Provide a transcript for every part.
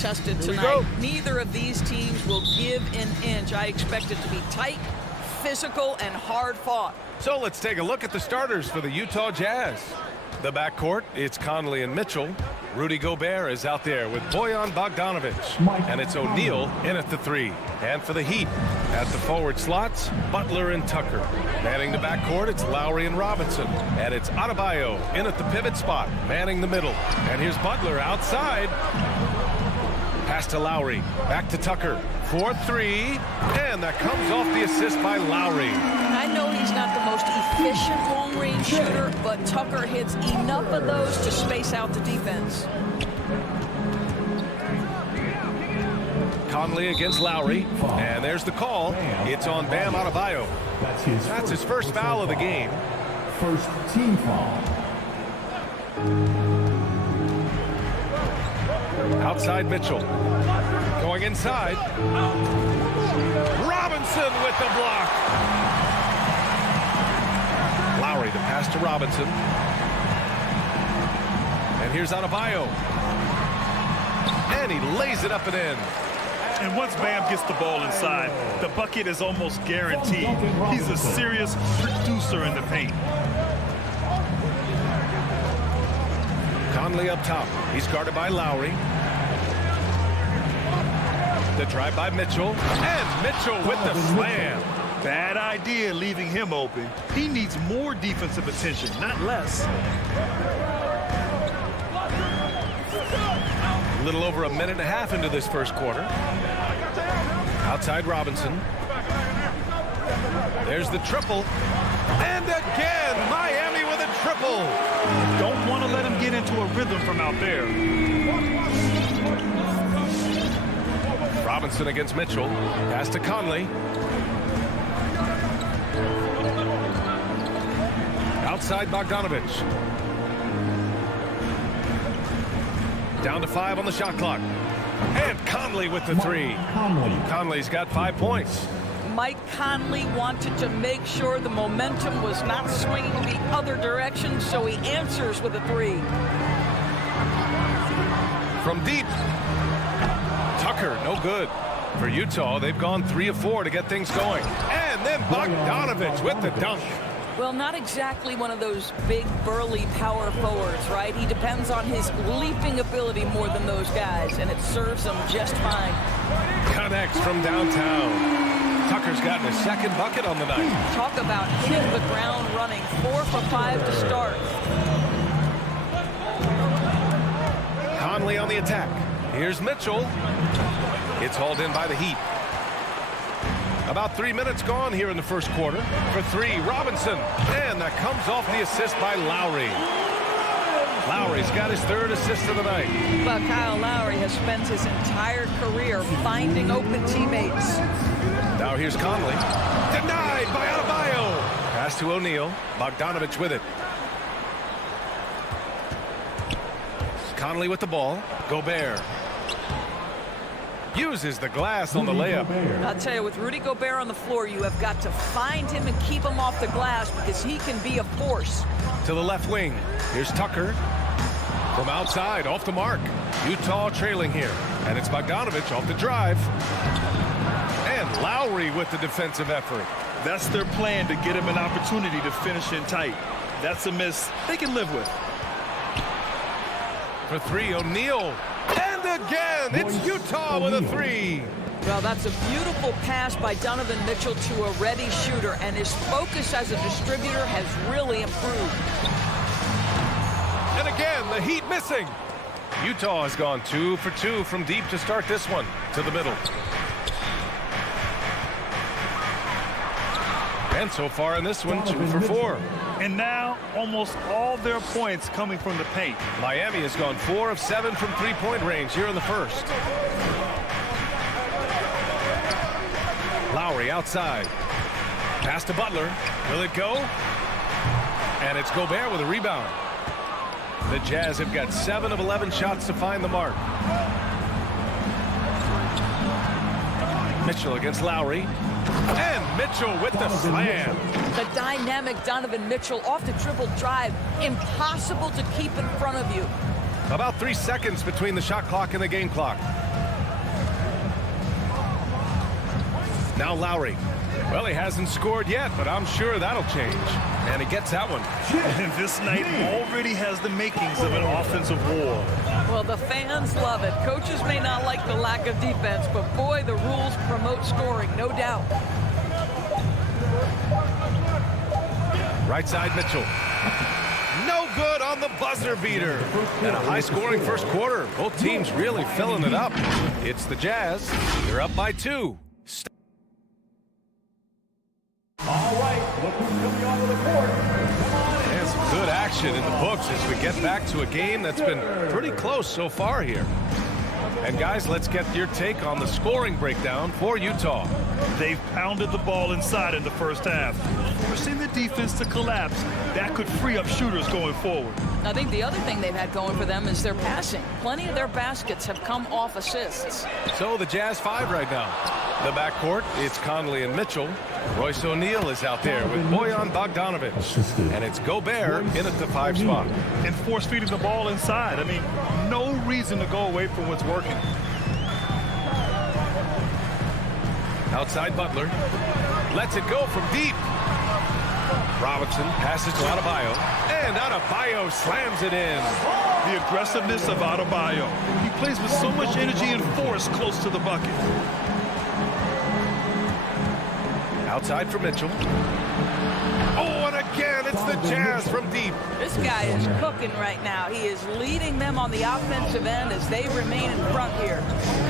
contested tonight. Neither of these teams will give an inch. I expect it to be tight, physical, and hard fought. So let's take a look at the starters for the Utah Jazz. The backcourt, it's Conley and Mitchell. Rudy Gobert is out there with Bojan Bogdanovic. And it's O'Neal in at the 3. And for the Heat, at the forward slots, Butler and Tucker. Manning the backcourt, it's Lowry and Robinson. And it's Adebayo in at the pivot spot, manning the middle. And here's Butler outside. Pass to Lowry, back to Tucker. 4-3, and that comes off the assist by Lowry. I know he's not the most efficient long-range shooter, but Tucker hits enough of those to space out the defense. Conley against Lowry, and there's the call. It's on Bam Adebayo. That's his first foul of the game. First team foul. Outside Mitchell. Going inside. Robinson with the block. Lowry, the pass to Robinson. And here's Adebayo. And he lays it up and in. And once Bam gets the ball inside, the bucket is almost guaranteed. He's a serious producer in the paint. Conley up top. He's guarded by Lowry. The drive by Mitchell. And Mitchell with the slam. Bad idea leaving him open. He needs more defensive attention, not less. A little over a minute and a half into this first quarter. Outside Robinson. There's the triple. And again, Miami with a triple. Don't want to let him get into a rhythm from out there. Robinson against Mitchell. Pass to Conley. Outside Bogdanovic. Down to 5 on the shot clock. And Conley with the 3. Conley's got 5 points. Mike Conley wanted to make sure the momentum was not swinging the other direction, so he answers with a 3. From deep. Tucker, no good. For Utah, they've gone 3 of 4 to get things going. And then Bogdanovic with the dunk. Well, not exactly one of those big, burly power forwards, right? He depends on his leaping ability more than those guys, and it serves him just fine. Connects from downtown. Tucker's gotten his second bucket on the night. Talk about hitting the ground running. 4 for 5 to start. Conley on the attack. Here's Mitchell. It's hauled in by the Heat. About 3 minutes gone here in the first quarter. For 3, Robinson. And that comes off the assist by Lowry. Lowry's got his 3rd assist of the night. But Kyle Lowry has spent his entire career finding open teammates. Now here's Conley. Denied by Adebayo. Pass to O'Neal. Bogdanovic with it. Conley with the ball. Gobert. Uses the glass on the layup. I'll tell you, with Rudy Gobert on the floor, you have got to find him and keep him off the glass because he can be a force. To the left wing. Here's Tucker. From outside, off the mark. Utah trailing here. And it's Bogdanovic off the drive. And Lowry with the defensive effort. That's their plan, to get him an opportunity to finish in tight. That's a miss they can live with. For 3, O'Neal. And again, it's Utah with a 3. Well, that's a beautiful pass by Donovan Mitchell to a ready shooter, and his focus as a distributor has really improved. And again, the Heat missing. Utah has gone 2 for 2 from deep to start this one. To the middle. And so far in this one, 2 for 4. And now, almost all their points coming from the paint. Miami has gone 4 of 7 from three-point range here in the first. Lowry outside. Pass to Butler. Will it go? And it's Gobert with a rebound. The Jazz have got 7 of 11 shots to find the mark. Mitchell against Lowry. And Mitchell with the slam. The dynamic Donovan Mitchell off the dribble drive. Impossible to keep in front of you. About 3 seconds between the shot clock and the game clock. Now Lowry. Well, he hasn't scored yet, but I'm sure that'll change. And he gets that one. And this night already has the makings of an offensive war. Well, the fans love it. Coaches may not like the lack of defense, but boy, the rules promote scoring, no doubt. Right side, Mitchell. No good on the buzzer beater. And a high-scoring first quarter. Both teams really filling it up. It's the Jazz. They're up by 2. All right, look who's coming onto the court. And some good action in the books as we get back to a game that's been pretty close so far here. And guys, let's get your take on the scoring breakdown for Utah. They've pounded the ball inside in the first half, forcing the defense to collapse. That could free up shooters going forward. I think the other thing they've had going for them is their passing. Plenty of their baskets have come off assists. So the Jazz 5 right now. The backcourt, it's Conley and Mitchell. Royce O'Neal is out there with Bojan Bogdanovic. And it's Gobert in at the 5 spot. And force feeding the ball inside. I mean, no reason to go away from what's working. Outside Butler. Lets it go from deep. Robinson passes to Adebayo. And Adebayo slams it in. The aggressiveness of Adebayo. He plays with so much energy and force close to the bucket. Outside for Mitchell. Oh, and again, it's the Jazz from deep. This guy is cooking right now. He is leading them on the offensive end as they remain in front here.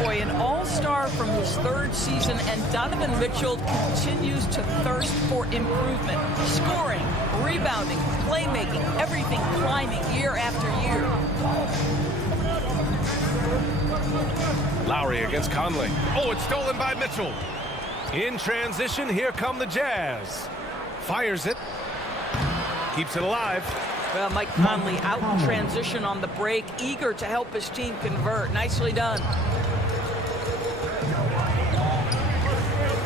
Boy, an all-star from his 3rd season, and Donovan Mitchell continues to thirst for improvement. Scoring, rebounding, playmaking, everything climbing year after year. Lowry against Conley. Oh, it's stolen by Mitchell. In transition, here come the Jazz. Fires it. Keeps it alive. Well, Mike Conley out in transition on the break, eager to help his team convert. Nicely done.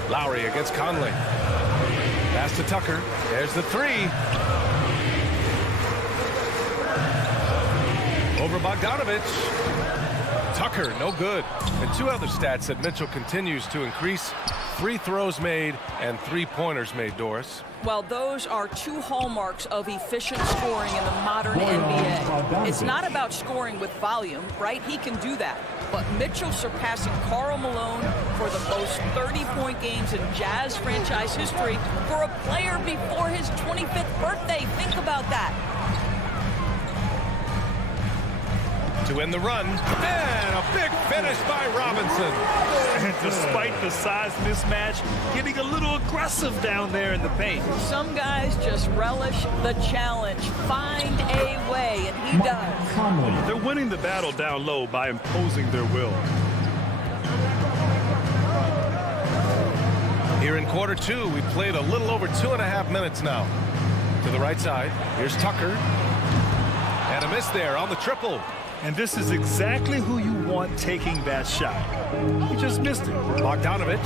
Lowry against Conley. Pass to Tucker. There's the 3. Over Bogdanovic. Tucker, no good. And 2 other stats that Mitchell continues to increase. 3 throws made and 3-pointers made, Doris. Well, those are 2 hallmarks of efficient scoring in the modern NBA. It's not about scoring with volume, right? He can do that. But Mitchell surpassing Karl Malone for the most 30-point games in Jazz franchise history for a player before his 25th birthday. Think about that. To win the run, and a big finish by Robinson. And despite the size mismatch, getting a little aggressive down there in the paint. Some guys just relish the challenge, find a way, and he does. They're winning the battle down low by imposing their will. Here in quarter 2, we played a little over 2.5 minutes now. To the right side, here's Tucker. And a miss there on the triple. And this is exactly who you want taking that shot. He just missed it. Bogdanovic,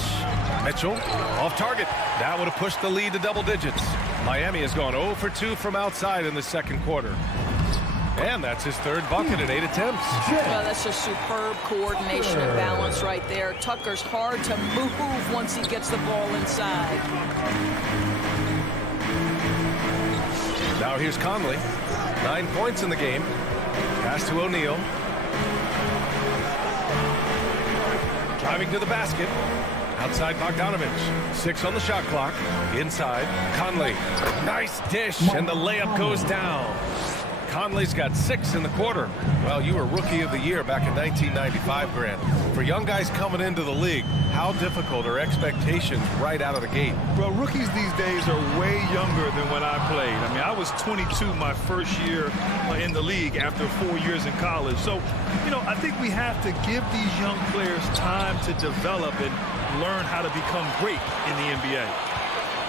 Mitchell, off target. That would have pushed the lead to double digits. Miami has gone 0 for 2 from outside in the second quarter. And that's his 3rd bucket in 8 attempts. Well, that's just superb coordination and balance right there. Tucker's hard to move once he gets the ball inside. Now here's Conley. 9 points in the game. Pass to O'Neal. Driving to the basket. Outside Bogdanovic. 6 on the shot clock. Inside, Conley. Nice dish, and the layup goes down. Conley's got 6 in the quarter. Well, you were Rookie of the Year back in 1995, Grant. For young guys coming into the league, how difficult are expectations right out of the gate? Well, rookies these days are way younger than when I played. I mean, I was 22 my first year in the league after 4 years in college. So, you know, I think we have to give these young players time to develop and learn how to become great in the NBA.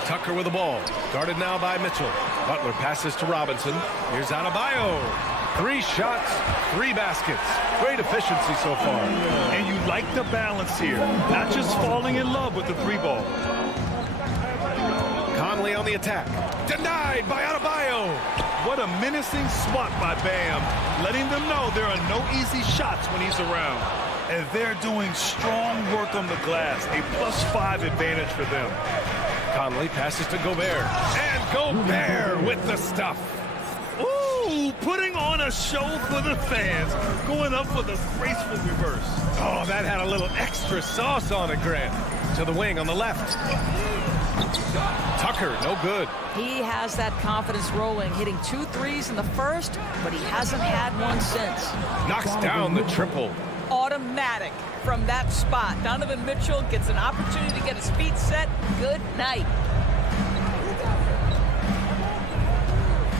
Tucker with the ball. Guarded now by Mitchell. Butler passes to Robinson. Here's Adebayo. 3 shots, 3 baskets. Great efficiency so far. And you like the balance here. Not just falling in love with the 3-ball. Conley on the attack. Denied by Adebayo. What a menacing swat by Bam. Letting them know there are no easy shots when he's around. and they're doing strong work on the glass. A +5 advantage for them. Conley passes to Gobert. And Gobert with the stuff. Ooh, putting on a show for the fans. Going up for the graceful reverse. Oh, that had a little extra sauce on it, Grant. To the wing on the left. Tucker, no good. He has that confidence rolling, hitting 2 threes in the first, but he hasn't had one since. Knocks down the triple. Automatic from that spot. Donovan Mitchell gets an opportunity to get his feet set. Good night.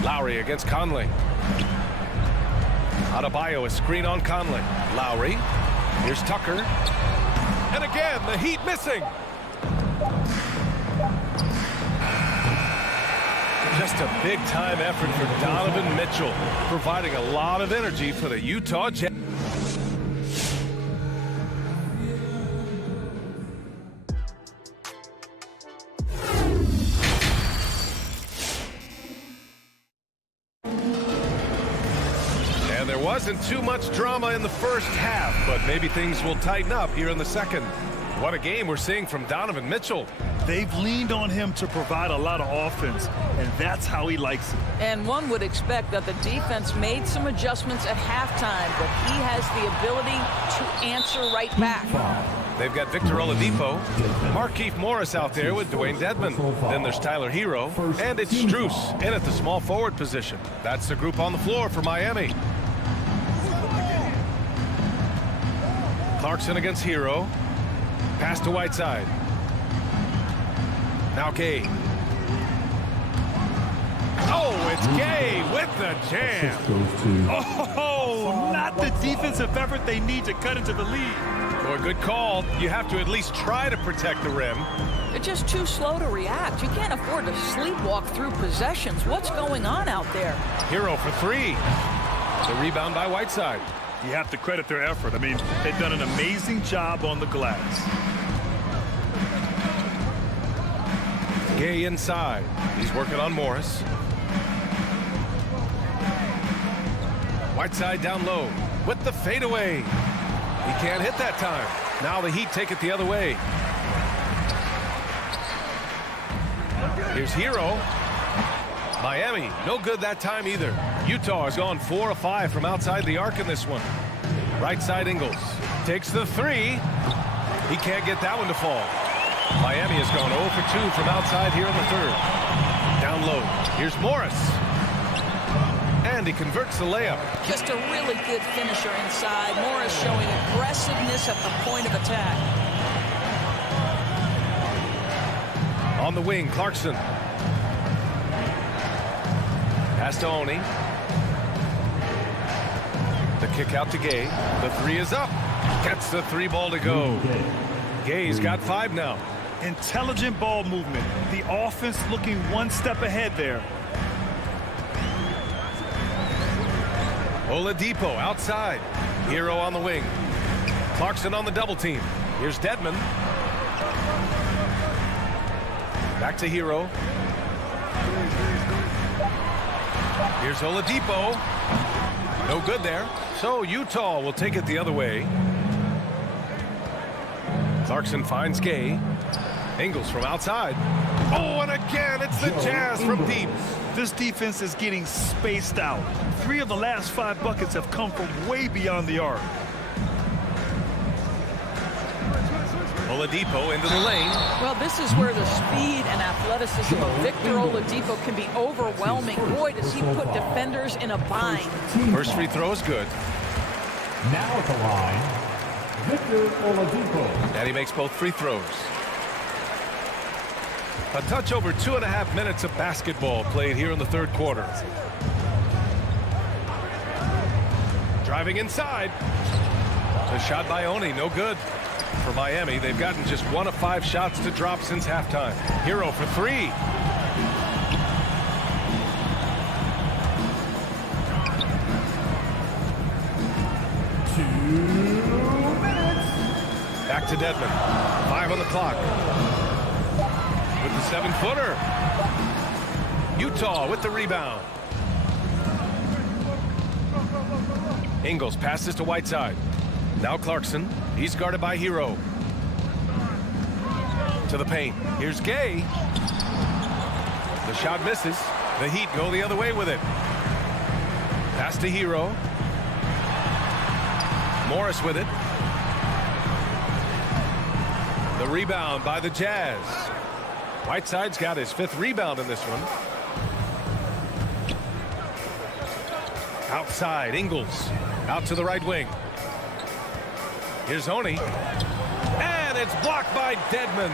Lowry against Conley. Adebayo, a screen on Conley. Lowry. Here's Tucker. And again, the Heat missing. Just a big-time effort for Donovan Mitchell, providing a lot of energy for the Utah Jazz. And there wasn't too much drama in the first half, but maybe things will tighten up here in the second. What a game we're seeing from Donovan Mitchell. They've leaned on him to provide a lot of offense, and that's how he likes it. And one would expect that the defense made some adjustments at halftime, but he has the ability to answer right back. They've got Victor Oladipo, Markieff Morris out there with Dwayne Dedmon. Then there's Tyler Hero, and it's Strus in at the small forward position. That's the group on the floor for Miami. Clarkson against Hero. Pass to Whiteside. Now Gay. Oh, it's Gay with the jam. Oh, not the defensive effort they need to cut into the lead. Boy, good call. You have to at least try to protect the rim. They're just too slow to react. You can't afford to sleepwalk through possessions. What's going on out there? Hero for 3. The rebound by Whiteside. You have to credit their effort. I mean, they've done an amazing job on the glass. Gay inside. He's working on Morris. Whiteside down low with the fadeaway. He can't hit that time. Now the Heat take it the other way. Here's Hero. Miami, no good that time either. Utah has gone 4 of 5 from outside the arc in this one. Right side Ingles takes the 3. He can't get that one to fall. Miami has gone 0 for 2 from outside here in the third. Down low. Here's Morris. And he converts the layup. Just a really good finisher inside. Morris showing aggressiveness at the point of attack. On the wing, Clarkson. Pass to Oni. The kick out to Gay. The 3 is up. Gets the 3 ball to go. Gay's got 5 now. Intelligent ball movement. The offense looking one step ahead there. Oladipo outside. Hero on the wing. Clarkson on the double team. Here's Dedmon. Back to Hero. Here's Oladipo. No good there. So Utah will take it the other way. Clarkson finds Gay. Ingles from outside. Oh, and again, it's the Jazz from deep. This defense is getting spaced out. 3 of the last 5 buckets have come from way beyond the arc. Oladipo into the lane. Well, this is where the speed and athleticism of Victor Oladipo can be overwhelming. Boy, does he put defenders in a bind. First free throw is good. Now at the line, Victor Oladipo. And he makes both free throws. A touch over 2.5 minutes of basketball played here in the third quarter. Driving inside. A shot by Oni, no good. For Miami, they've gotten just 1 of 5 shots to drop since halftime. Hero for 3. Back to Dedmon. 5 on the clock. With the 7-footer. Utah with the rebound. Ingles passes to Whiteside. Now Clarkson. He's guarded by Hero. To the paint. Here's Gay. The shot misses. The Heat go the other way with it. Pass to Hero. Morris with it. The rebound by the Jazz. Whiteside's got his 5th rebound in this one. Outside, Ingles. Out to the right wing. Here's Oni. And it's blocked by Dedmon.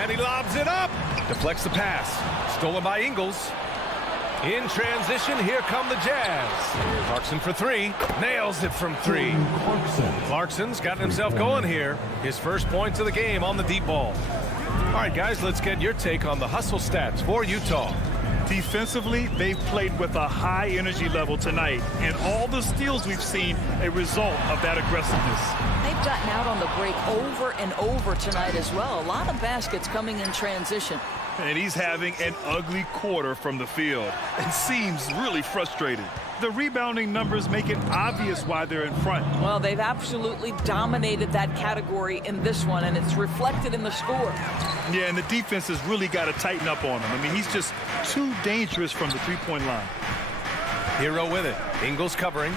And he lobs it up. Deflects the pass. Stolen by Ingles. In transition, here come the Jazz. Clarkson for 3. Nails it from 3. Clarkson's gotten himself going here. His first points of the game on the deep ball. All right, guys, let's get your take on the hustle stats for Utah. Defensively, they've played with a high energy level tonight, and all the steals we've seen a result of that aggressiveness. They've gotten out on the break over and over tonight as well. A lot of baskets coming in transition. And he's having an ugly quarter from the field and seems really frustrated. The rebounding numbers make it obvious why they're in front. Well, they've absolutely dominated that category in this one, and it's reflected in the score. Yeah, and the defense has really got to tighten up on him. I mean, he's just too dangerous from the three-point line. Hero with it. Ingles covering.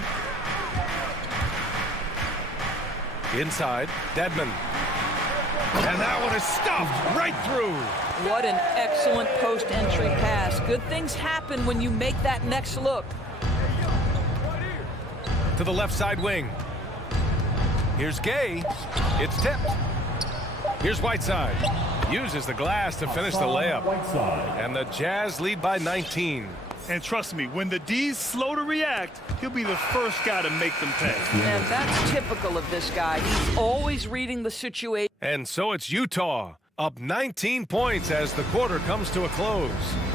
Inside, Dedmon. And that one is stuffed right through. What an excellent post-entry pass. Good things happen when you make that next look. To the left side wing. Here's Gay. It's tipped. Here's Whiteside. Uses the glass to finish the layup. And the Jazz lead by 19. And trust me, when the D's slow to react, he'll be the first guy to make them pay. And that's typical of this guy. He's always reading the situation. And so it's Utah, up 19 points as the quarter comes to a close.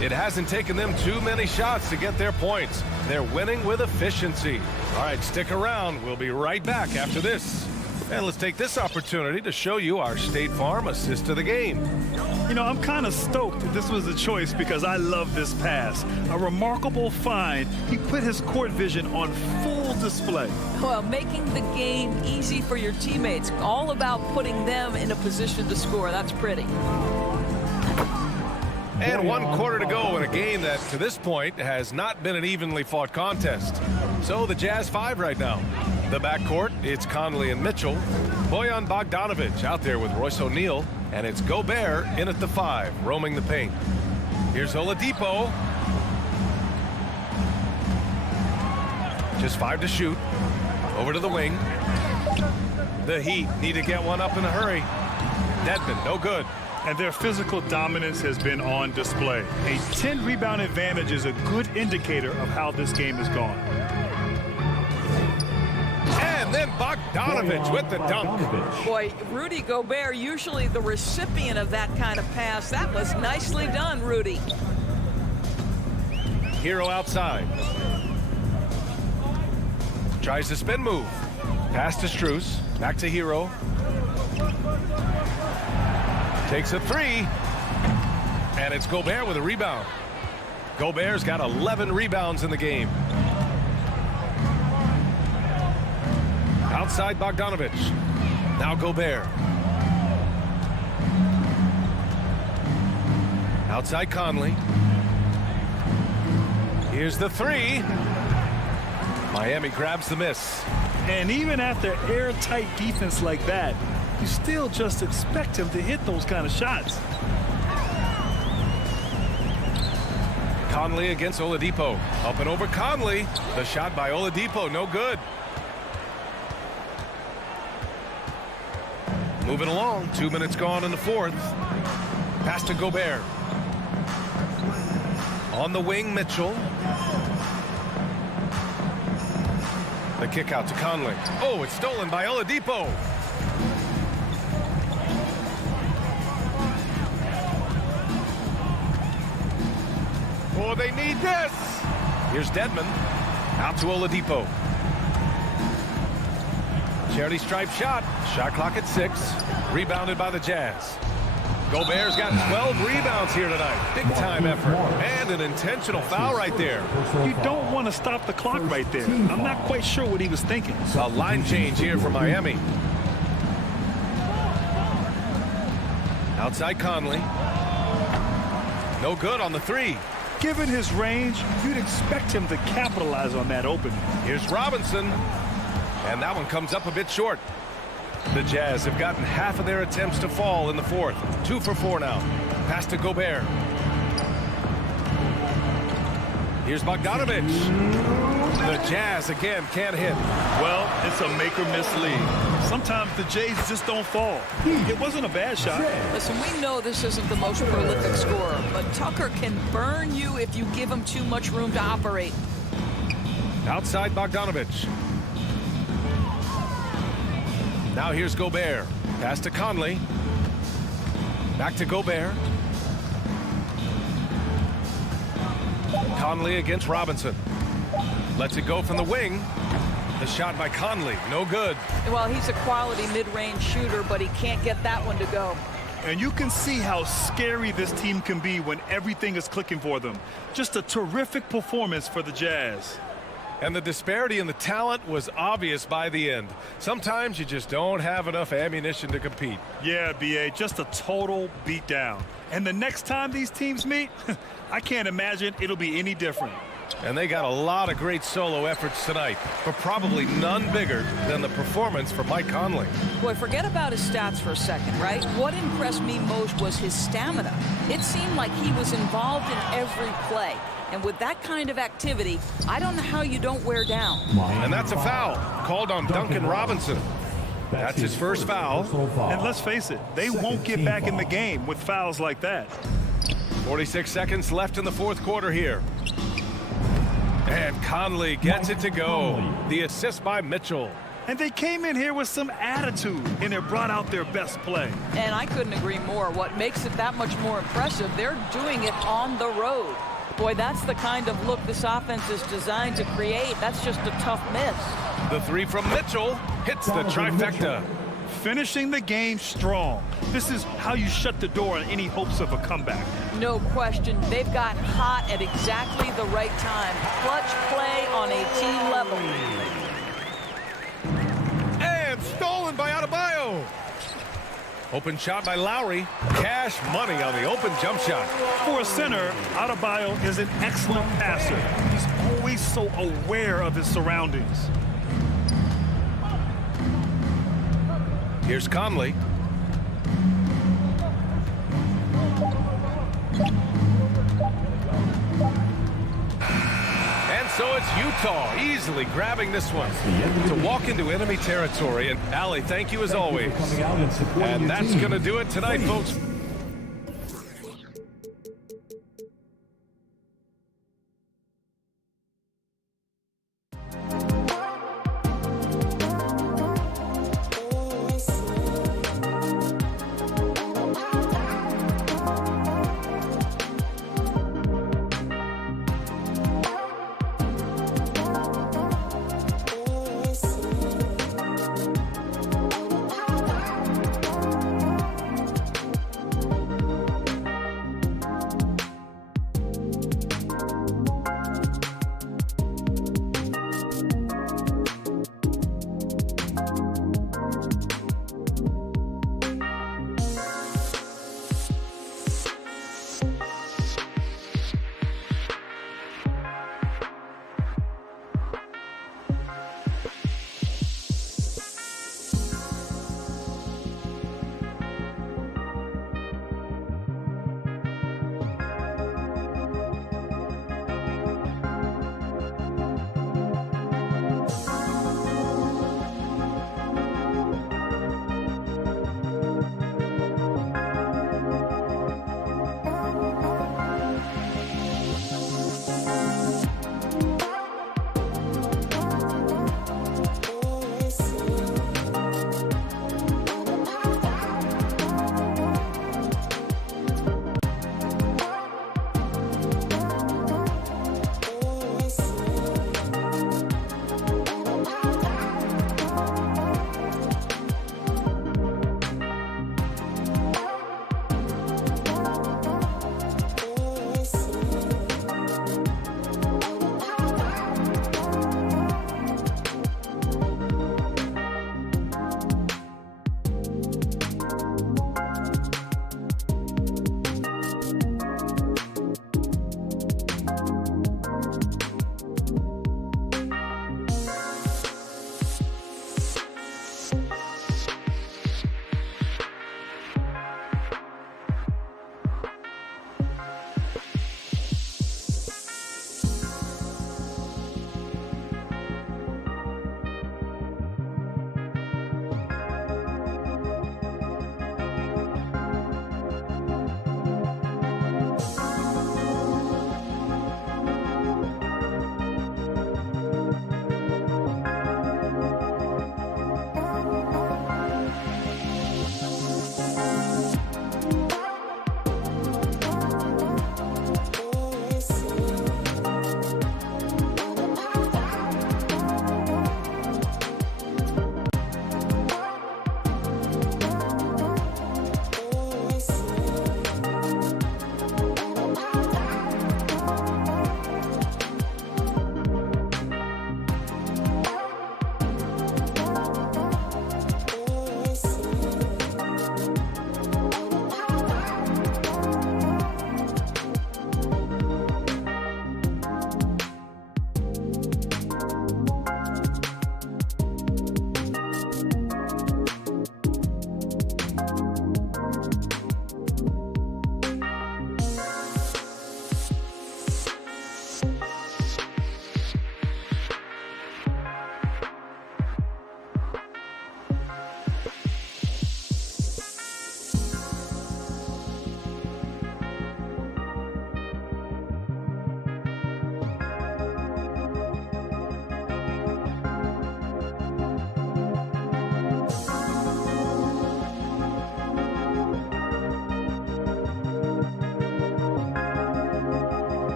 It hasn't taken them too many shots to get their points. They're winning with efficiency. All right, stick around. We'll be right back after this. And let's take this opportunity to show you our State Farm assist of the game. You know, I'm kind of stoked that this was a choice because I love this pass. A remarkable find. He put his court vision on full display. Well, making the game easy for your teammates. All about putting them in a position to score. That's pretty. And 1 quarter to go in a game that, to this point, has not been an evenly fought contest. So the Jazz 5 right now. The backcourt, it's Conley and Mitchell. Bojan Bogdanovic out there with Royce O'Neal. And it's Gobert in at the 5, roaming the paint. Here's Oladipo. Just 5 to shoot. Over to the wing. The Heat need to get one up in a hurry. Dedmon, no good. And their physical dominance has been on display. A 10-rebound advantage is a good indicator of how this game has gone. And then Bogdanovic with the dunk. Boy, Rudy Gobert, usually the recipient of that kind of pass. That was nicely done, Rudy. Hero outside. Tries the spin move. Pass to Strus. Back to Hero. Takes a 3. And it's Gobert with a rebound. Gobert's got 11 rebounds in the game. Outside Bogdanovic. Now Gobert. Outside Conley. Here's the 3. Miami grabs the miss. And even after airtight defense like that, you still just expect him to hit those kind of shots. Conley against Oladipo. Up and over Conley. The shot by Oladipo, no good. Moving along, 2 minutes gone in the 4th. Pass to Gobert. On the wing, Mitchell. The kick out to Conley. Oh, it's stolen by Oladipo. Oh, they need this. Here's Dedmon. Out to Oladipo. Charity stripe shot. Shot clock at 6. Rebounded by the Jazz. Gobert's got 12 rebounds here tonight. Big time effort. And an intentional foul right there. You don't want to stop the clock right there. I'm not quite sure what he was thinking. A line change here for Miami. Outside Conley. No good on the three. Given his range, you'd expect him to capitalize on that opening. Here's Robinson. And that one comes up a bit short. The Jazz have gotten half of their attempts to fall in the fourth. 2 for 4 now. Pass to Gobert. Here's Bogdanovich. The Jazz again can't hit. Well, it's a make or miss league. Sometimes the Jays just don't fall. It wasn't a bad shot. Listen, we know this isn't the most prolific scorer, but Tucker can burn you if you give him too much room to operate. Outside Bogdanovich. Now here's Gobert. Pass to Conley. Back to Gobert. Conley against Robinson. Lets it go from the wing. The shot by Conley. No good. Well, he's a quality mid-range shooter, but he can't get that one to go. And you can see how scary this team can be when everything is clicking for them. Just a terrific performance for the Jazz. And the disparity in the talent was obvious by the end. Sometimes you just don't have enough ammunition to compete. Yeah, B.A., just a total beatdown. And the next time these teams meet, I can't imagine it'll be any different. And they got a lot of great solo efforts tonight, but probably none bigger than the performance for Mike Conley. Boy, forget about his stats for a second, right? What impressed me most was his stamina. It seemed like he was involved in every play. And with that kind of activity, I don't know how you don't wear down. And that's a foul called on Duncan Robinson. That's his first foul. And let's face it, they won't get back in the game with fouls like that. 46 seconds left in the fourth quarter here. And Conley gets it to go. The assist by Mitchell. And they came in here with some attitude, and it brought out their best play. And I couldn't agree more. What makes it that much more impressive, they're doing it on the road. Boy, that's the kind of look this offense is designed to create. That's just a tough miss. The three from Mitchell hits the trifecta. Finishing the game strong. This is how you shut the door on any hopes of a comeback. No question. They've gotten hot at exactly the right time. Clutch play on a team level. And stolen by Adebayo. Open shot by Lowry. Cash money on the open jump shot. For a center, Adebayo is an excellent passer. He's always so aware of his surroundings. Here's Conley. And so it's Utah easily grabbing this one to walk into enemy territory. And Allie, thank you as always. And that's going to do it tonight, folks.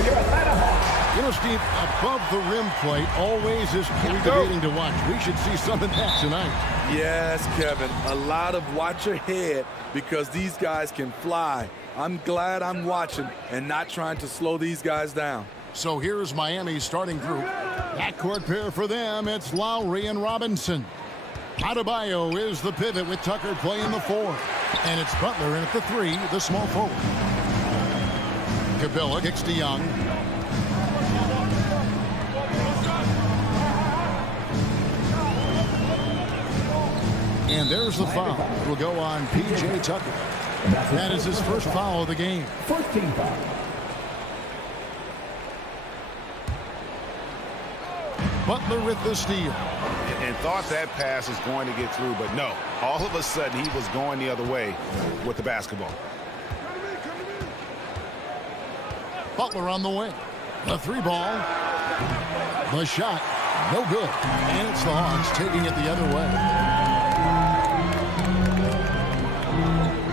for your Atlanta Hawks. You know, Steve, above the rim play always is captivating to watch. We should see some of that tonight. Yes, Kevin. A lot of watch your head because these guys can fly. I'm glad I'm watching and not trying to slow these guys down. So here's Miami's starting group. Backcourt pair for them, it's Lowry and Robinson. Adebayo is the pivot with Tucker playing the 4. And it's Butler in at the 3, the small forward. Capella kicks to Young. And there's the foul. It will go on P.J. Tucker. That is his first foul of the game. First team foul. Butler with the steal. And thought that pass was going to get through, but no. All of a sudden, he was going the other way with the basketball. Butler on the wing. The 3 ball. The shot. No good. And it's the Hawks taking it the other way.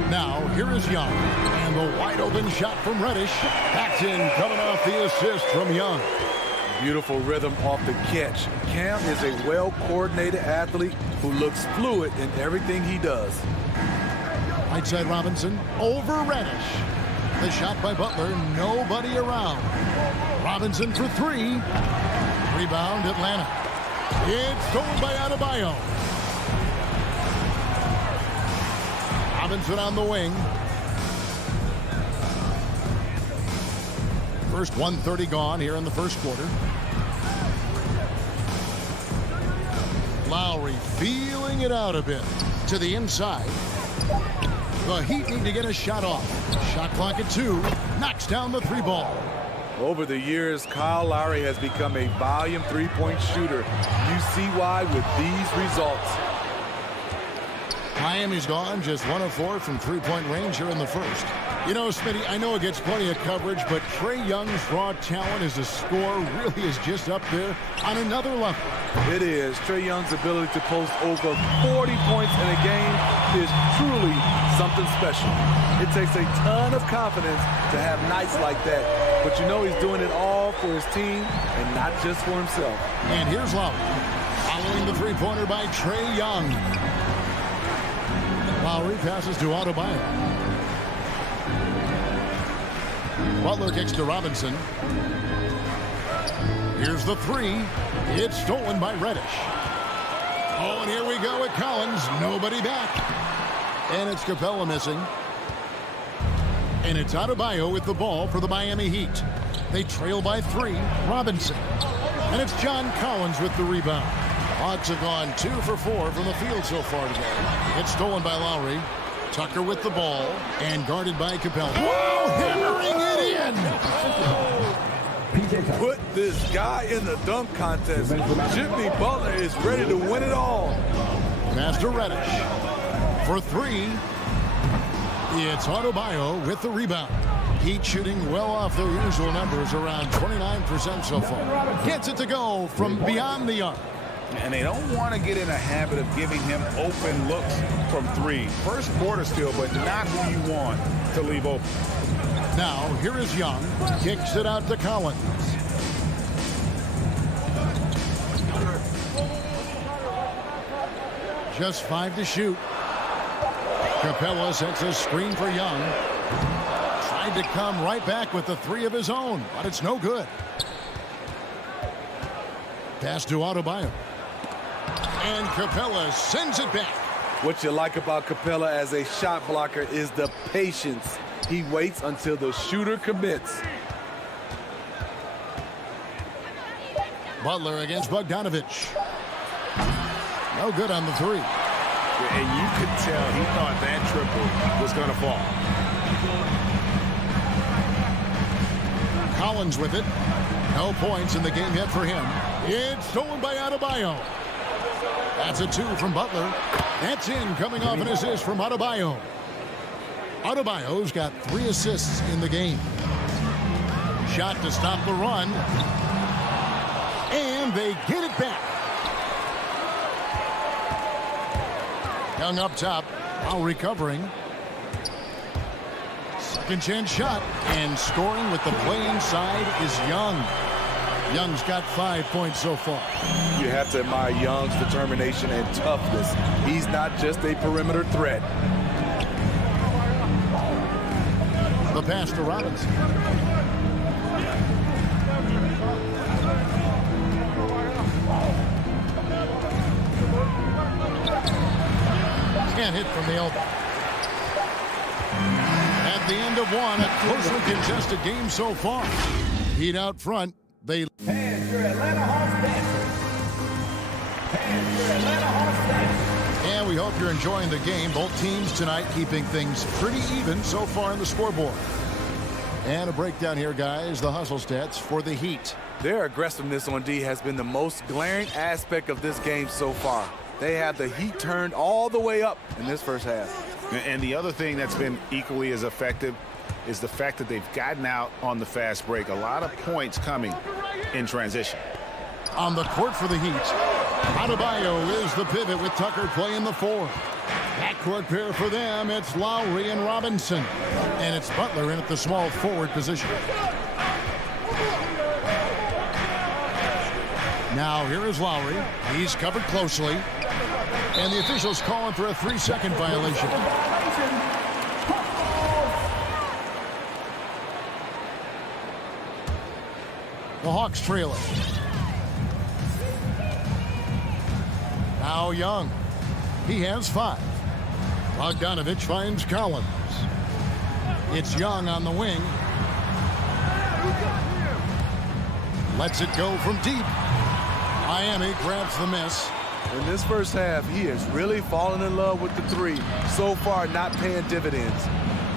Now, here is Young. And the wide open shot from Reddish. That's in, coming off the assist from Young. Beautiful rhythm off the catch. Cam is a well-coordinated athlete who looks fluid in everything he does. Right side Robinson over Reddish. The shot by Butler, nobody around. Robinson for 3. Rebound Atlanta. It's stolen by Adebayo. Robinson on the wing. First 1:30 gone here in the first quarter. Lowry feeling it out a bit to the inside. The Heat need to get a shot off. Shot clock at 2. Knocks down the 3 ball. Over the years, Kyle Lowry has become a volume three-point shooter. You see why with these results. Miami's gone just 1 of 4 from 3-point range here in the first. You know, Smitty, I know it gets plenty of coverage, but Trae Young's raw talent as a scorer really is just up there on another level. It is. Trae Young's ability to post over 40 points in a game is truly something special. It takes a ton of confidence to have nights like that. But you know he's doing it all for his team and not just for himself. And here's Lowry. Following the 3-pointer by Trae Young. Lowry passes to Adebayo. Butler kicks to Robinson. Here's the 3. It's stolen by Reddish. Oh, and here we go at Collins. Nobody back. And it's Capella missing. And it's Adebayo with the ball for the Miami Heat. They trail by 3. Robinson. And it's John Collins with the rebound. Hawks have gone 2 for 4 from the field so far today. It's stolen by Lowry. Tucker with the ball and guarded by Capella. Whoa, hammering it in. Put this guy in the dunk contest. Jimmy Butler is ready to win it all. Pass to Reddish. For 3. It's Adebayo with the rebound. Heat shooting well off their usual numbers, around 29% so far. Gets it to go from beyond the arc. And they don't want to get in a habit of giving him open looks from 3. First quarter still, but not who you want to leave open. Now, here is Young. Kicks it out to Collins. Just 5 to shoot. Capella sets a screen for Young. Tried to come right back with the 3 of his own, but it's no good. Pass to Adebayo. And Capella sends it back. What you like about Capella as a shot blocker is the patience. He waits until the shooter commits. Butler against Bogdanovich. No good on the 3. And you could tell he thought that triple was going to fall. Collins with it. No points in the game yet for him. It's stolen by Adebayo. That's a 2 from Butler. That's in, coming off an assist from Adebayo. Adebayo's got 3 assists in the game. Shot to stop the run. And they get it back. Young up top, while recovering. Second chance shot, and scoring with the play inside is Young. Young's got 5 points so far. You have to admire Young's determination and toughness. He's not just a perimeter threat. The pass to Robinson. Can't hit from the elbow. At the end of one, a closely contested game so far. Heat out front. They And your Atlanta Hawks dancers. And your Atlanta Hawks dancers. And we hope you're enjoying the game. Both teams tonight keeping things pretty even so far on the scoreboard. And a breakdown here, guys. The hustle stats for the Heat. Their aggressiveness on D has been the most glaring aspect of this game so far. They have the heat turned all the way up in this first half. And the other thing that's been equally as effective is the fact that they've gotten out on the fast break. A lot of points coming in transition. On the court for the Heat, Adebayo is the pivot with Tucker playing the 4. Backcourt pair for them, it's Lowry and Robinson. And it's Butler in at the small forward position. Now here is Lowry. He's covered closely. And the officials calling for a 3-second violation. The Hawks trail it. Now Young. He has 5. Bogdanovich finds Collins. It's Young on the wing. Lets it go from deep. Miami grabs the miss. In this first half, he has really fallen in love with the 3. So far, not paying dividends.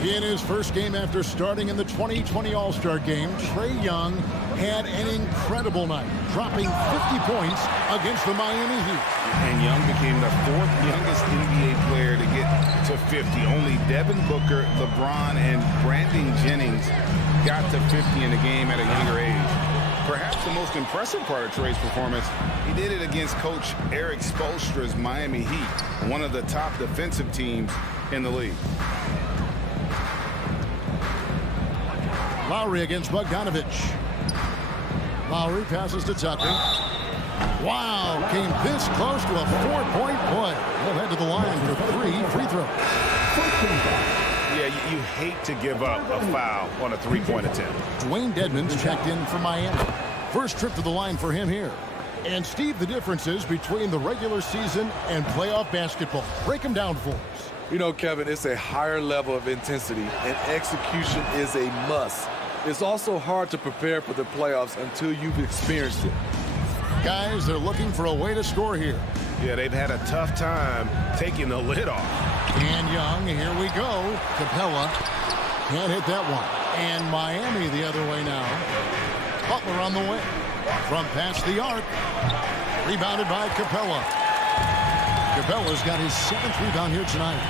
In his first game after starting in the 2020 All-Star Game, Trae Young had an incredible night, dropping 50 points against the Miami Heat. And Young became the 4th youngest NBA player to get to 50. Only Devin Booker, LeBron, and Brandon Jennings got to 50 in the game at a younger age. Perhaps the most impressive part of Trae's performance, he did it against Coach Eric Spoelstra's Miami Heat, one of the top defensive teams in the league. Lowry against Bogdanovich. Lowry passes to Tucker. Wow, came this close to a 4-point play. He'll head to the line for 3 free throws. Yeah, you hate to give up a foul on a 3-point attempt. Dwayne Dedmon's checked in for Miami. First trip to the line for him here. And Steve, the differences between the regular season and playoff basketball. Break them down for us. You know, Kevin, it's a higher level of intensity, and execution is a must. It's also hard to prepare for the playoffs until you've experienced it. Guys, they're looking for a way to score here. Yeah, they've had a tough time taking the lid off. And Young, here we go. Capella can't hit that one. And Miami the other way now. Butler on the way. From past the arc. Rebounded by Capella. Capella's got his 7th rebound here tonight.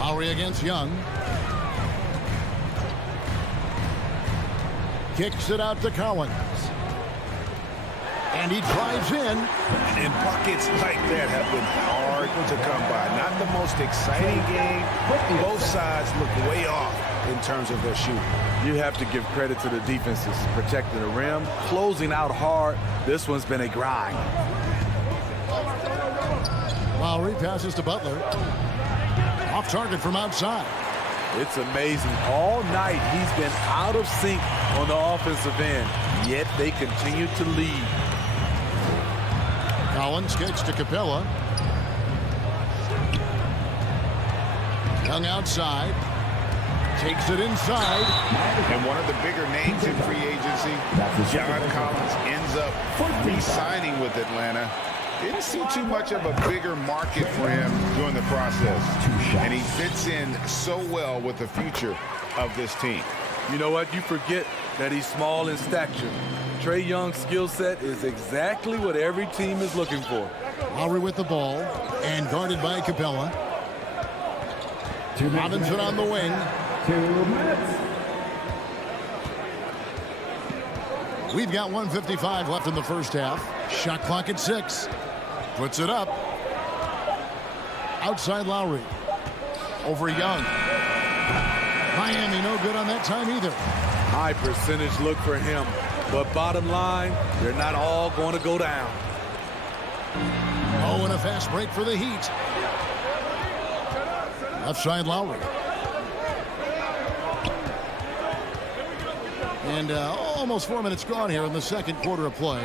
Lowry against Young. Kicks it out to Collins. And he drives in. And buckets like that have been hard to come by. Not the most exciting game. Both sides look way off in terms of their shooting. You have to give credit to the defenses, protecting the rim, closing out hard. This one's been a grind. Lowry passes to Butler. Off target from outside. It's amazing. All night he's been out of sync on the offensive end, yet they continue to lead. Collins kicks to Capella. Young outside. Takes it inside. And one of the bigger names in free agency, John Collins, ends up re-signing with Atlanta. Didn't see too much of a bigger market for him during the process. And he fits in so well with the future of this team. You know what? You forget that he's small in stature. Trae Young's skill set is exactly what every team is looking for. Lowry with the ball and guarded by Capella. Robinson on the wing. 2 minutes. We've got 1:55 left in the first half. Shot clock at 6. Puts it up. Outside Lowry. over Young. Miami no good on that time either. High percentage look for him. But bottom line, they're not all going to go down. Oh, and a fast break for the Heat. Left side Lowry. And almost 4 minutes gone here in the second quarter of play.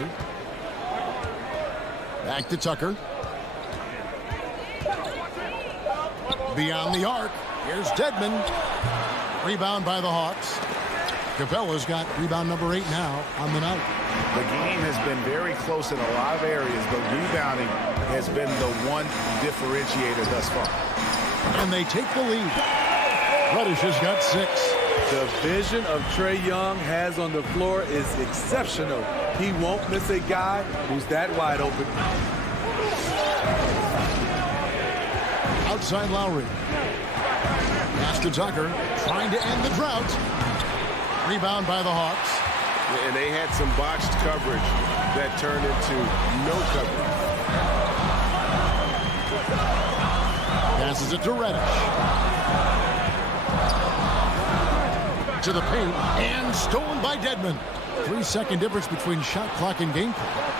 Back to Tucker. Beyond the arc. Here's Dedmon. Rebound by the Hawks. Capella's got rebound number 8 now on the night. The game has been very close in a lot of areas, but rebounding has been the one differentiator thus far. And they take the lead. Reddish has got 6. The vision of Trae Young has on the floor is exceptional. He won't miss a guy who's that wide open. Outside Lowry. Pass to Tucker, trying to end the drought. Rebound by the Hawks. And they had some botched coverage that turned into no coverage. Passes it to Reddish. To the paint, and stolen by Dedmon. 3-second difference between shot clock and game clock.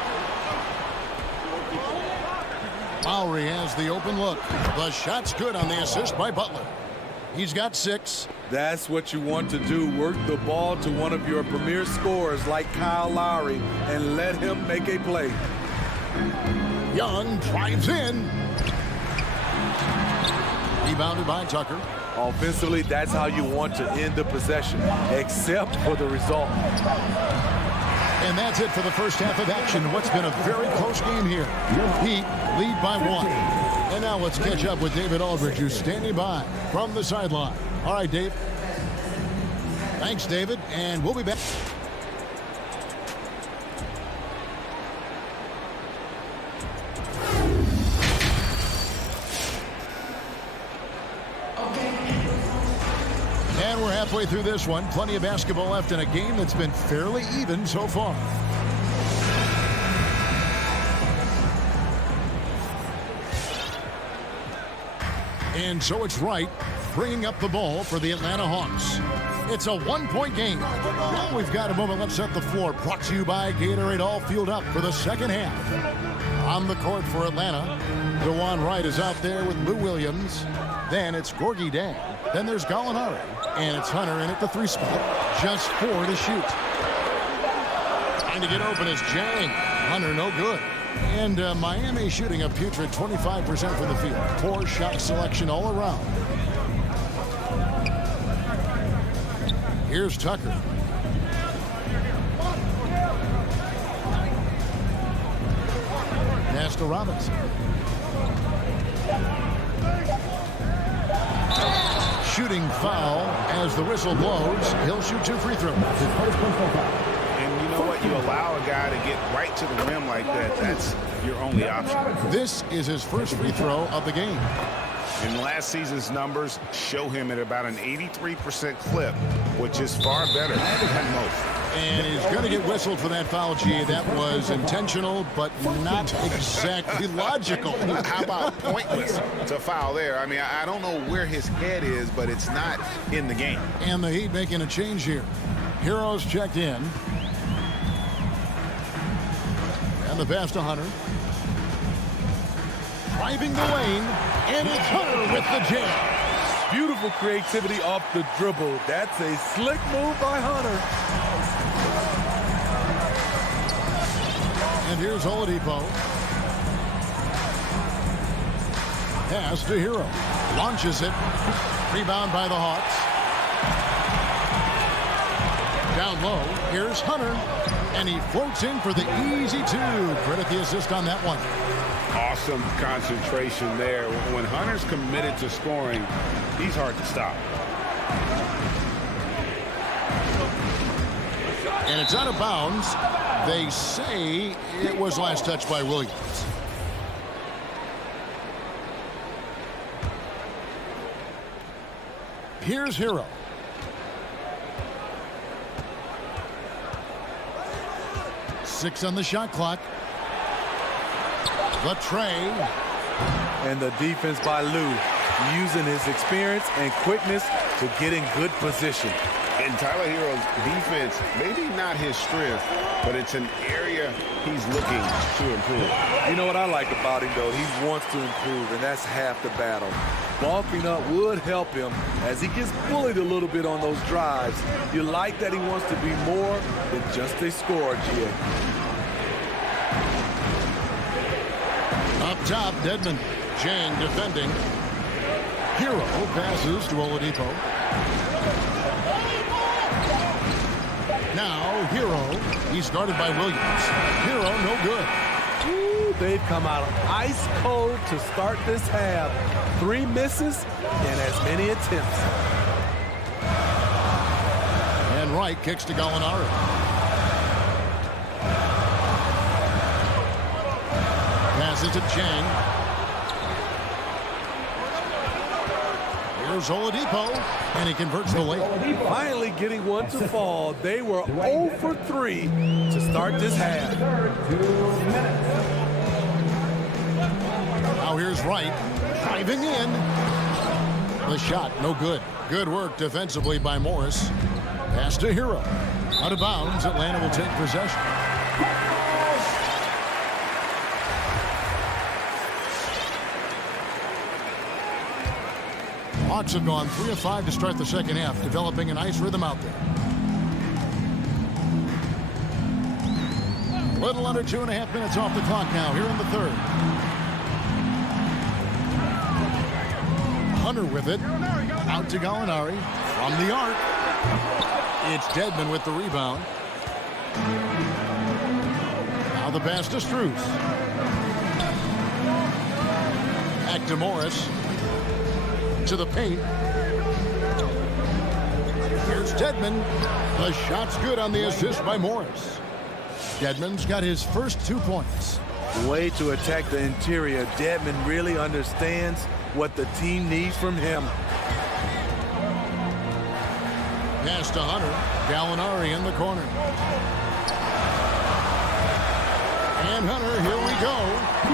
Lowry has the open look. The shot's good on the assist by Butler. He's got 6. That's what you want to do. Work the ball to one of your premier scorers like Kyle Lowry and let him make a play. Young drives in. Rebounded by Tucker. Offensively, that's how you want to end the possession, except for the result. And that's it for the first half of action. What's been a very close game here. Heat lead by 1. And now let's catch up with David Aldridge, who's standing by from the sideline. All right, Dave. Thanks, David, and we'll be back. And we're halfway through this one. Plenty of basketball left in a game that's been fairly even so far. And so it's Wright bringing up the ball for the Atlanta Hawks. It's a 1-point game. Well, we've got a moment left set the floor. Brought to you by Gatorade, all fueled up for the second half. On the court for Atlanta, DeJuan Wright is out there with Lou Williams. Then it's Gorgie Dang. Then there's Gallinari. And it's Hunter in at the 3 spot. Just 4 to shoot. Trying to get open is Jang. Hunter no good. And Miami shooting a putrid 25% from the field. Poor shot selection all around. Here's Tucker. Pass to Robinson. Shooting foul as the whistle blows. He'll shoot 2 free throws. And you know what? You allow a guy to get right to the rim like that. That's your only option. This is his first free throw of the game. And last season's numbers show him at about an 83% clip, which is far better than most. And he's going to get whistled for that foul, G. That was intentional, but not exactly logical. How about pointless to foul there? I mean, I don't know where his head is, but it's not in the game. And the Heat making a change here. Heroes checked in. And the pass to Hunter. Driving the lane, and it's Hunter with the jam. Beautiful creativity off the dribble. That's a slick move by Hunter. And here's Oladipo. Pass to Hero. Launches it. Rebound by the Hawks. Down low. Here's Hunter. And he floats in for the easy 2. Credit the assist on that one. Awesome concentration there. When Hunter's committed to scoring, he's hard to stop. And it's out of bounds. They say it was last touched by Williams. Here's Hero. Six on the shot clock. The tray. And the defense by Lou. using his experience and quickness to get in good position. And Tyler Hero's defense, maybe not his strength, but it's an area he's looking to improve. You know what I like about him, though? He wants to improve, and that's half the battle. Bulking up would help him as he gets bullied a little bit on those drives. You like that he wants to be more than just a scorer, Gia. Up top, Dedmon. Chang defending. Hero passes to Oladipo. Now, Hero. He's guarded by Williams. Hero, no good. Ooh, they've come out ice cold to start this half. 3 misses and as many attempts. And Wright kicks to Gallinari. Passes to Chang. Here's Oladipo, and he converts the layup. Finally getting one to fall. They were 0 for 3 to start this half. Now here's Wright, driving in. The shot, no good. Good work defensively by Morris. Pass to Hero. Out of bounds, Atlanta will take possession. Hawks have gone 3 of 5 to start the second half, developing a nice rhythm out there. Little under 2.5 minutes off the clock now, here in the third. Hunter with it. Out to Gallinari. From the arc. It's Dedmon with the rebound. Now the pass to Strus. Back to Morris. To the paint. Here's Dedmon. The shot's good on the assist by Morris. Dedmon's got his first 2 points. Way to attack the interior. Dedmon really understands what the team needs from him. Pass to Hunter. Gallinari in the corner. And Hunter, here we go.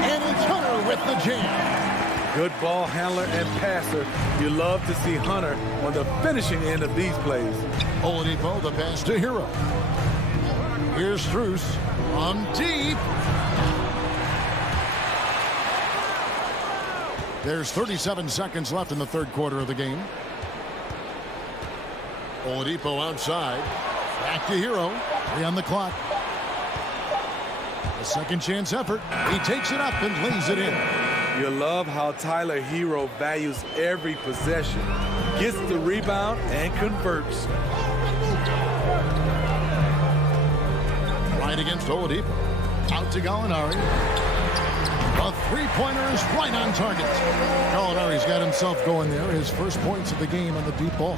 And it's Hunter with the jam. Good ball handler and passer. You love to see Hunter on the finishing end of these plays. Oladipo, the pass to Hero. Here's Strus from deep. There's 37 seconds left in the third quarter of the game. Oladipo outside. Back to Hero. 3 on the clock. A second chance effort. He takes it up and lays it in. You love how Tyler Hero values every possession. Gets the rebound and converts. Right against Oladipo. Out to Gallinari. A three-pointer is right on target. Gallinari's got himself going there. His first points of the game on the deep ball.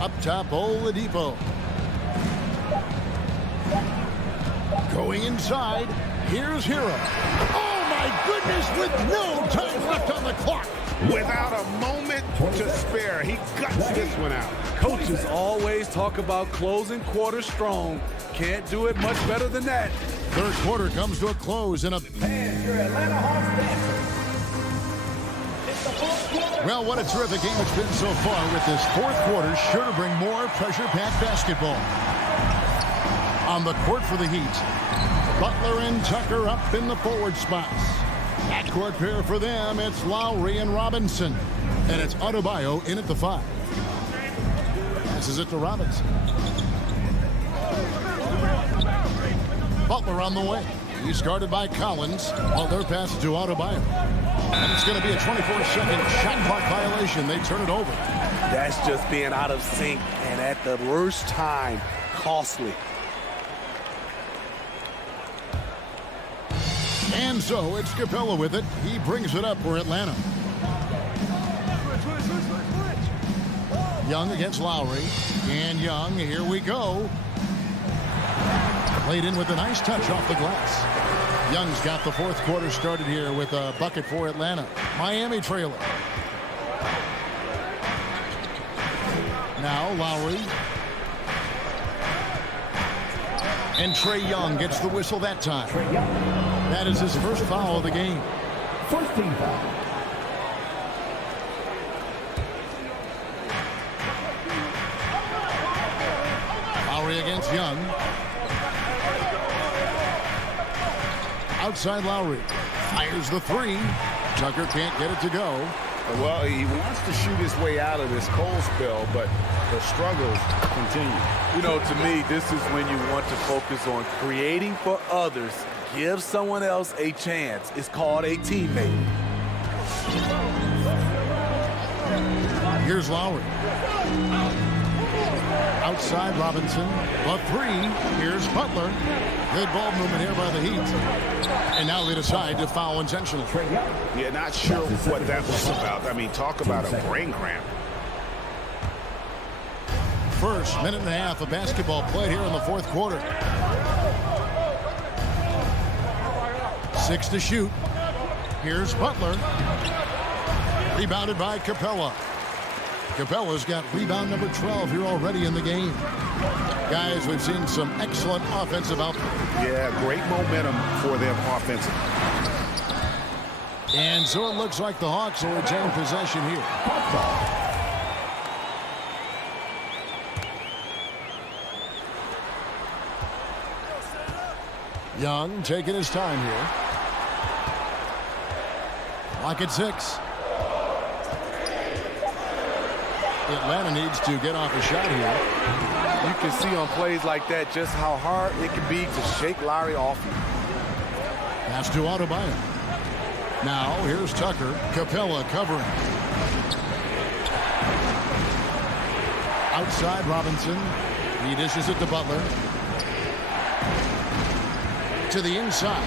Up top, Oladipo. Going inside. Here's Hero. Oh, my goodness, with no time left on the clock. Without a moment to spare, he guts this one out. Coaches always talk about closing quarters strong. Can't do it much better than that. Third quarter comes to a close in a... Well, what a terrific game it's been so far with this fourth quarter. Sure to bring more pressure-packed basketball. On the court for the Heat. Butler and Tucker up in the forward spots. Backcourt pair for them, it's Lowry and Robinson. And it's Adebayo in at the 5. Passes it to Robinson. Butler on the way. He's guarded by Collins. Butler passes to Adebayo. And it's going to be a 24-second shot clock violation. They turn it over. That's just being out of sync and at the worst time. Costly. And so it's Capella with it. He brings it up for Atlanta. Young against Lowry. And Young, here we go. Played in with a nice touch off the glass. Young's got the fourth quarter started here with a bucket for Atlanta. Miami trailing. Now Lowry. And Trae Young gets the whistle that time. That is his first foul of the game. First team foul. Lowry against Young. Outside Lowry. Fires the three. Tucker can't get it to go. Well, he wants to shoot his way out of this cold spell, but the struggles continue. You know, to me, this is when you want to focus on creating for others. Give someone else a chance. It's called a teammate. Here's Lowry. Outside Robinson. A three. Here's Butler. Good ball movement here by the Heat. And now they decide to foul intentionally. Yeah, not sure what that was about. I mean, talk about a brain cramp. First minute and a half of basketball played here in the fourth quarter. 6 to shoot. Here's Butler. Rebounded by Capella. Capella's got rebound number 12 here already in the game. Guys, we've seen some excellent offensive output. Yeah, great momentum for them offensively. And so it looks like the Hawks will retain possession here. Young taking his time here. Lock at 6. Atlanta needs to get off a shot here. You can see on plays like that just how hard it can be to shake Lowry off you. Pass to Adebayo. Now here's Tucker. Capella covering. Outside Robinson. He dishes it to Butler. To the inside.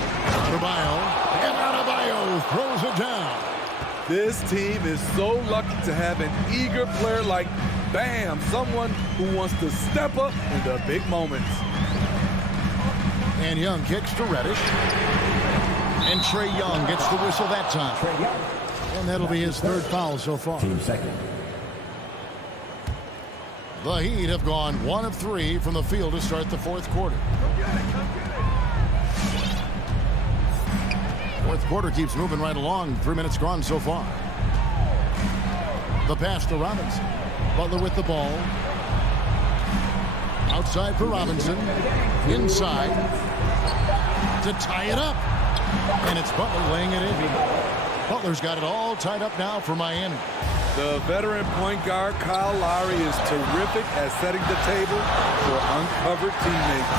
Adebayo. And Adebayo throws it down. This team is so lucky to have an eager player like Bam, someone who wants to step up in the big moments. And Young kicks to Reddish. And Trae Young gets the whistle that time. And that'll be his third foul so far. Team second. The Heat have gone 1 of 3 from the field to start the fourth quarter. Fourth quarter keeps moving right along. 3 minutes gone so far. The pass to Robinson. Butler with the ball. Outside for Robinson. Inside. To tie it up. And it's Butler laying it in. Butler's got it all tied up now for Miami. The veteran point guard Kyle Lowry is terrific at setting the table for uncovered teammates.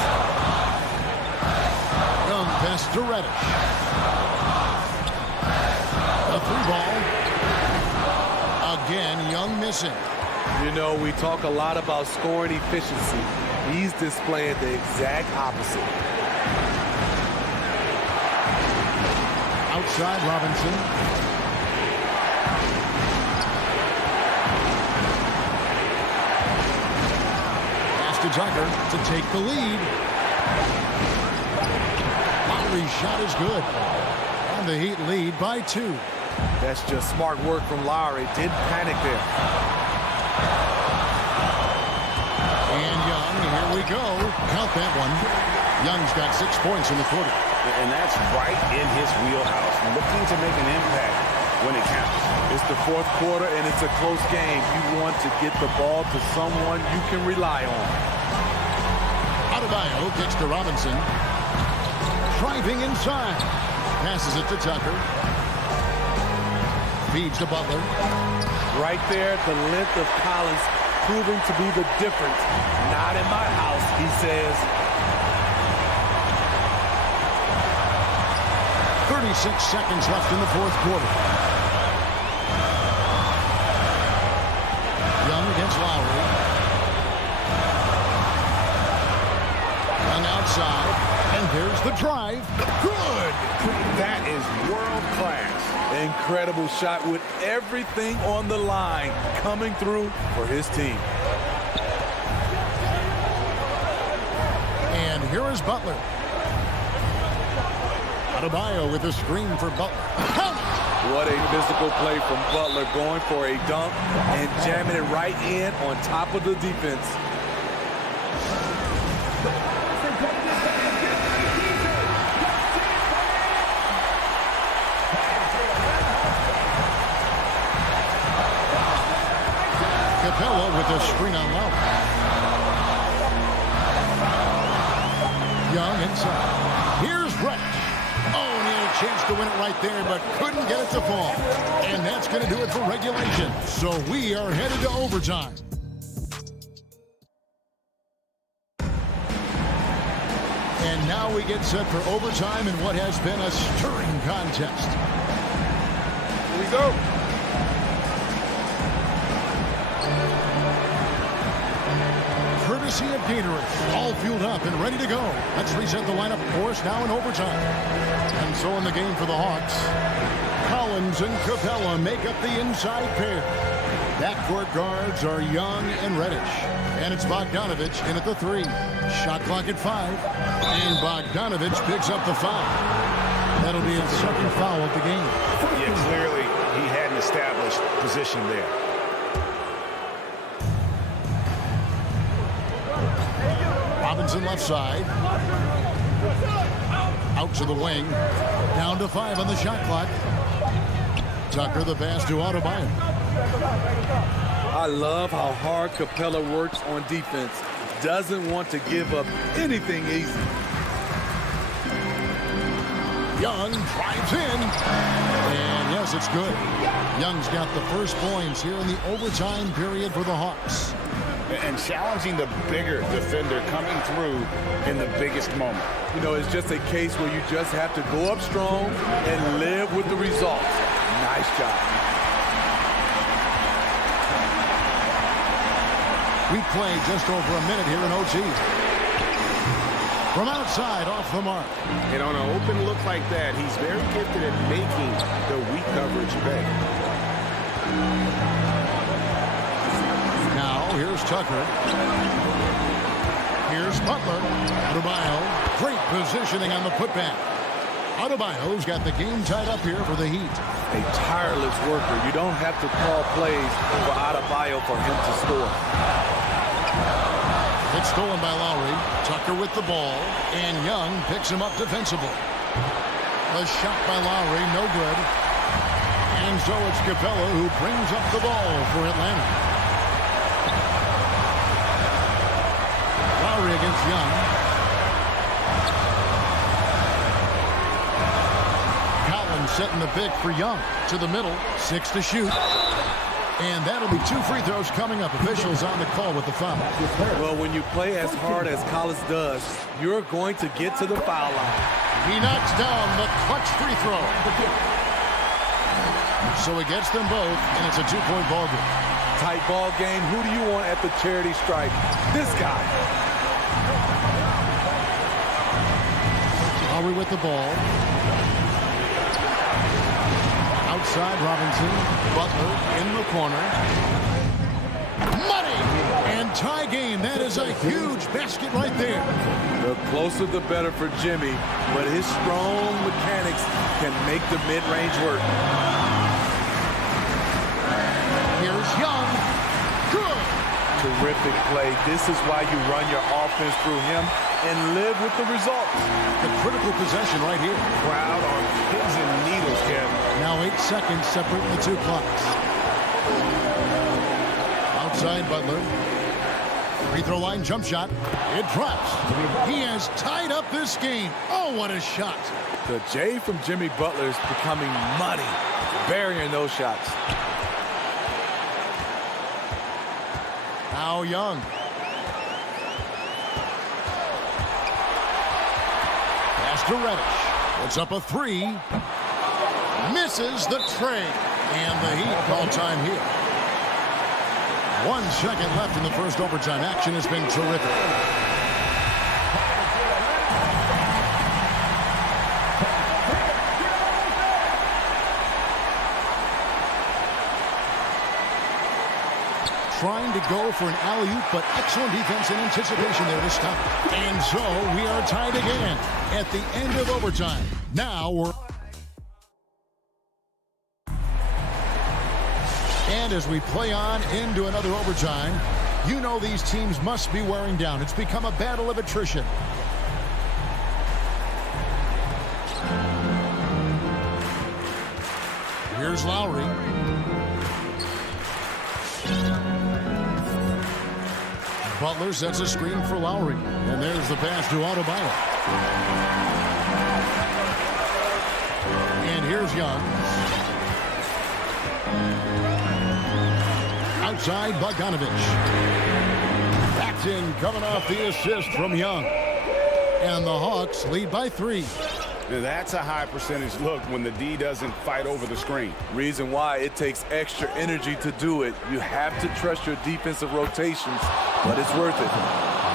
Young pass to Reddish. A 3-ball. Again, Young missing. You know, we talk a lot about scoring efficiency. He's displaying the exact opposite. Outside Robinson. Pass to Tucker to take the lead. Lowry's shot is good. And the Heat lead by 2. That's just smart work from Lowry. Didn't panic there. And Young, here we go. Count that one. Young's got 6 points in the quarter. And that's right in his wheelhouse. Looking to make an impact when it counts. It's the fourth quarter, and it's a close game. You want to get the ball to someone you can rely on. Adebayo kicks to Robinson. Driving inside. Passes it to Tucker. Feeds to Butler. Right there, the length of Collins proving to be the difference. Not in my house, he says. 36 seconds left in the fourth quarter. Young against Lowry. Young outside. And there's the drive. Good! That is world class. Incredible shot with everything on the line coming through for his team. And here is Butler. Adebayo with a screen for Butler. What a physical play from Butler, going for a dunk and jamming it right in on top of the defense. Capella with a screen on Lowry. Young inside. Here's Reddish. Oh, and he had a chance to win it right there, but couldn't get it to fall. And that's going to do it for regulation. So we are headed to overtime. And now we get set for overtime in what has been a stirring contest. Here we go. Courtesy of Gatorade, all fueled up and ready to go. Let's reset the lineup for us now in overtime. And so in the game for the Hawks, Collins and Capella make up the inside pair. Backcourt guards are Young and Reddish. And it's Bogdanovich in at the 3. Shot clock at 5. And Bogdanovich picks up the foul. That'll be his second foul of the game. Yeah, clearly he had an established position there. Robinson left side. Out to the wing. Down to 5 on the shot clock. Tucker the pass to Adebayo. I love how hard Capella works on defense. Doesn't want to give up anything easy. Young drives in. And yes, it's good. Young's got the first points here in the overtime period for the Hawks. And challenging the bigger defender coming through in the biggest moment. You know, it's just a case where you just have to go up strong and live with the results. Nice job. We played just over a minute here in OT. From outside, off the mark. And on an open look like that, he's very gifted at making the weak coverage pay. Now, here's Tucker. Here's Butler. Adebayo. Great positioning on the putback. Adebayo's got the game tied up here for the Heat. A tireless worker. You don't have to call plays for Adebayo for him to score. It's stolen by Lowry. Tucker with the ball. And Young picks him up defensively. A shot by Lowry, no good. And so it's Capella who brings up the ball for Atlanta. Lowry against Young. Collins setting the pick for Young. To the middle. 6 to shoot. And that'll be 2 free throws coming up. Officials on the call with the foul. Well, when you play as hard as Collins does, you're going to get to the foul line. He knocks down the clutch free throw. So he gets them both, and it's a 2-point ball game. Tight ball game. Who do you want at the charity stripe? This guy. Lowry with the ball. Outside Robinson. Butler in the corner. Money! And tie game. That is a huge basket right there. The closer the better for Jimmy, but his strong mechanics can make the mid-range work. Here's Young. Good. Terrific play. This is why you run your offense through him and live with the results. The critical possession right here. Crowd on pins and needles, Kevin. Now 8 seconds separating the 2 clocks. Outside Butler. Free throw line jump shot. It drops. He has tied up this game. Oh, what a shot. The J from Jimmy Butler is becoming muddy, burying those shots. Now Young. Pass to Reddish. Puts up a 3. Misses the tray. And the Heat call time here. 1 second left in the first overtime. Action has been terrific. Trying to go for an alley-oop, but excellent defense and anticipation there to stop it. And so we are tied again at the end of overtime. Now we're... And as we play on into another overtime, you know these teams must be wearing down. It's become a battle of attrition. Here's Lowry. Butler sets a screen for Lowry. And there's the pass to Adebayo. And here's Young. Outside, Bogdanovich. Backed in, coming off the assist from Young. And the Hawks lead by 3. Now that's a high percentage look when the D doesn't fight over the screen. Reason why it takes extra energy to do it. You have to trust your defensive rotations, but it's worth it.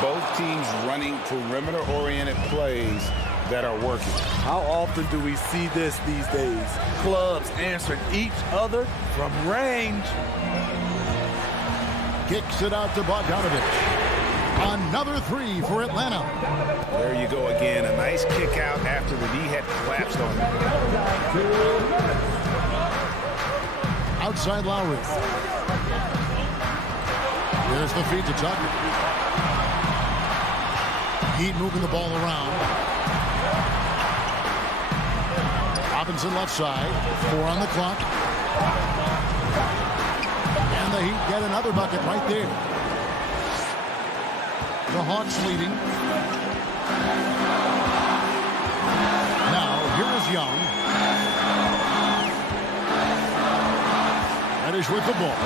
Both teams running perimeter-oriented plays that are working. How often do we see this these days? Clubs answering each other from range. Kicks it out to Bogdanovich. Another 3 for Atlanta. There you go again. A nice kick out after the D had collapsed on him. Outside Lowry. There's the feed to Tucker. Heat moving the ball around. Robinson left side. 4 on the clock. And the Heat get another bucket right there. The Hawks leading. Now, here's Young. Reddish with the ball.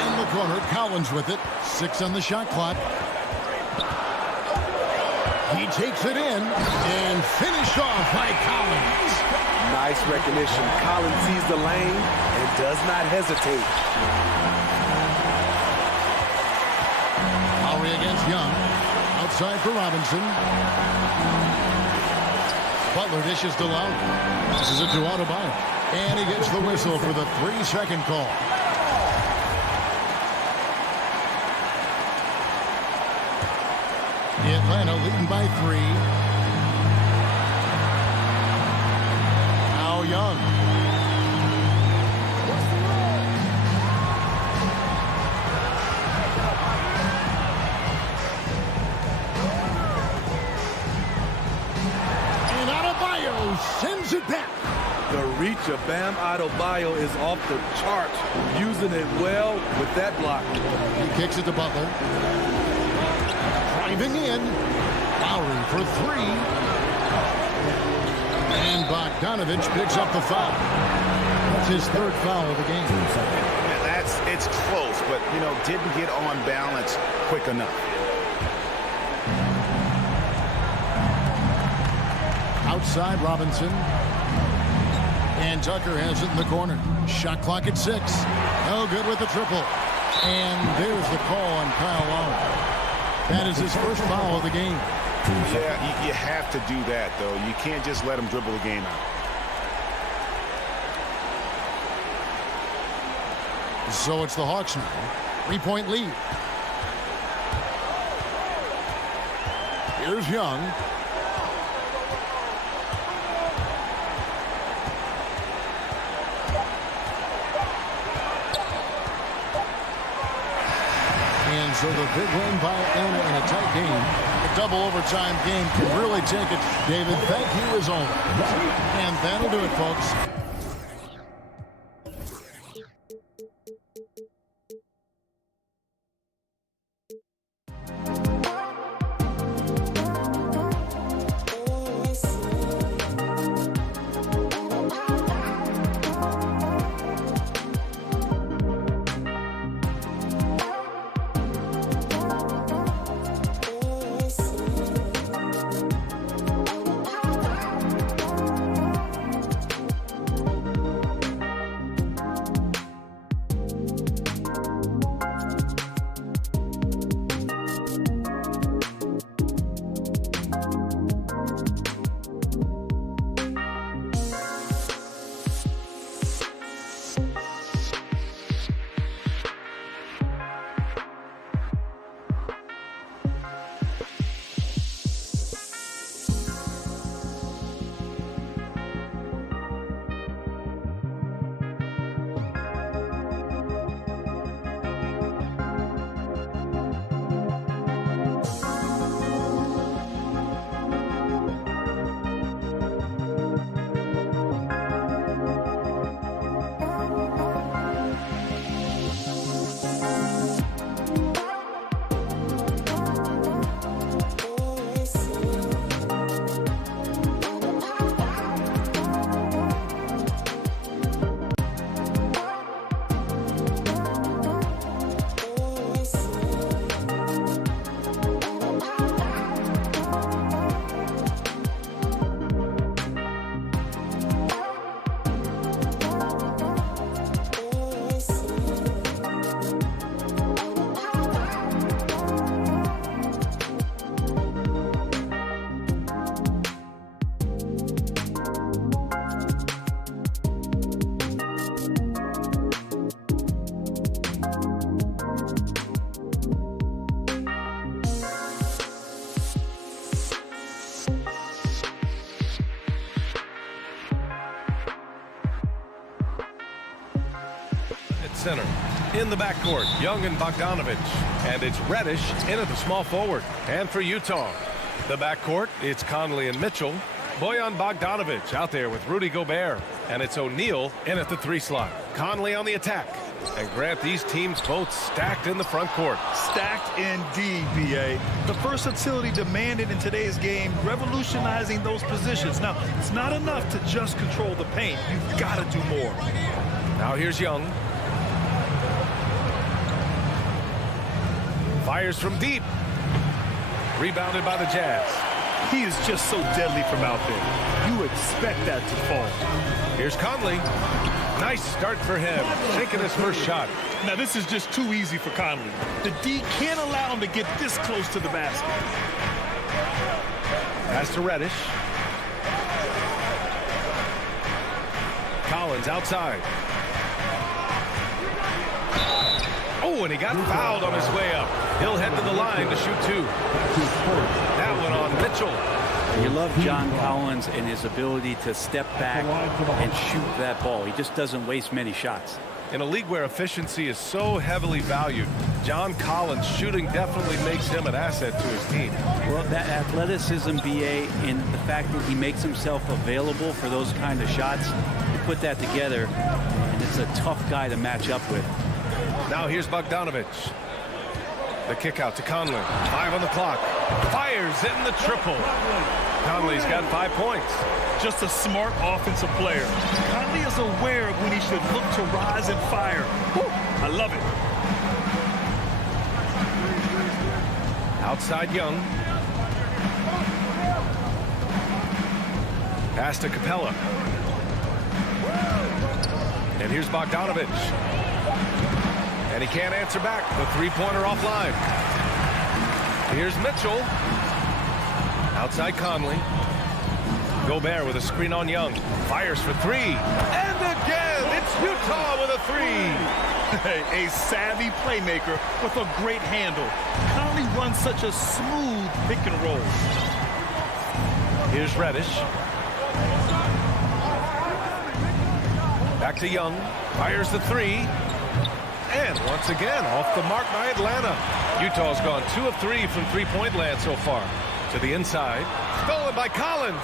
In the corner, Collins with it. 6 on the shot clock. He takes it in and finished off by Collins. Nice recognition. Collins sees the lane and does not hesitate. Lowry against Young. Outside for Robinson. Butler dishes to Lowry. Passes it to Adebayo. And he gets the whistle for the 3-second call. Atlanta leading by 3. Now Young. And Adebayo sends it back. The reach of Bam Adebayo is off the chart. Using it well with that block. He kicks it to Butler. Driving in. Lowry for 3. And Bogdanovich picks up the foul. That's his 3rd foul of the game. Yeah, it's close, but, didn't get on balance quick enough. Outside Robinson. And Tucker has it in the corner. Shot clock at 6. No good with the triple. And there's the call on Kyle Lowry. That is his 1st foul of the game. Yeah, you have to do that, though. You can't just let him dribble the game out. So it's the Hawks now. 3-point lead. Here's Young. And so the big win by Atlanta in a tight game. A double overtime game can really take it. David, thank you as always. And that'll do it, folks. at center. In the backcourt, Young and Bogdanovich. And it's Reddish in at the small forward. And for Utah, the backcourt, it's Conley and Mitchell. Bojan Bogdanovich out there with Rudy Gobert. And it's O'Neal in at the 3 slot. Conley on the attack. And Grant, these teams both stacked in the front court. Stacked indeed, B.A. The versatility demanded in today's game, revolutionizing those positions. Now, it's not enough to just control the paint. You've got to do more. Now here's Young. Fires from deep. Rebounded by the Jazz. He is just so deadly from out there. You expect that to fall. Here's Conley. Nice start for him. Taking his first shot. Now, this is just too easy for Conley. The D can't allow him to get this close to the basket. Pass to Reddish. Collins outside. Oh, and he got fouled on his way up. He'll head to the line to shoot 2. That one on Mitchell. You love John Collins and his ability to step back and shoot that ball. He just doesn't waste many shots. In a league where efficiency is so heavily valued, John Collins shooting definitely makes him an asset to his team. Well, that athleticism, B.A., and the fact that he makes himself available for those kind of shots, you put that together, and it's a tough guy to match up with. Now here's Bogdanovich. The kick out to Conley. 5 on the clock. Fires in the triple. Conley's got 5 points. Just a smart offensive player. Conley is aware of when he should look to rise and fire. Woo, I love it. Outside Young. Pass to Capella. And here's Bogdanovich. And he can't answer back. The 3-pointer offline. Here's Mitchell. Outside Conley. Gobert with a screen on Young. Fires for 3. And again, it's Utah with a 3. A savvy playmaker with a great handle. Conley runs such a smooth pick and roll. Here's Reddish. Back to Young. Fires the 3. And once again, off the mark by Atlanta. Utah's gone 2 of 3 from 3-point land so far. To the inside. Stolen by Collins.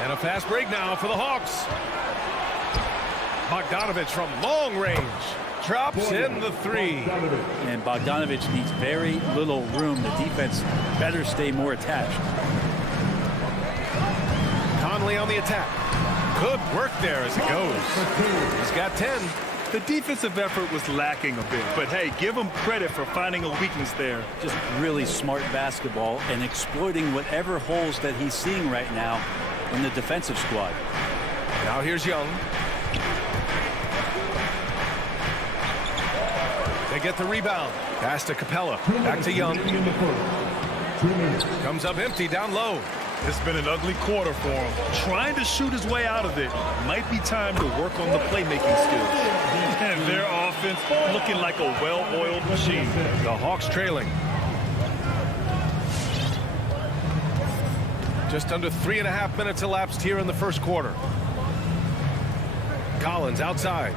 And a fast break now for the Hawks. Bogdanovich from long range. Drops in the 3. And Bogdanovich needs very little room. The defense better stay more attached. Conley on the attack. Good work there as it goes. He's got 10. The defensive effort was lacking a bit, but hey, give him credit for finding a weakness there. Just really smart basketball and exploiting whatever holes that he's seeing right now in the defensive squad. Now here's Young. They get the rebound. Pass to Capella. Back to Young. Comes up empty down low. It's been an ugly quarter for him. Trying to shoot his way out of it. Might be time to work on the playmaking skills. And their offense looking like a well-oiled machine. The Hawks trailing. Just under 3.5 minutes elapsed here in the first quarter. Collins outside.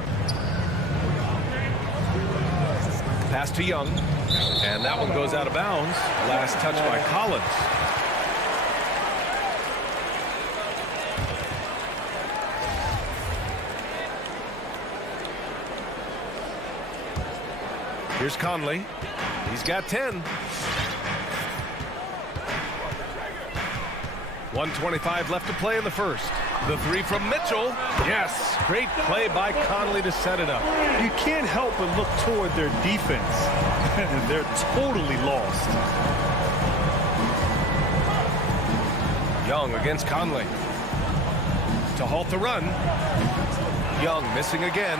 Pass to Young. And that one goes out of bounds. Last touch by Collins. Here's Conley. He's got 10. 1:25 left to play in the first. The 3 from Mitchell. Yes, great play by Conley to set it up. You can't help but look toward their defense. They're totally lost. Young against Conley. To halt the run. Young missing again.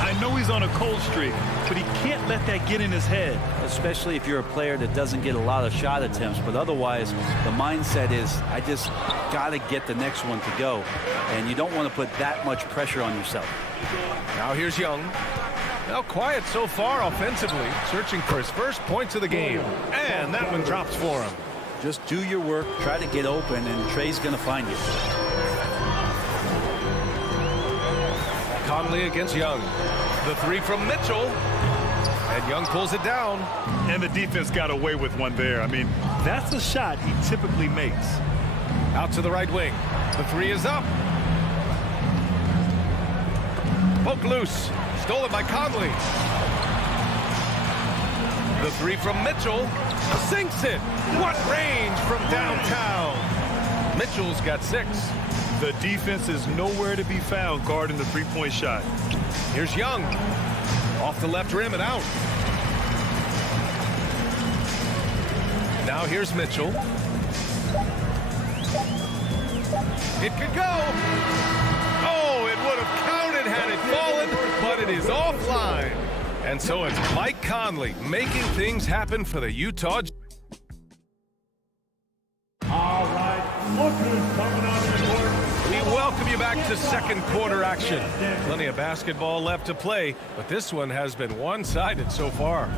I know he's on a cold streak, but he can't let that get in his head. Especially if you're a player that doesn't get a lot of shot attempts, but otherwise the mindset is I just got to get the next one to go, and you don't want to put that much pressure on yourself. Now here's Young. Now quiet so far offensively, searching for his first points of the game, and that one drops for him. Just do your work, try to get open, and Trey's going to find you. Conley against Young. The three from Mitchell. And Young pulls it down. And the defense got away with one there. I mean, that's a shot he typically makes. Out to the right wing. The three is up. Poke loose. Stolen by Conley. The three from Mitchell. Sinks it. What range from downtown. Mitchell's got 6. The defense is nowhere to be found guarding the three-point shot. Here's Young. Off the left rim and out. Now here's Mitchell. It could go. Oh, it would have counted had it fallen, but it is offline. And so it's Mike Conley making things happen for the Utah. All right, look who's coming on the court. We welcome you back to second quarter action. Plenty of basketball left to play, but this one has been one-sided so far.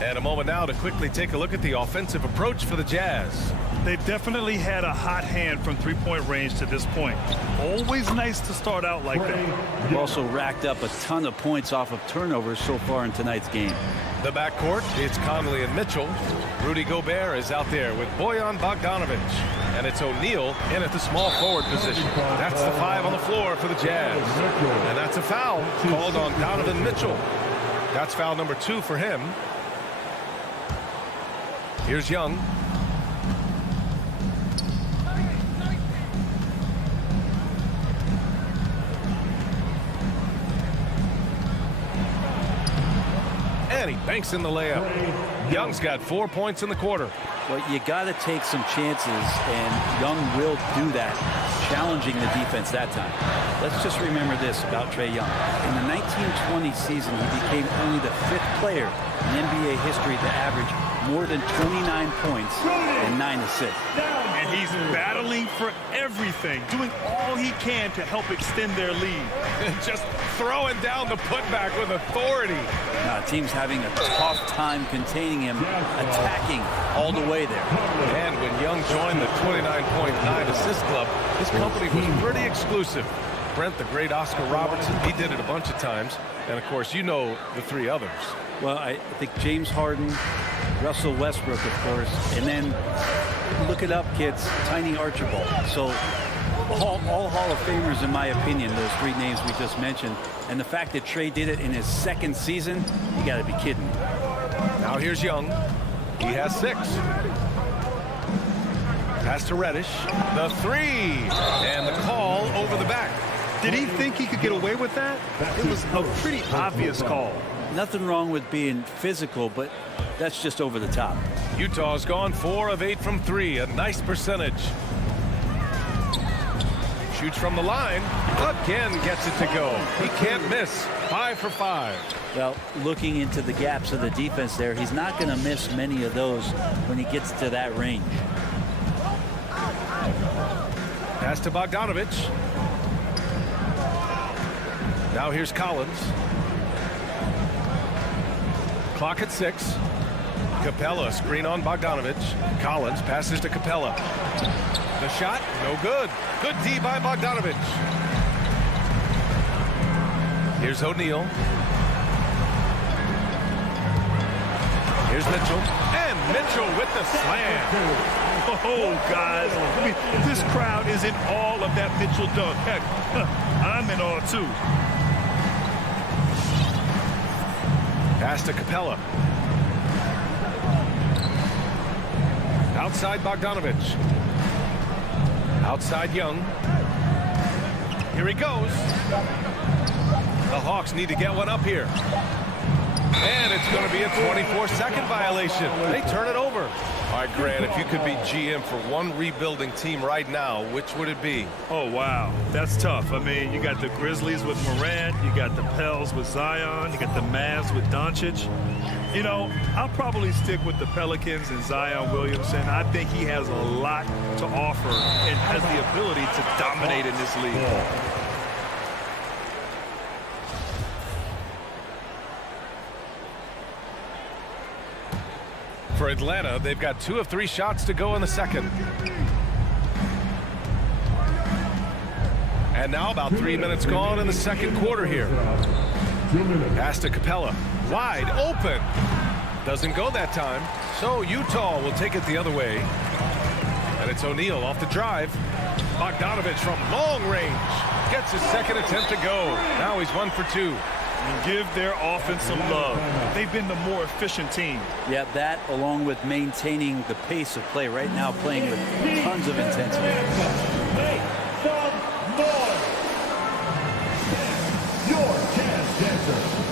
And a moment now to quickly take a look at the offensive approach for the Jazz. They've definitely had a hot hand from three-point range to this point. Always nice to start out like that. They've also racked up a ton of points off of turnovers so far in tonight's game. The backcourt, it's Conley and Mitchell. Rudy Gobert is out there with Bojan Bogdanovic. And it's O'Neal in at the small forward position. That's the 5 on the floor for the Jazz. And that's a foul called on Donovan Mitchell. That's foul number 2 for him. Here's Young. And he banks in the layup. Young's got 4 points in the quarter. Well, you got to take some chances, and Young will do that, challenging the defense that time. Let's just remember this about Trae Young. In the 1920 season, he became only the 5th player in NBA history to average more than 29 points and 9 assists. And he's battling for everything, doing all he can to help extend their lead. Just throwing down the putback with authority. Team's having a tough time containing him, attacking all the way there. And when Young joined the 29.9 assist club, his company was pretty exclusive. Brent, the great Oscar Robertson, he did it a bunch of times. And, of course, you know the 3 others. Well, I think James Harden, Russell Westbrook, of course, and then look it up, kids, Tiny Archibald. So all Hall of Famers, in my opinion, those 3 names we just mentioned. And the fact that Trae did it in his 2nd season, you got to be kidding me. Now here's Young. He has 6. Pass to Reddish. The 3. And the call over the back. Did he think he could get away with that? It was a pretty obvious call. Nothing wrong with being physical, but that's just over the top. Utah's gone 4 of 8 from 3. A nice percentage. Shoots from the line. Again gets it to go. He can't miss. 5 for 5. Well, looking into the gaps of the defense there, he's not going to miss many of those when he gets to that range. Pass to Bogdanovic. Now here's Collins. Clock at 6. Capella screen on Bogdanovic. Collins passes to Capella. The shot, no good. Good D by Bogdanovic. Here's O'Neal. Here's Mitchell. And Mitchell with the slam. Oh, guys, I mean, this crowd is in awe of that Mitchell dunk. Heck, I'm in awe, too. Pass to Capella. Outside Bogdanovic. Outside Young. Here he goes. The Hawks need to get one up here. And it's going to be a 24-second violation. They turn it over. All right, Grant, if you could be GM for one rebuilding team right now, which would it be? Oh, wow. That's tough. I mean, you got the Grizzlies with Morant. You got the Pels with Zion. You got the Mavs with Doncic. You know, I'll probably stick with the Pelicans and Zion Williamson. I think he has a lot to offer and has the ability to dominate in this league. For Atlanta, they've got 2 of 3 shots to go in the second. And now about 3 minutes gone in the second quarter here. Pass to Capella. Wide open. Doesn't go that time. So Utah will take it the other way. And it's O'Neal off the drive. Bogdanovich from long range. Gets his second attempt to go. Now he's 1 for 2. Give their offense some love. They've been the more efficient team. Yeah, that along with maintaining the pace of play right now, playing with tons of intensity. Make some noise. Your Jazz Dancer.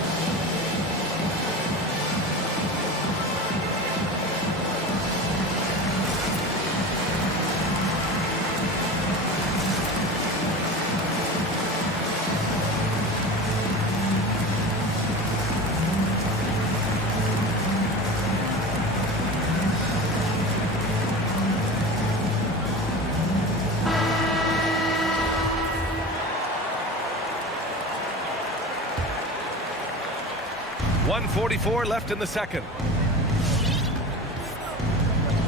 .144 left in the second.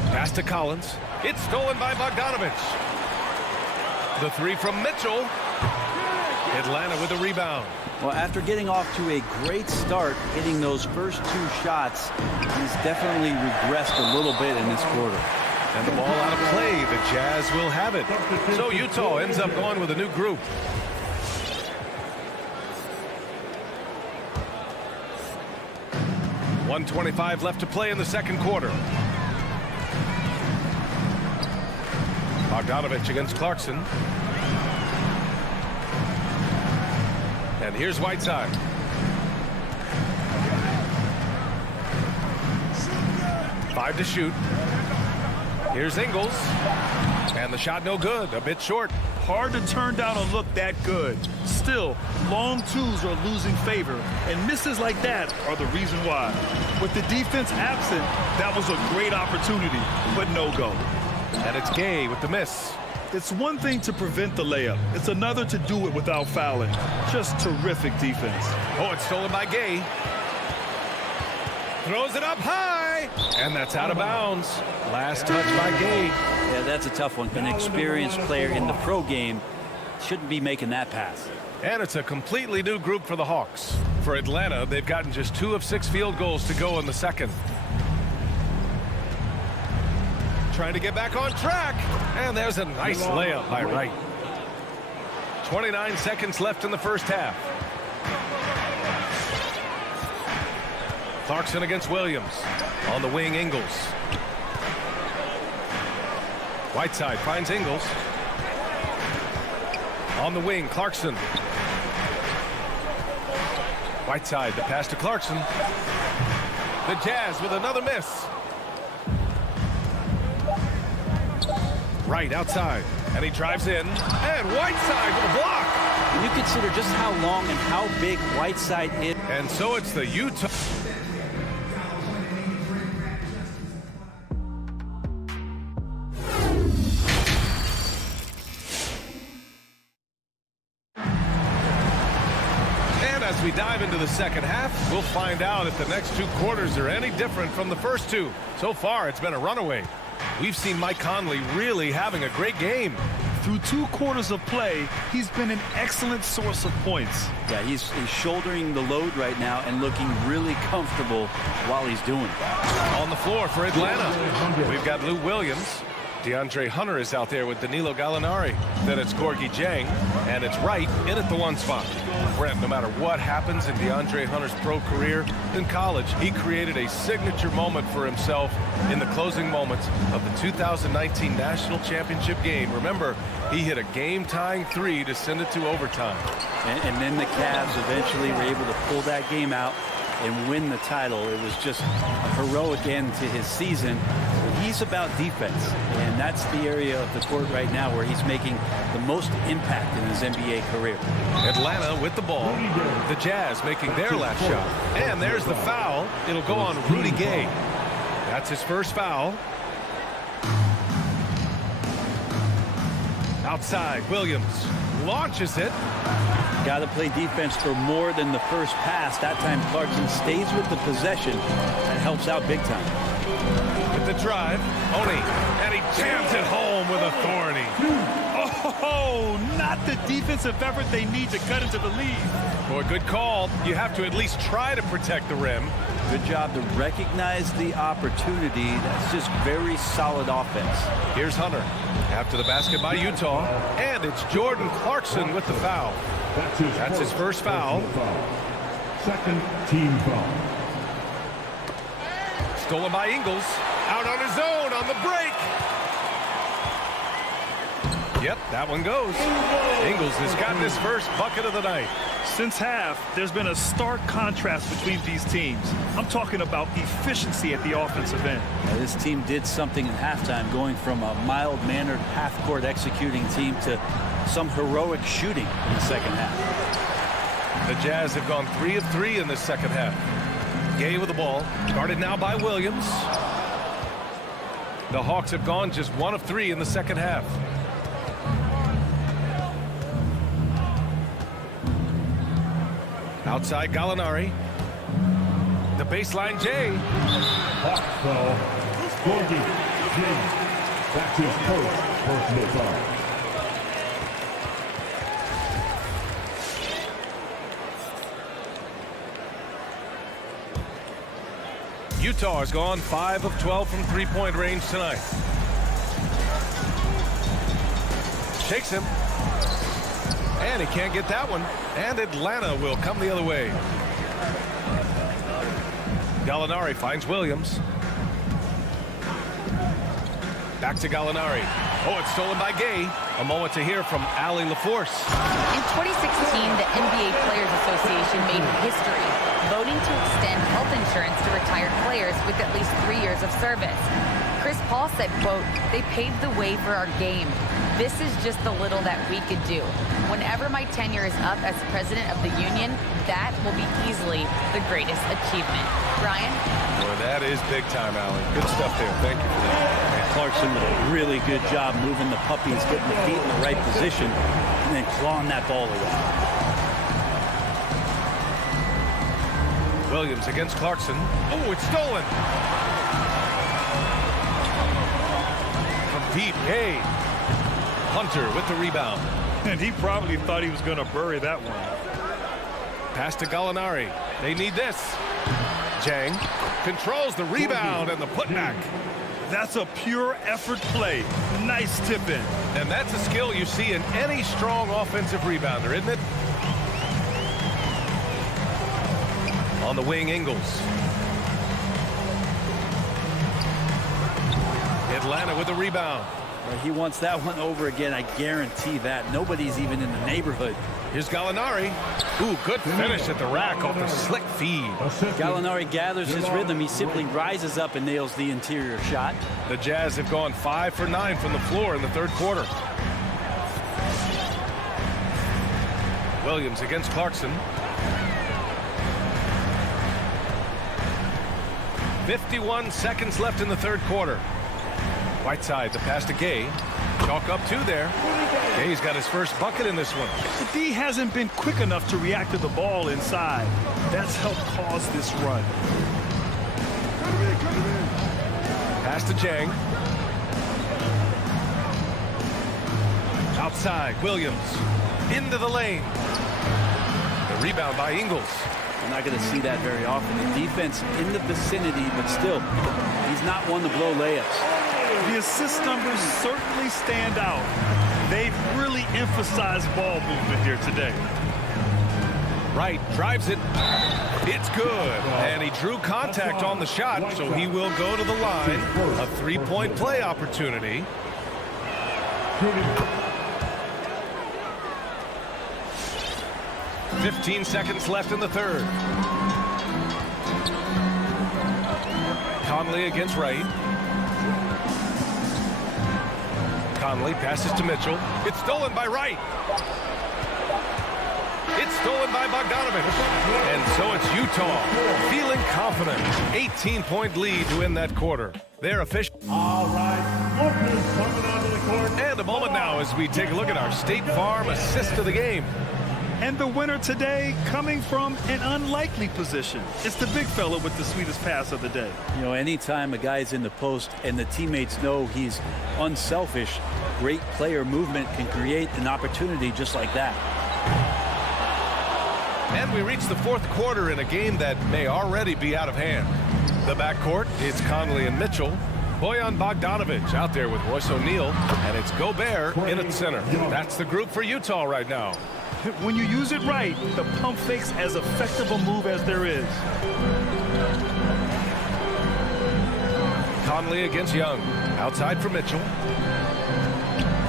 Pass to Collins. It's stolen by Bogdanovich. The three from Mitchell. Atlanta with a rebound. Well, after getting off to a great start, hitting those first 2 shots, he's definitely regressed a little bit in this quarter. And the ball out of play. The Jazz will have it. So Utah ends up going with a new group. .125 left to play in the second quarter. Bogdanovich against Clarkson. And here's Whiteside. Five to shoot. Here's Ingles. And the shot no good, a bit short. Hard to turn down a look that good. Still, long twos are losing favor, and misses like that are the reason why. With the defense absent, that was a great opportunity, but no go. And it's Gay with the miss. It's one thing to prevent the layup. It's another to do it without fouling. Just terrific defense. Oh, it's stolen by Gay. Throws it up high. And that's out of bounds. Last touch by Gay. Yeah, that's a tough one. An experienced player in the pro game shouldn't be making that pass. And it's a completely new group for the Hawks. For Atlanta, they've gotten just 2 of 6 field goals to go in the second. Trying to get back on track. And there's a nice layup by Wright. 29 seconds left in the first half. Clarkson against Williams. On the wing, Ingles. Whiteside finds Ingles. On the wing, Clarkson. Whiteside, the pass to Clarkson. The Jazz with another miss. Right outside, and he drives in, and Whiteside with a block. When you consider just how long and how big Whiteside is. And so it's the Utah. As we dive into the second half, we'll find out if the next 2 quarters are any different from the first 2. So far, it's been a runaway. We've seen Mike Conley really having a great game. Through 2 quarters of play, he's been an excellent source of points. Yeah, he's shouldering the load right now and looking really comfortable while he's doing it. On the floor for Atlanta, we've got Lou Williams. DeAndre Hunter is out there with Danilo Gallinari. Then it's Gorgui Dieng, and it's Wright in at the 1 spot. Brent, no matter what happens in DeAndre Hunter's pro career in college, he created a signature moment for himself in the closing moments of the 2019 National Championship game. Remember, he hit a game-tying 3 to send it to overtime. And then the Cavs eventually were able to pull that game out and win the title. It was just a heroic end to his season. He's about defense, and that's the area of the court right now where he's making the most impact in his NBA career. Atlanta with the ball. The Jazz making their last shot. And there's the foul. It'll go on Rudy Gay. That's his first foul. Outside, Williams launches it. Got to play defense for more than the first pass. That time Clarkson stays with the possession. That helps out big time. With the drive, Oni, and he jams it home with authority. Oh, not the defensive effort they need to cut into the lead. Boy, good call. You have to at least try to protect the rim. Good job to recognize the opportunity. That's just very solid offense. Here's Hunter. After the basket by Utah. And it's Jordan Clarkson with the foul. That's his first foul. Second team foul. Stolen by Ingles. Out on his own on the break. Yep, that one goes. Ingles has gotten his first bucket of the night. Since half, there's been a stark contrast between these teams. I'm talking about efficiency at the offensive end. This team did something in halftime, going from a mild-mannered half-court executing team to some heroic shooting in the second half. The Jazz have gone 3 of 3 in the second half. Gay with the ball, guarded now by Williams. The Hawks have gone just 1 of 3 in the second half. Outside Gallinari. The baseline Jay. Hawks foul. Gorgie James. That's his first personal foul. Utah has gone 5 of 12 from three-point range tonight. Shakes him. And he can't get that one. And Atlanta will come the other way. Gallinari finds Williams. Back to Gallinari. Oh, it's stolen by Gay. A moment to hear from Allie LaForce. In 2016, the NBA Players Association made history, voting to extend health insurance to retired players with at least 3 years of service. Chris Paul said, quote, "They paved the way for our game. This is just the little that we could do. Whenever my tenure is up as president of the union, that will be easily the greatest achievement." Brian? Boy, that is big time, Allie. Good stuff there. Thank you for that. And Clarkson did a really good job moving the puppies, getting the feet in the right position, and then clawing that ball away. Williams against Clarkson. Oh, it's stolen. From deep, Gay. Hunter with the rebound. And he probably thought he was going to bury that one. Pass to Gallinari. They need this. Jang controls the rebound and the putback. That's a pure effort play. Nice tip in. And that's a skill you see in any strong offensive rebounder, isn't it? On the wing, Ingles. Atlanta with the rebound. He wants that one over again. I guarantee that. Nobody's even in the neighborhood. Here's Gallinari. Ooh, good finish at the rack off the slick feed. Gallinari gathers his rhythm. He simply rises up and nails the interior shot. The Jazz have gone 5 for 9 from the floor in the third quarter. Williams against Clarkson. 51 seconds left in the third quarter. Whiteside, the pass to Gay. Chalk up 2 there. Gay's got his first bucket in this one. The D hasn't been quick enough to react to the ball inside. That's helped cause this run. Pass to Jang. Outside, Williams. Into the lane. The rebound by Ingles. We're not going to see that very often. The defense in the vicinity, but still, he's not one to blow layups. The assist numbers certainly stand out. They've really emphasized ball movement here today. Right, drives it. It's good. And he drew contact on the shot, so he will go to the line. A three-point play opportunity. 15 seconds left in the third. Conley against Wright. Conley passes to Mitchell. It's stolen by Wright. It's stolen by Bogdanovich. And so it's Utah feeling confident. 18-point lead to win that quarter. They're official. All right. Lucas coming onto the court. And a moment now as we take a look at our State Farm assist of the game. And the winner today coming from an unlikely position. It's the big fella with the sweetest pass of the day. You know, anytime a guy's in the post and the teammates know he's unselfish, great player movement can create an opportunity just like that. And we reach the fourth quarter in a game that may already be out of hand. The backcourt, it's Conley and Mitchell. Bojan Bogdanovic out there with Royce O'Neal, and it's Gobert in at center. That's the group for Utah right now. When you use it right, the pump fake's as effective a move as there is. Conley against Young. Outside for Mitchell.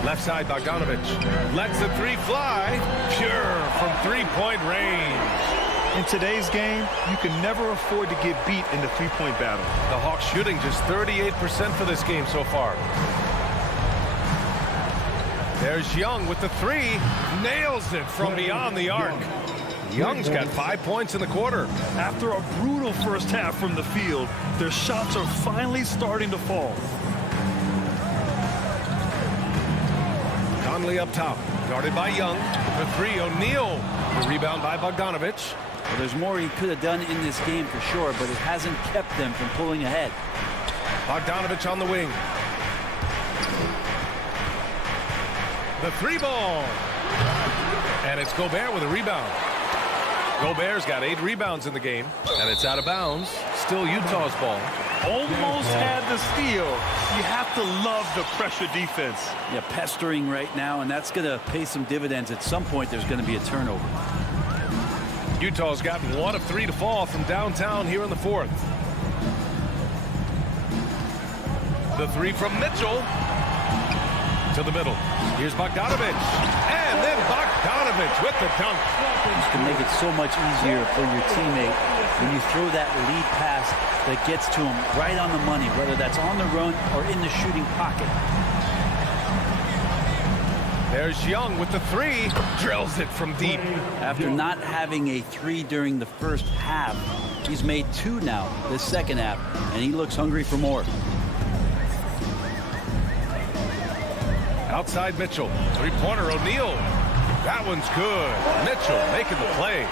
Left side, Bogdanovic. Lets the three fly. Pure from three-point range. In today's game, you can never afford to get beat in the three-point battle. The Hawks shooting just 38% for this game so far. There's Young with the three. Nails it from beyond the arc. Young's got 5 points in the quarter. After a brutal first half from the field, their shots are finally starting to fall. Conley up top, guarded by Young. The three, O'Neal. The rebound by Bogdanovic. Well, there's more he could have done in this game for sure, but it hasn't kept them from pulling ahead. Bogdanovic on the wing. The three ball. And it's Gobert with a rebound. Gobert's got 8 rebounds in the game, and it's out of bounds. Still Utah's ball. Almost had the steal. You have to love the pressure defense. Yeah, pestering right now, and that's going to pay some dividends. At some point, there's going to be a turnover. Utah's gotten 1 of 3 to fall from downtown here in the fourth. The three from Mitchell to the middle. Here's Bogdanovic. And then Bogdanovic with the dunk. This can make it so much easier for your teammate when you throw that lead pass that gets to him right on the money, whether that's on the run or in the shooting pocket. There's Young with the three. Drills it from deep. After not having a three during the first half, he's made 2 now this second half, and he looks hungry for more. Outside Mitchell. Three-pointer O'Neal. That one's good. Mitchell making the play.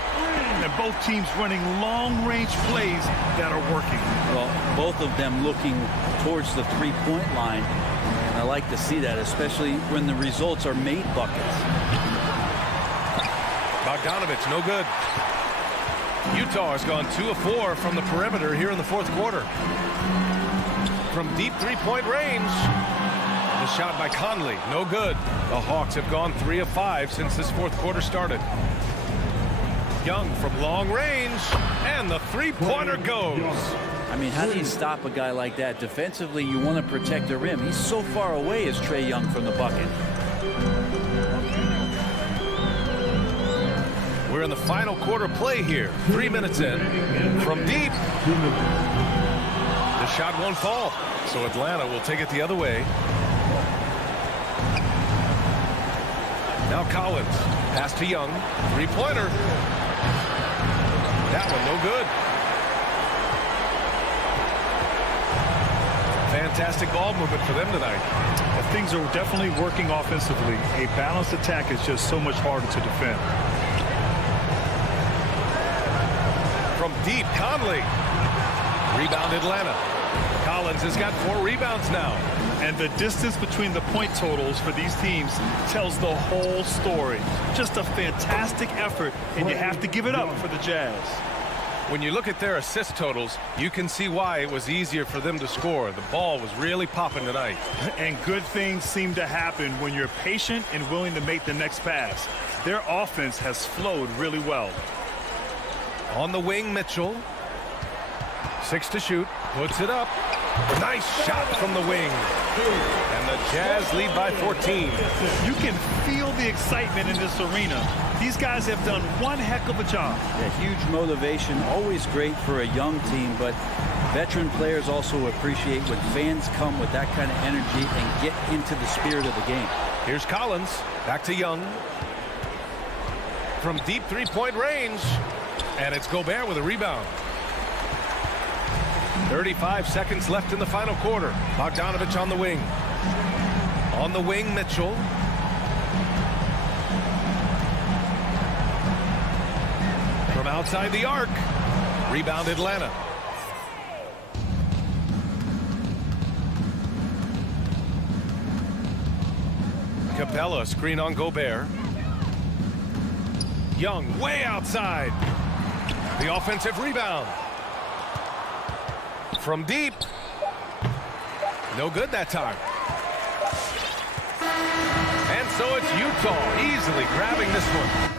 And both teams running long-range plays that are working. Well, both of them looking towards the three-point line. And I like to see that, especially when the results are made buckets. Bogdanovic, no good. Utah has gone 2 of 4 from the perimeter here in the fourth quarter. From deep three-point range. The shot by Conley, no good. The Hawks have gone 3 of 5 since this fourth quarter started. Young from long range, and the three-pointer goes. I mean, how do you stop a guy like that? Defensively, you want to protect the rim. He's so far away as Trae Young from the bucket. We're in the final quarter play here. 3 minutes in. From deep. The shot won't fall, so Atlanta will take it the other way. Now Collins. Pass to Young. Three-pointer. That one no good. Fantastic ball movement for them tonight. Things are definitely working offensively. A balanced attack is just so much harder to defend. From deep, Conley. Rebound Atlanta. Collins has got 4 rebounds now. And the distance between the point totals for these teams tells the whole story. Just a fantastic effort, and you have to give it up for the Jazz. When you look at their assist totals, you can see why it was easier for them to score. The ball was really popping tonight. And good things seem to happen when you're patient and willing to make the next pass. Their offense has flowed really well. On the wing, Mitchell. 6 to shoot. Puts it up. Nice shot from the wing. And the Jazz lead by 14. You can feel the excitement in this arena. These guys have done one heck of a job. Yeah, huge motivation, always great for a young team, but veteran players also appreciate when fans come with that kind of energy and get into the spirit of the game. Here's Collins. Back to Young. From deep three-point range. And it's Gobert with a rebound. 35 seconds left in the final quarter. Bogdanovic on the wing. On the wing, Mitchell. From outside the arc. Rebound Atlanta. Capella, screen on Gobert. Young way outside. The offensive rebound. From deep. No good that time. And so it's Utah easily grabbing this one.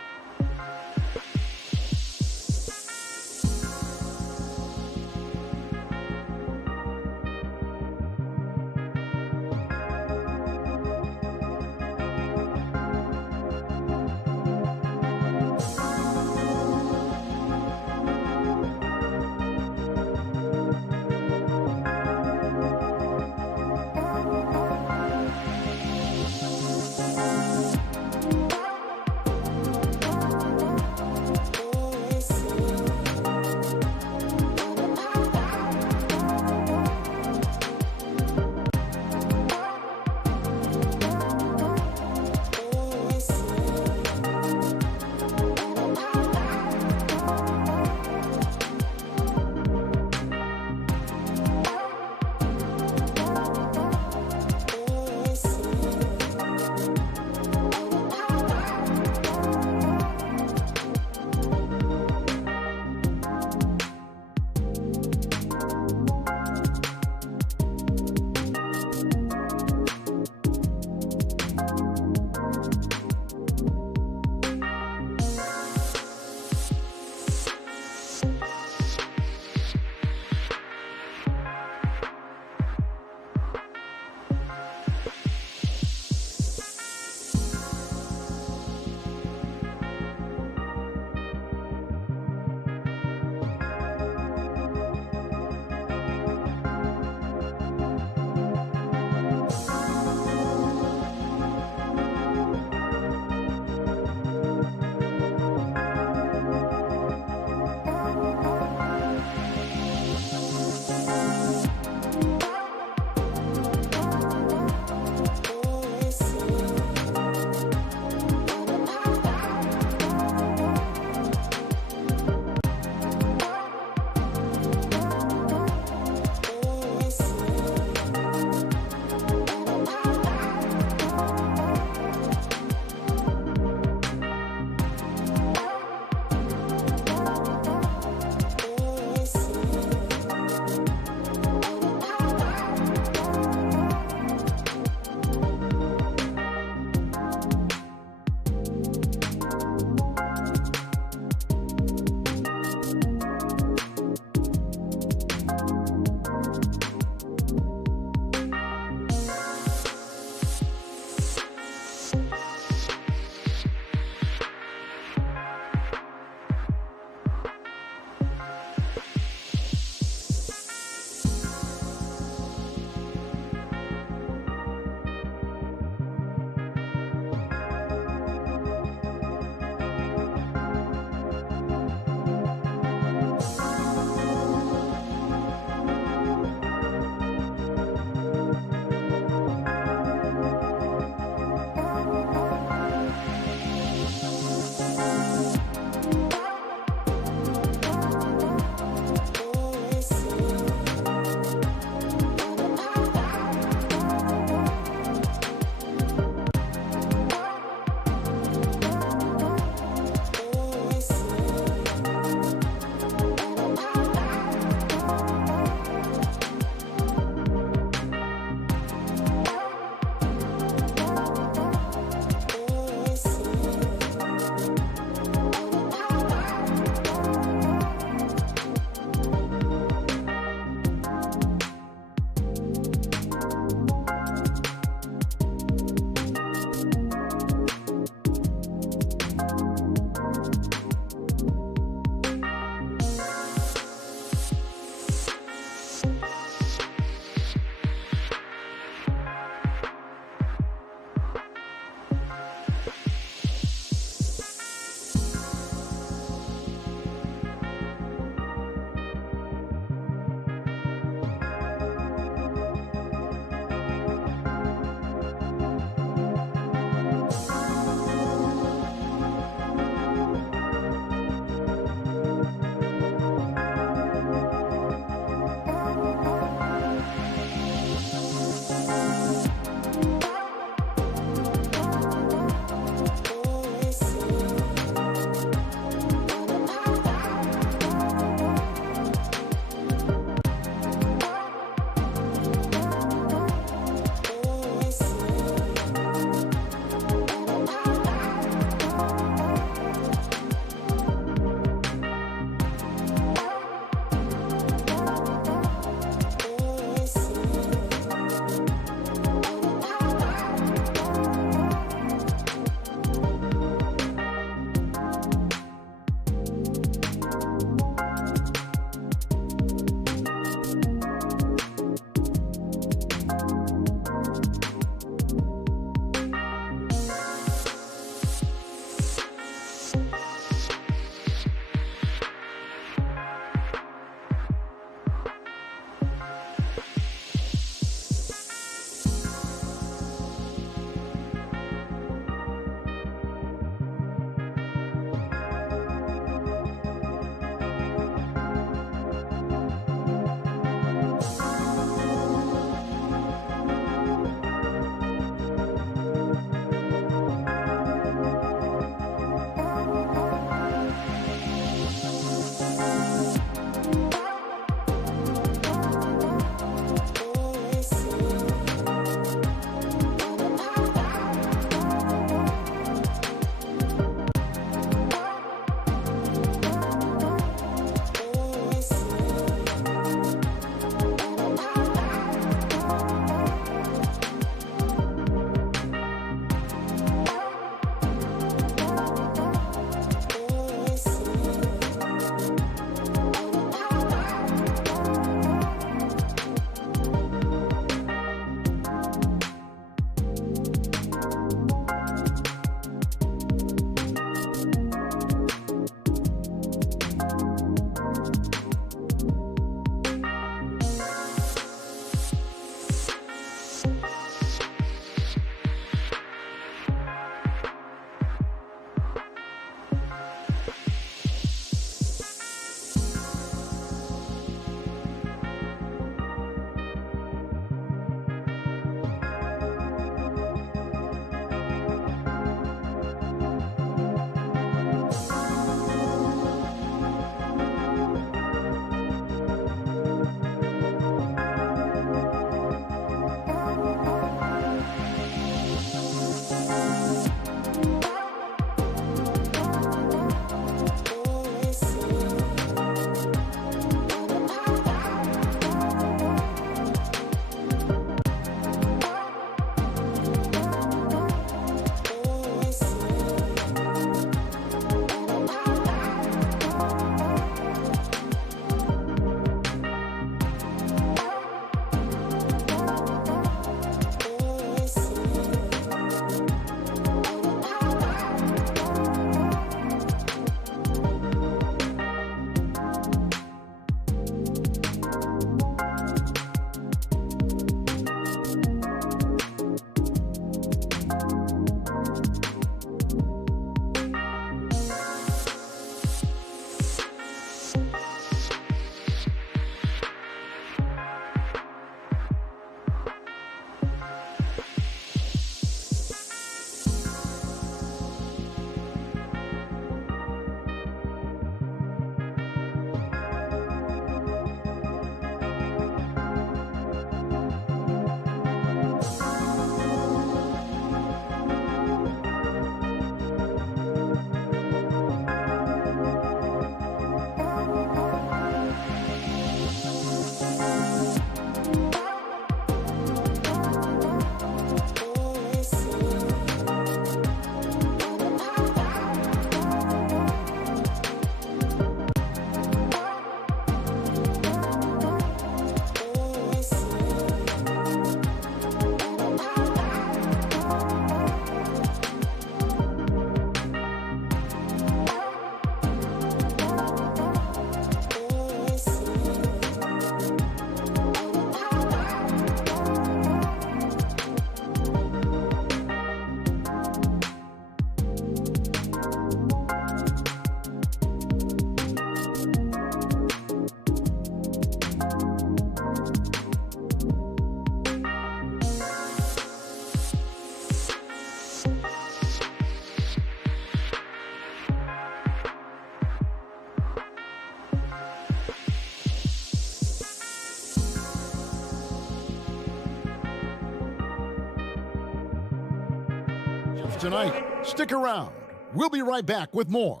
tonight. Stick around. We'll be right back with more.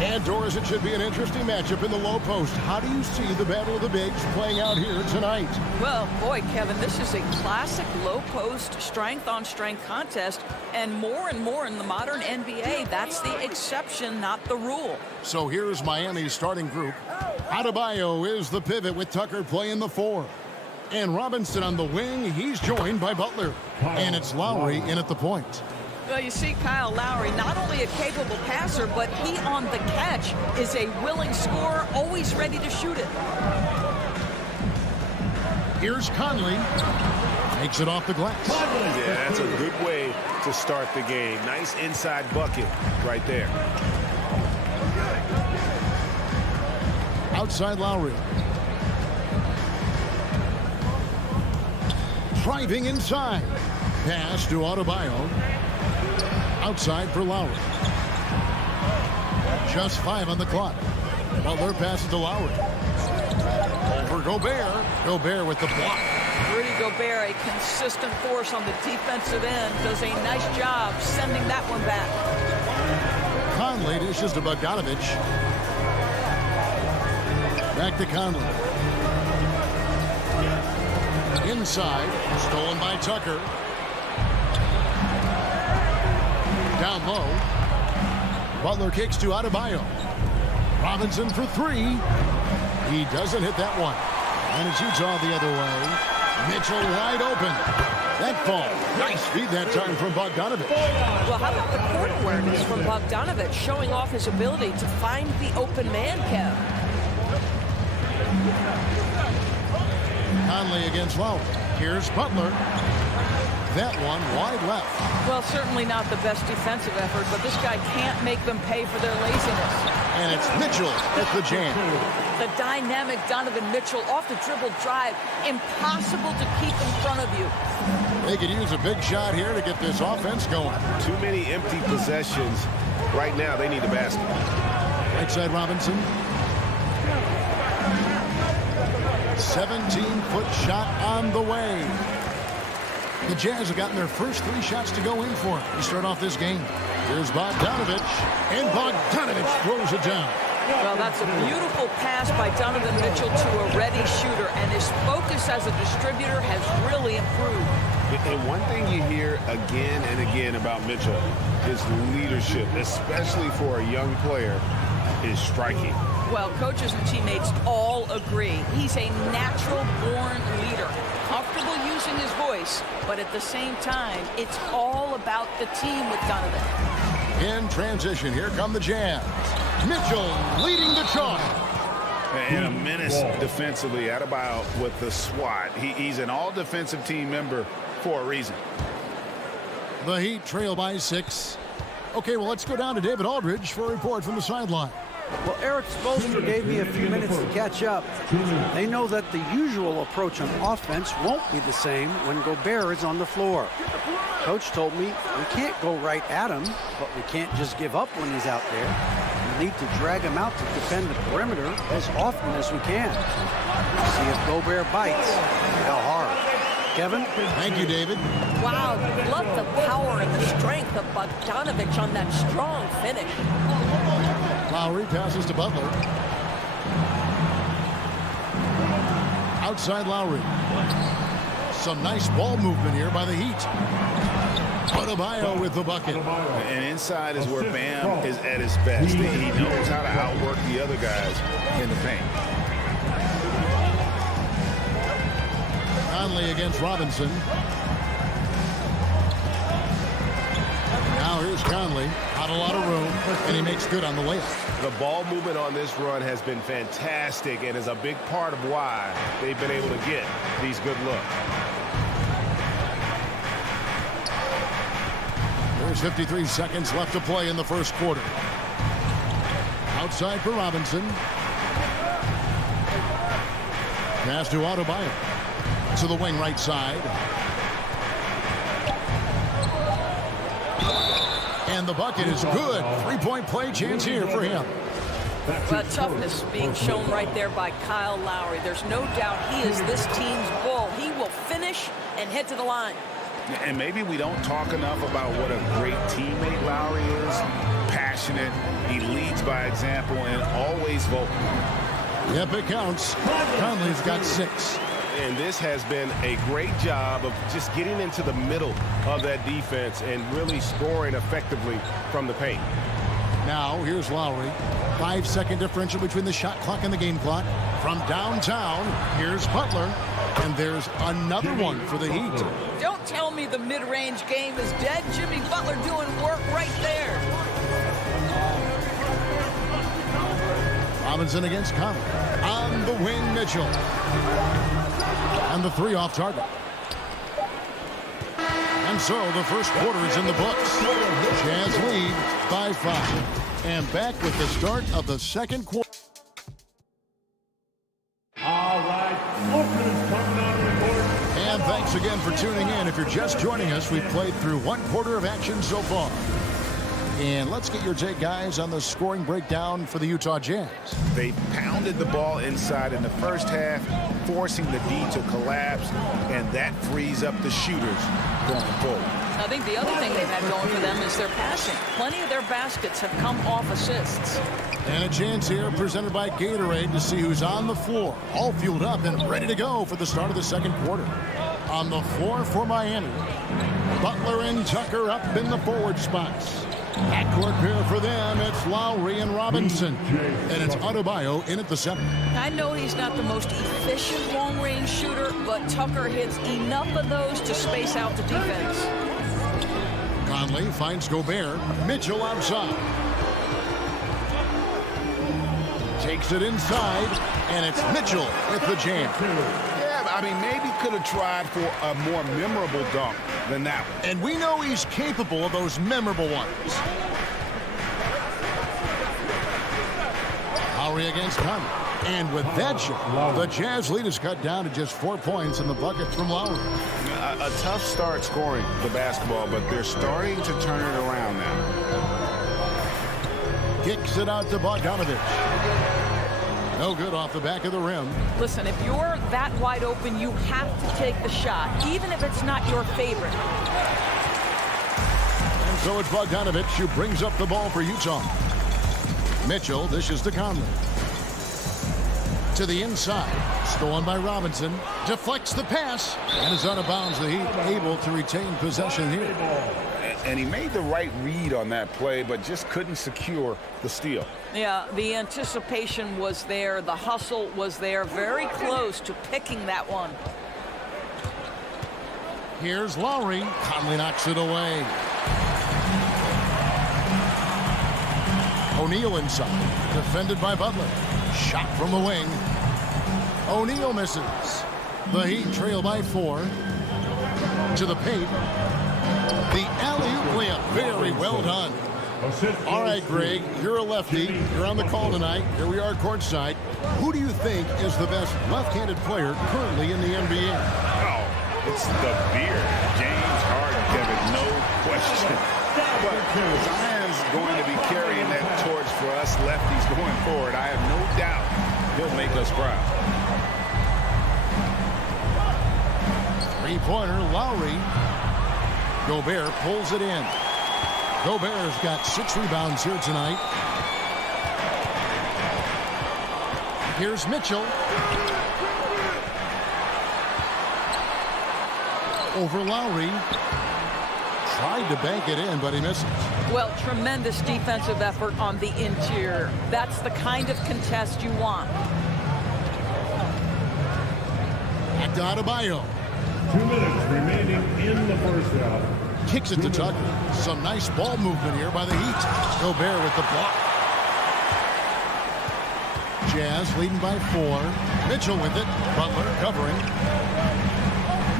And Doris, it should be an interesting matchup in the low post. How do you see the Battle of the Bigs playing out here tonight? Well, boy, Kevin, this is a classic low post strength-on-strength contest, and more in the modern NBA, that's the exception, not the rule. So here's Miami's starting group. Adebayo is the pivot with Tucker playing the 4. And Robinson on the wing, he's joined by Butler. And it's Lowry in at the point. Well, you see Kyle Lowry, not only a capable passer, but he on the catch is a willing scorer, always ready to shoot it. Here's Conley. Makes it off the glass. Yeah, that's a good way to start the game. Nice inside bucket right there. Outside Lowry. Driving inside. Pass to Adebayo. Outside for Lowry. Just 5 on the clock. Butler passes to Lowry. Over Gobert. Gobert with the block. Rudy Gobert, a consistent force on the defensive end, does a nice job sending that one back. Conley dishes to Bogdanovich. Back to Conley. Inside. Stolen by Tucker. Down low. Butler kicks to Adebayo. Robinson for 3. He doesn't hit that one. And it shoots all the other way. Mitchell wide open. That fall. Nice feed that time from Bogdanovich. Well, how about the court awareness from Bogdanovich, showing off his ability to find the open man, Kev? Conley against Lowry. Here's Butler. That one wide left. Well, certainly not the best defensive effort, but this guy can't make them pay for their laziness. And it's Mitchell at the jam. The dynamic Donovan Mitchell off the dribble drive. Impossible to keep in front of you. They could use a big shot here to get this offense going. Too many empty possessions. Right now, they need the basket. Right side Robinson. 17-foot shot on the way. The Jazz have gotten their first 3 shots to go in for it to start off this game. Here's Bogdanovich, and Bogdanovich throws it down. Well, that's a beautiful pass by Donovan Mitchell to a ready shooter, and his focus as a distributor has really improved. And one thing you hear again and again about Mitchell, his leadership, especially for a young player, is striking. Well, coaches and teammates all agree. He's a natural-born leader, comfortable using his voice, but at the same time, it's all about the team with Donovan. In transition, here come the Jazz. Mitchell leading the charge. And a menace defensively. Adebayo with the swat. He's an all-defensive team member for a reason. The Heat trail by 6. Okay, well, let's go down to David Aldridge for a report from the sideline. Well, Eric Spoelstra gave me a few minutes to catch up. They know that the usual approach on offense won't be the same when Gobert is on the floor. Coach told me we can't go right at him, but we can't just give up when he's out there. We need to drag him out to defend the perimeter as often as we can. See if Gobert bites, how hard. Kevin? Thank you, David. Wow, love the power and the strength of Bogdanovich on that strong finish. Lowry passes to Butler. Outside Lowry. Some nice ball movement here by the Heat. Adebayo with the bucket. And inside is where Bam is at his best. He knows how to outwork the other guys in the paint. Conley against Robinson. Now here's Conley. Not a lot of room, and he makes good on the layup. The ball movement on this run has been fantastic and is a big part of why they've been able to get these good looks. There's 53 seconds left to play in the first quarter. Outside for Robinson. Pass to Adebayo. To the wing right side. And the bucket is good. 3-point play chance here for him. But toughness being shown right there by Kyle Lowry. There's no doubt he is this team's bull. He will finish and head to the line. And maybe we don't talk enough about what a great teammate Lowry is. Passionate, he leads by example, and always vocal. Yep, it counts. Conley's got 6. And this has been a great job of just getting into the middle of that defense and really scoring effectively from the paint. Now, here's Lowry. 5-second differential between the shot clock and the game clock. From downtown, here's Butler. And there's another one for the Heat. Don't tell me the mid-range game is dead. Jimmy Butler doing work right there. Robinson against Conley. On the wing, Mitchell. And the 3 off target. And so the first quarter is in the books. Jazz lead by 5. And back with the start of the second quarter. All right, offense coming on the court. And thanks again for tuning in. If you're just joining us, we've played through 1 quarter of action so far. And let's get your take, guys, on the scoring breakdown for the Utah Jazz. They pounded the ball inside in the first half, forcing the D to collapse, and that frees up the shooters going forward. I think the other thing they've had going for them is their passing. Plenty of their baskets have come off assists. And a chance here presented by Gatorade to see who's on the floor, all fueled up and ready to go for the start of the second quarter. On the floor for Miami, Butler and Tucker up in the forward spots. Backcourt pair for them, it's Lowry and Robinson. And it's Adebayo in at the center. I know he's not the most efficient long-range shooter, but Tucker hits enough of those to space out the defense. Conley finds Gobert. Mitchell outside. Takes it inside, and it's Mitchell with the jam. Yeah, I mean, maybe could have tried for a more memorable dunk than that one. And we know he's capable of those memorable ones. Lowry against Conley. And with that shot, the Jazz lead is cut down to just 4 points in the bucket from Lowry. A tough start scoring the basketball, but they're starting to turn it around now. Kicks it out to Bogdanovich. No good off the back of the rim. Listen, if you're that wide open, you have to take the shot, even if it's not your favorite. And so it's Bogdanovich who brings up the ball for Utah. Mitchell dishes to Conley. To the inside. Stolen by Robinson. Deflects the pass. And is out of bounds. The Heat able to retain possession here. And he made the right read on that play, but just couldn't secure the steal. Yeah, the anticipation was there. The hustle was there. Very close to picking that one. Here's Lowry. Conley knocks it away. O'Neal inside. Defended by Butler. Shot from the wing. O'Neal misses. The Heat trail by 4. To the paint. The alley-oop layup. Very well done. All right, Greg, you're a lefty. You're on the call tonight. Here we are courtside. Who do you think is the best left-handed player currently in the NBA? Oh, it's the beard. James Harden, Kevin, no question. But Zion's going to be carrying that torch for us lefties going forward. I have no doubt he'll make us proud. Three-pointer, Lowry. Gobert pulls it in. Gobert's got 6 rebounds here tonight. Here's Mitchell. Over Lowry. Tried to bank it in, but he misses. Well, tremendous defensive effort on the interior. That's the kind of contest you want. Back to Adebayo. 2 minutes remaining in the first half. Kicks it to Tucker. Some nice ball movement here by the Heat. Gobert with the block. Jazz leading by 4. Mitchell with it. Butler covering.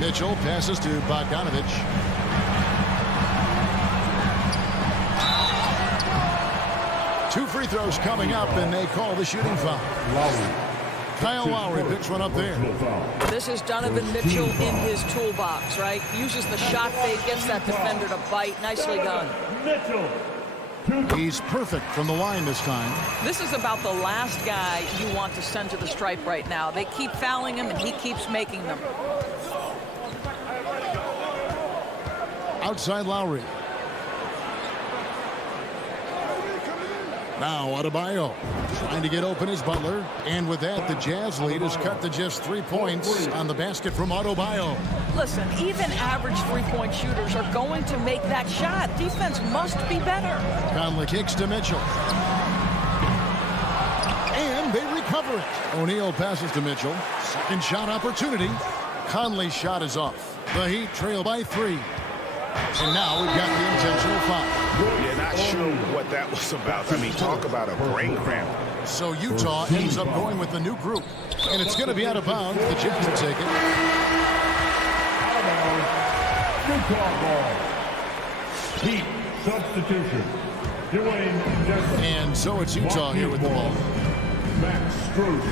Mitchell passes to Bogdanovich. Two free throws coming up, and they call the shooting foul. Kyle Lowry picks one up there. This is Donovan Mitchell in his toolbox, right? Uses the shot fake, gets that defender to bite. Nicely done. He's perfect from the line this time. This is about the last guy you want to send to the stripe right now. They keep fouling him, and he keeps making them. Outside Lowry. Now Adebayo trying to get open as Butler. And with that, the Jazz lead is cut to just 3 points on the basket from Adebayo. Listen, even average three-point shooters are going to make that shot. Defense must be better. Conley kicks to Mitchell. And they recover it. O'Neal passes to Mitchell. Second shot opportunity. Conley's shot is off. The Heat trail by 3. And now we've got the intentional foul. Yeah, not sure what that was about. I mean, talk about a brain cramp. So Utah ends up going with the new group. And it's going to be out of bounds. The Jazz will take it. Out of bounds. Utah ball. Heat substitution. Dwayne Dedmon. And so it's Utah here with the ball. Max Strus.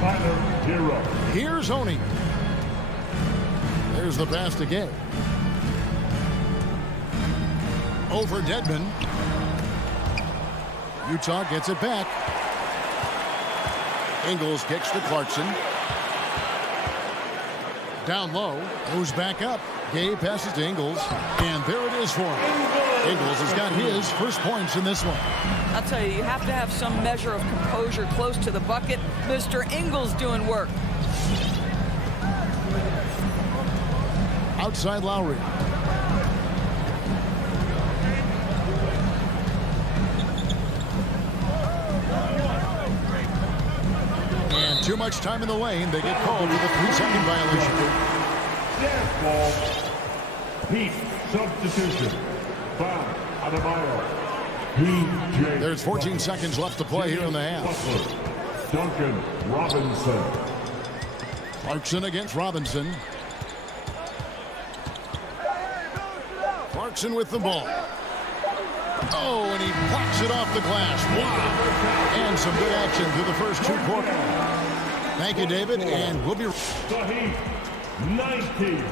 Tyler Hero. Here's Oni. There's the pass to Gay. Over Dedmon. Utah gets it back. Ingles kicks to Clarkson. Down low. Goes back up. Gay passes to Ingles. And there it is for him. Ingles has got his first points in this one. I'll tell you, you have to have some measure of composure close to the bucket. Mr. Ingles doing work. Outside Lowry. And too much time in the lane. They get called with a 3-second violation. Jazz ball. Heat substitution. Foul. Adebayo. PJ. There's 14 seconds left to play here in the half. Butler. Duncan Robinson. Clarkson against Robinson. Clarkson with the ball. Oh, and he blocks it off the glass. Wow. And some good action through the first 2 quarters. Thank you, David, and we'll be... The Heat, 19.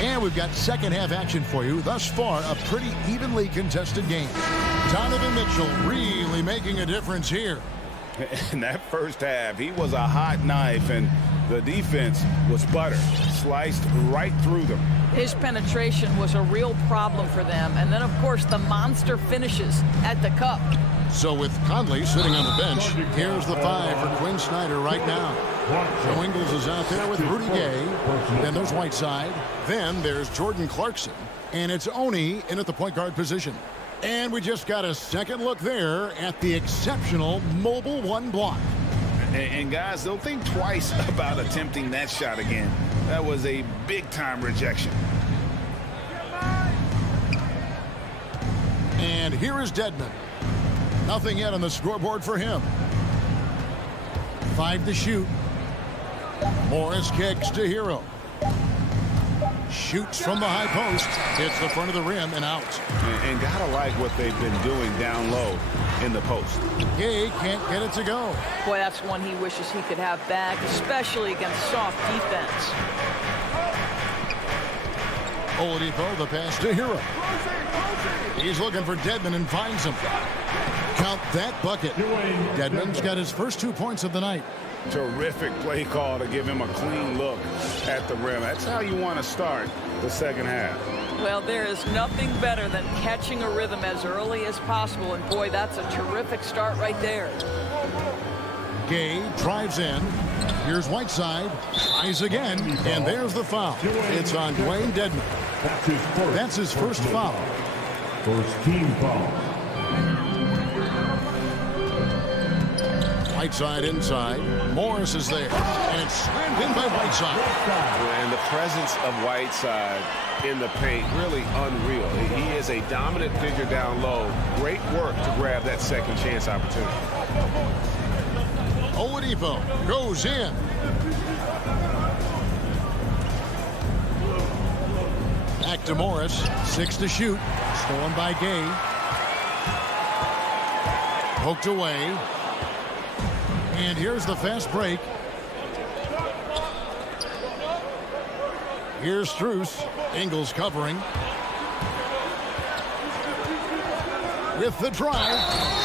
And we've got second half action for you. Thus far, a pretty evenly contested game. Donovan Mitchell really making a difference here. In that first half, he was a hot knife, and the defense was butter. Sliced right through them. His penetration was a real problem for them. And then, of course, the monster finishes at the cup. So with Conley sitting on the bench, here's the 5 for Quinn Snyder right now. Joe Ingles is out there with Rudy Gay. Then there's Whiteside. Then there's Jordan Clarkson. And it's Oni in at the point guard position. And we just got a second look there at the exceptional mobile 1 block. And guys, don't think twice about attempting that shot again. That was a big-time rejection. And here is Dedmon. Nothing yet on the scoreboard for him. 5 to shoot. Morris kicks to Hero. Shoots from the high post. Hits the front of the rim and out. And gotta like what they've been doing down low in the post. Gay can't get it to go. Boy, that's one he wishes he could have back, especially against soft defense. Oladipo, the pass to Hero. He's looking for Dedmon and finds him. Count that bucket. Dedmon's got his first 2 points of the night. Terrific play call to give him a clean look at the rim. That's how you want to start the second half. Well, there is nothing better than catching a rhythm as early as possible. And boy, that's a terrific start right there. Gay drives in. Here's Whiteside. Tries again. And there's the foul. It's on Dwayne Dedmon. That's his first foul. First team foul. Whiteside inside. Morris is there. And it's slammed in by Whiteside. And the presence of Whiteside in the paint, really unreal. He is a dominant figure down low. Great work to grab that second chance opportunity. Oladipo goes in. Back to Morris. 6 to shoot. Stolen by Gay. Poked away. And here's the fast break. Here's Strus. Ingles covering. with the drive.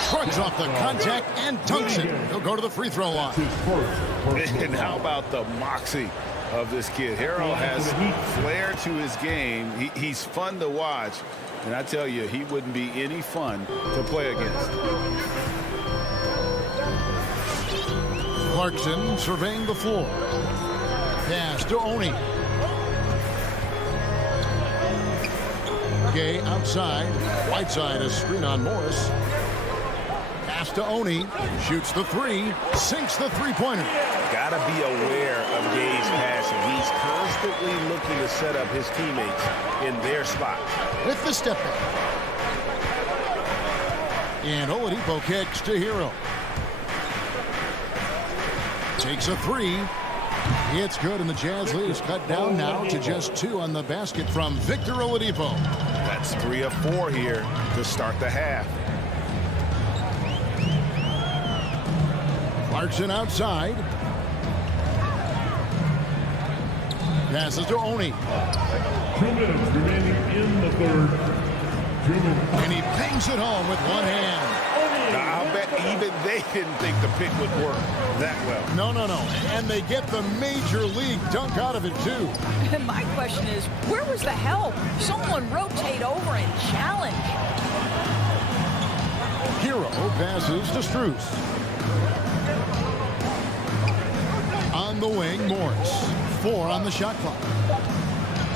Shrugs off the contact and dunks it. He'll go to the free throw line. And how about the moxie of this kid? Harrell has flair to his game. He's fun to watch. And I tell you, he wouldn't be any fun to play against. Clarkson surveying the floor. Pass to Oni. Gay outside. Whiteside a screen on Morris. Pass to Oni. Shoots the three. Sinks the three-pointer. Got to be aware of Gay's passing. He's constantly looking to set up his teammates in their spot. With the step back. And Oladipo kicks to Hero. Takes a three. It's good, and the Jazz lead is cut down now to just 2 on the basket from Victor Oladipo. That's 3 of 4 here to start the half. Clarkson outside. Passes to Oni. 2 minutes remaining in the third. 2 minutes. And he bangs it home with one hand. Now, I'll bet even they didn't think the pick would work that well. No. And they get the major league dunk out of it, too. And my question is, where was the help? Someone rotate over and challenge. Hero passes to Strus. On the wing, Morris. 4 on the shot clock.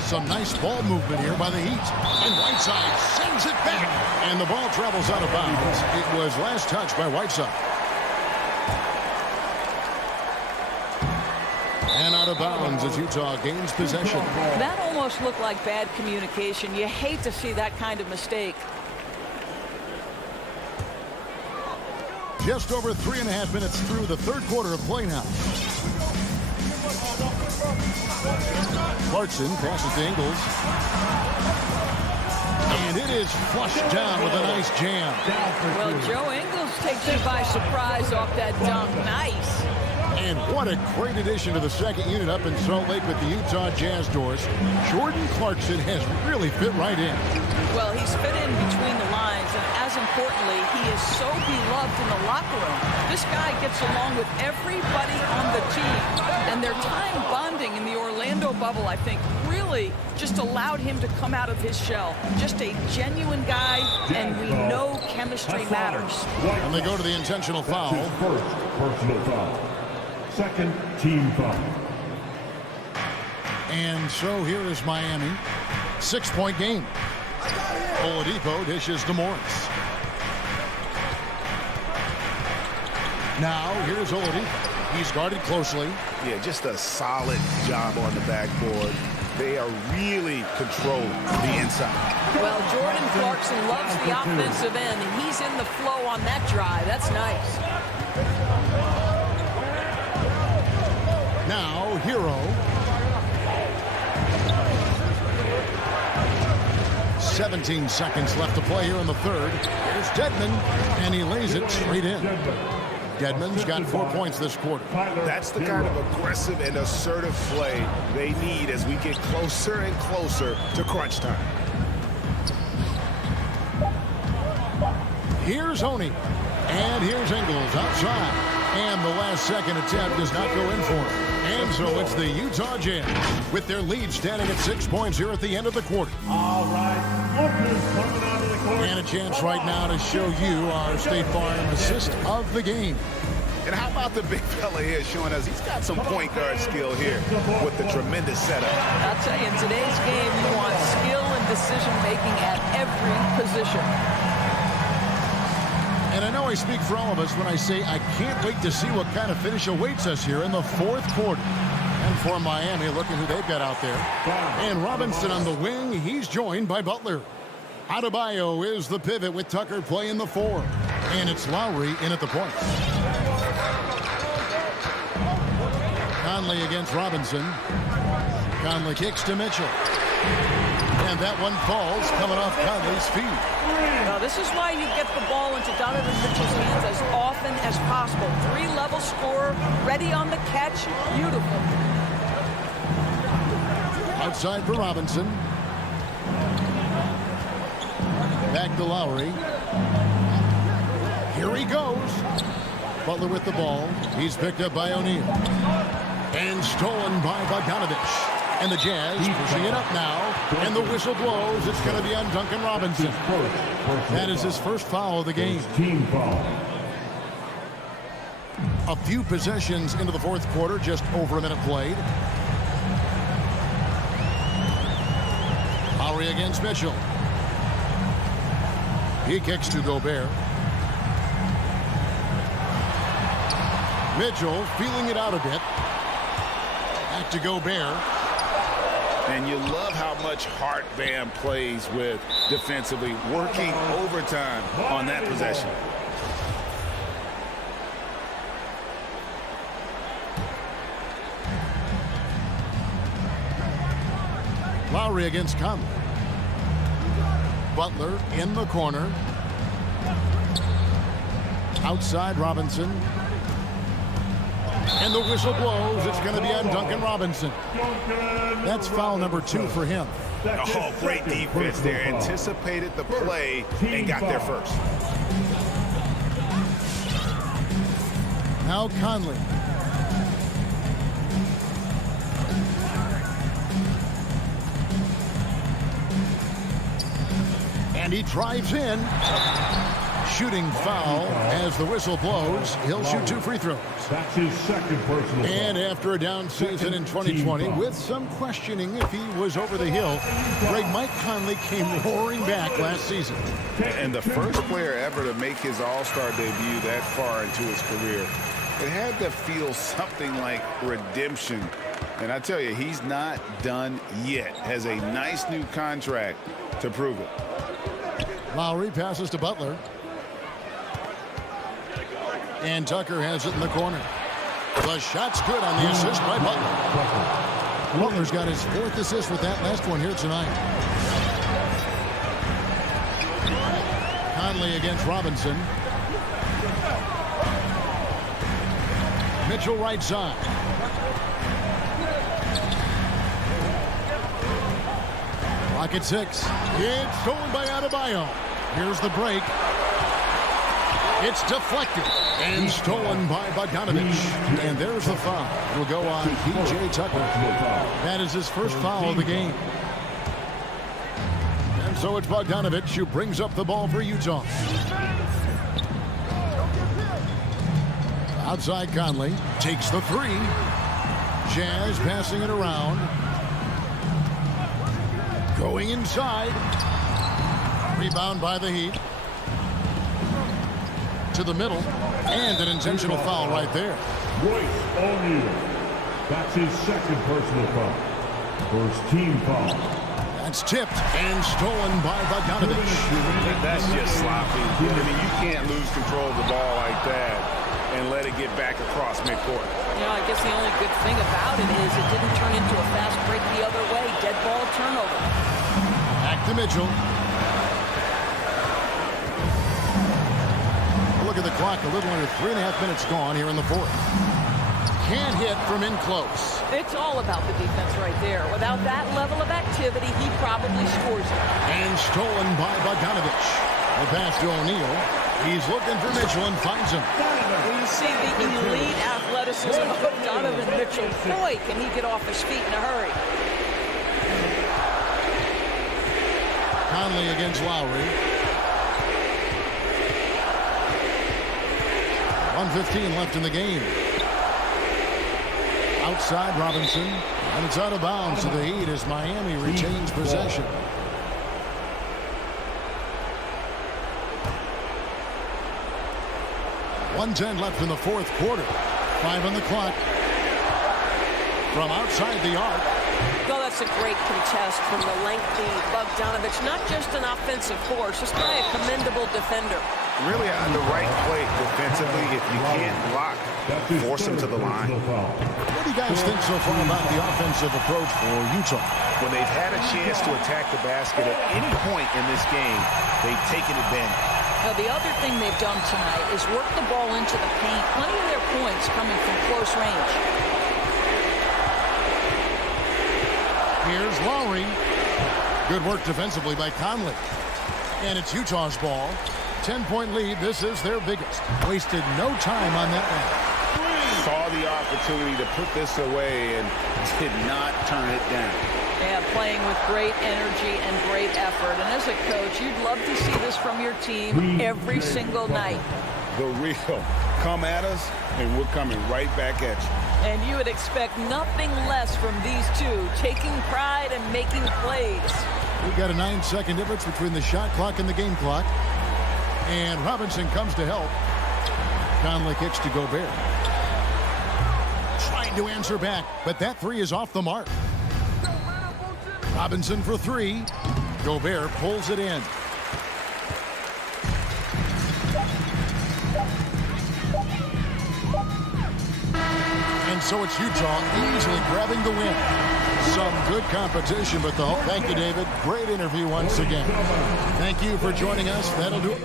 Some nice ball movement here by the Heat. And Whiteside sends it back. And the ball travels out of bounds. It was last touched by Whiteside. And out of bounds as Utah gains possession. That almost looked like bad communication. You hate to see that kind of mistake. Just over 3.5 minutes through the third quarter of play now. Clarkson passes to Ingles. And it is flushed down with a nice jam. Well, Joe Ingles takes you by surprise off that dunk. Nice. And what a great addition to the second unit up in Salt Lake with the Utah Jazz doors. Jordan Clarkson has really fit right in. Well, he's fit in between the lines, and as importantly, he is so beloved in the locker room. This guy gets along with everybody on the team, and their time bonding in the Orlando bubble, I think, really just allowed him to come out of his shell. Just a genuine guy, and we know chemistry matters. And they go to the intentional foul. First personal foul. Second team foul. And so here is Miami. 6-point game. Oladipo dishes to Morris. Now here's Oladipo. He's guarded closely. Yeah, just a solid job on the backboard. They are really controlling the inside. Well, Jordan Clarkson loves the offensive end, and he's in the flow on that drive. That's nice. Now, Hero. 17 seconds left to play here in the third. Here's Dedmon, and he lays it straight in. Dedmon's got 4 points this quarter. That's the kind of aggressive and assertive play they need as we get closer and closer to crunch time. Here's Oni, and here's Ingles outside. And the last second attempt does not go in for him. And so it's the Utah Jazz with their lead standing at 6 points here at the end of the quarter. All right, lookers coming onto the court. And a chance right now to show you our State Farm assist of the game. And how about the big fella here showing us he's got some point guard skill here with the tremendous setup. I'll tell you, in today's game, you want skill and decision-making at every position. And I know I speak for all of us when I say I can't wait to see what kind of finish awaits us here in the fourth quarter. And for Miami, look at who they've got out there. And Robinson on the wing, he's joined by Butler. Adebayo is the pivot with Tucker playing the 4. And it's Lowry in at the point. Conley against Robinson. Conley kicks to Mitchell. And that one falls coming off Conley's feet. Now, this is why you get the ball into Donovan Mitchell's hands as often as possible. 3-level scorer, ready on the catch. Beautiful. Outside for Robinson. Back to Lowry. Here he goes. Butler with the ball. He's picked up by O'Neal. And stolen by Bogdanovich. And the Jazz pushing it up now. And the whistle blows. It's going to be on Duncan Robinson. That is his first foul of the game. Team foul. A few possessions into the fourth quarter, just over a minute played. Lowry against Mitchell. He kicks to Gobert. Mitchell feeling it out a bit. Back to Gobert. And you love how much heart Bam plays with defensively, working overtime on that possession. Lowry against Conley. Butler in the corner. Outside Robinson. And the whistle blows. It's going to be on Duncan Robinson. That's foul number 2 for him. Oh, great defense there. Anticipated the play and got there first. Now Conley. And he drives in. Shooting foul as the whistle blows. He'll shoot 2 free throws. That's his second personal foul. And after a down season in 2020, with some questioning if he was over the hill, Mike Conley came roaring back last season. And the first player ever to make his All-Star debut that far into his career. It had to feel something like redemption. And I tell you, he's not done yet. Has a nice new contract to prove it. Lowry passes to Butler. And Tucker has it in the corner. The shot's good on the assist by Butler. Butler's got his 4th assist with that last one here tonight. Conley against Robinson. Mitchell right side. Clock at 6. It's stolen by Adebayo. Here's the break. It's deflected and stolen by Bogdanovich. And there's the foul. It'll go on P.J. Tucker. That is his first foul of the game. And so it's Bogdanovich who brings up the ball for Utah. Outside Conley takes the 3. Jazz passing it around. Going inside. Rebound by the Heat. To the middle, and an intentional foul right there. Royce O'Neal. That's his second personal foul. First team foul. That's tipped and stolen by Bogdanovich. That's just sloppy. I mean, you can't lose control of the ball like that and let it get back across midcourt. You know, I guess the only good thing about it is it didn't turn into a fast break the other way. Dead ball turnover. Back to Mitchell. Look at the clock, a little under 3.5 minutes gone here in the 4th. Can't hit from in close. It's all about the defense right there. Without that level of activity, he probably scores it. And stolen by Bogdanovich. The pass to O'Neal. He's looking for Mitchell and finds him. Well, you see the elite athleticism of Donovan Mitchell. Boy, can he get off his feet in a hurry. Conley against Lowry. 1:15 left in the game. Outside Robinson. And it's out of bounds to the Heat as Miami retains possession. .110 left in the fourth quarter. 5 on the clock. From outside the arc. Well, that's a great contest from the lengthy Bogdanovich. Not just an offensive force, this guy a commendable defender. Really on the right plate defensively. If you can't block, force him to the line. What do you guys think so far about the offensive approach for Utah? When they've had a chance to attack the basket at any point in this game, they've taken advantage. Now, the other thing they've done tonight is work the ball into the paint. Plenty of their points coming from close range. Here's Lowry. Good work defensively by Conley. And it's Utah's ball. 10-point lead. This is their biggest. Wasted no time on that one. Saw the opportunity to put this away and did not turn it down. And playing with great energy and great effort. And as a coach, you'd love to see this from your team every single night. The real. Come at us, and we're coming right back at you. And you would expect nothing less from these two, taking pride and making plays. We've got a 9-second difference between the shot clock and the game clock. And Robinson comes to help. Conley kicks to Gobert. Trying to answer back, but that three is off the mark. Robinson for three. Gobert pulls it in. And so it's Utah easily grabbing the win. Some good competition, but the whole... Thank you, David. Great interview once again. Thank you for joining us. That'll do it.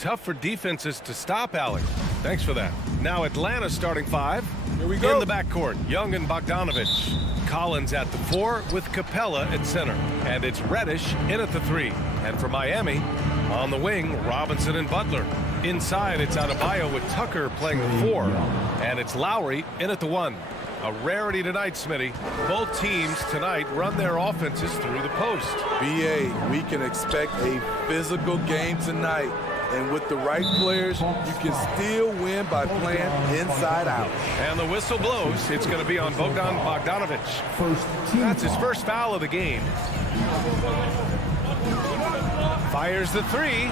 tough for defenses to stop, Alex. Thanks for that. Now Atlanta starting 5. Here we go. In the backcourt, Young and Bogdanovich. Collins at the 4 with Capella at center. And it's Reddish in at the 3. And for Miami, on the wing, Robinson and Butler. Inside, it's Adebayo with Tucker playing the 4. And it's Lowry in at the 1. A rarity tonight, Smitty. Both teams tonight run their offenses through the post. BA, we can expect a physical game tonight. And with the right players, you can still win by playing inside out. And the whistle blows. It's going to be on Bogdanovich. That's his first foul of the game. Fires the 3.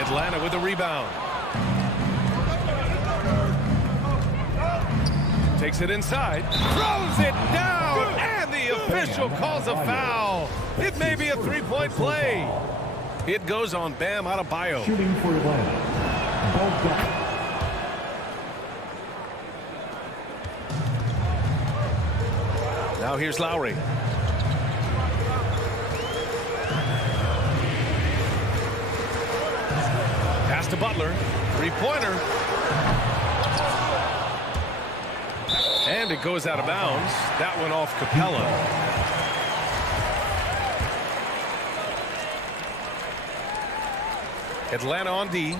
Atlanta with the rebound. Takes it inside. Throws it down. And the official calls a foul. It may be a 3-point play. It goes on Bam Adebayo. Shooting for Atlanta. Now here's Lowry. Pass to Butler. 3-pointer. And it goes out of bounds. That one off Capella. Atlanta on D.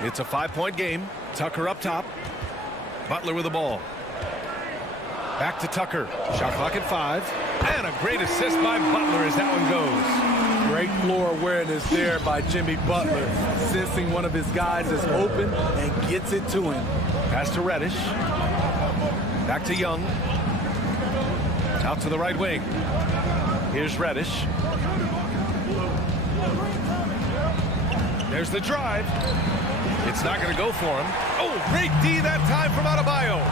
It's a 5-point game. Tucker up top. Butler with the ball. Back to Tucker. Shot clock at 5. And a great assist by Butler as that one goes. Great floor awareness there by Jimmy Butler. Sensing one of his guys is open and gets it to him. Pass to Reddish. Back to Young. Out to the right wing. Here's Reddish. There's the drive. It's not going to go for him. Oh, great D that time from Adebayo.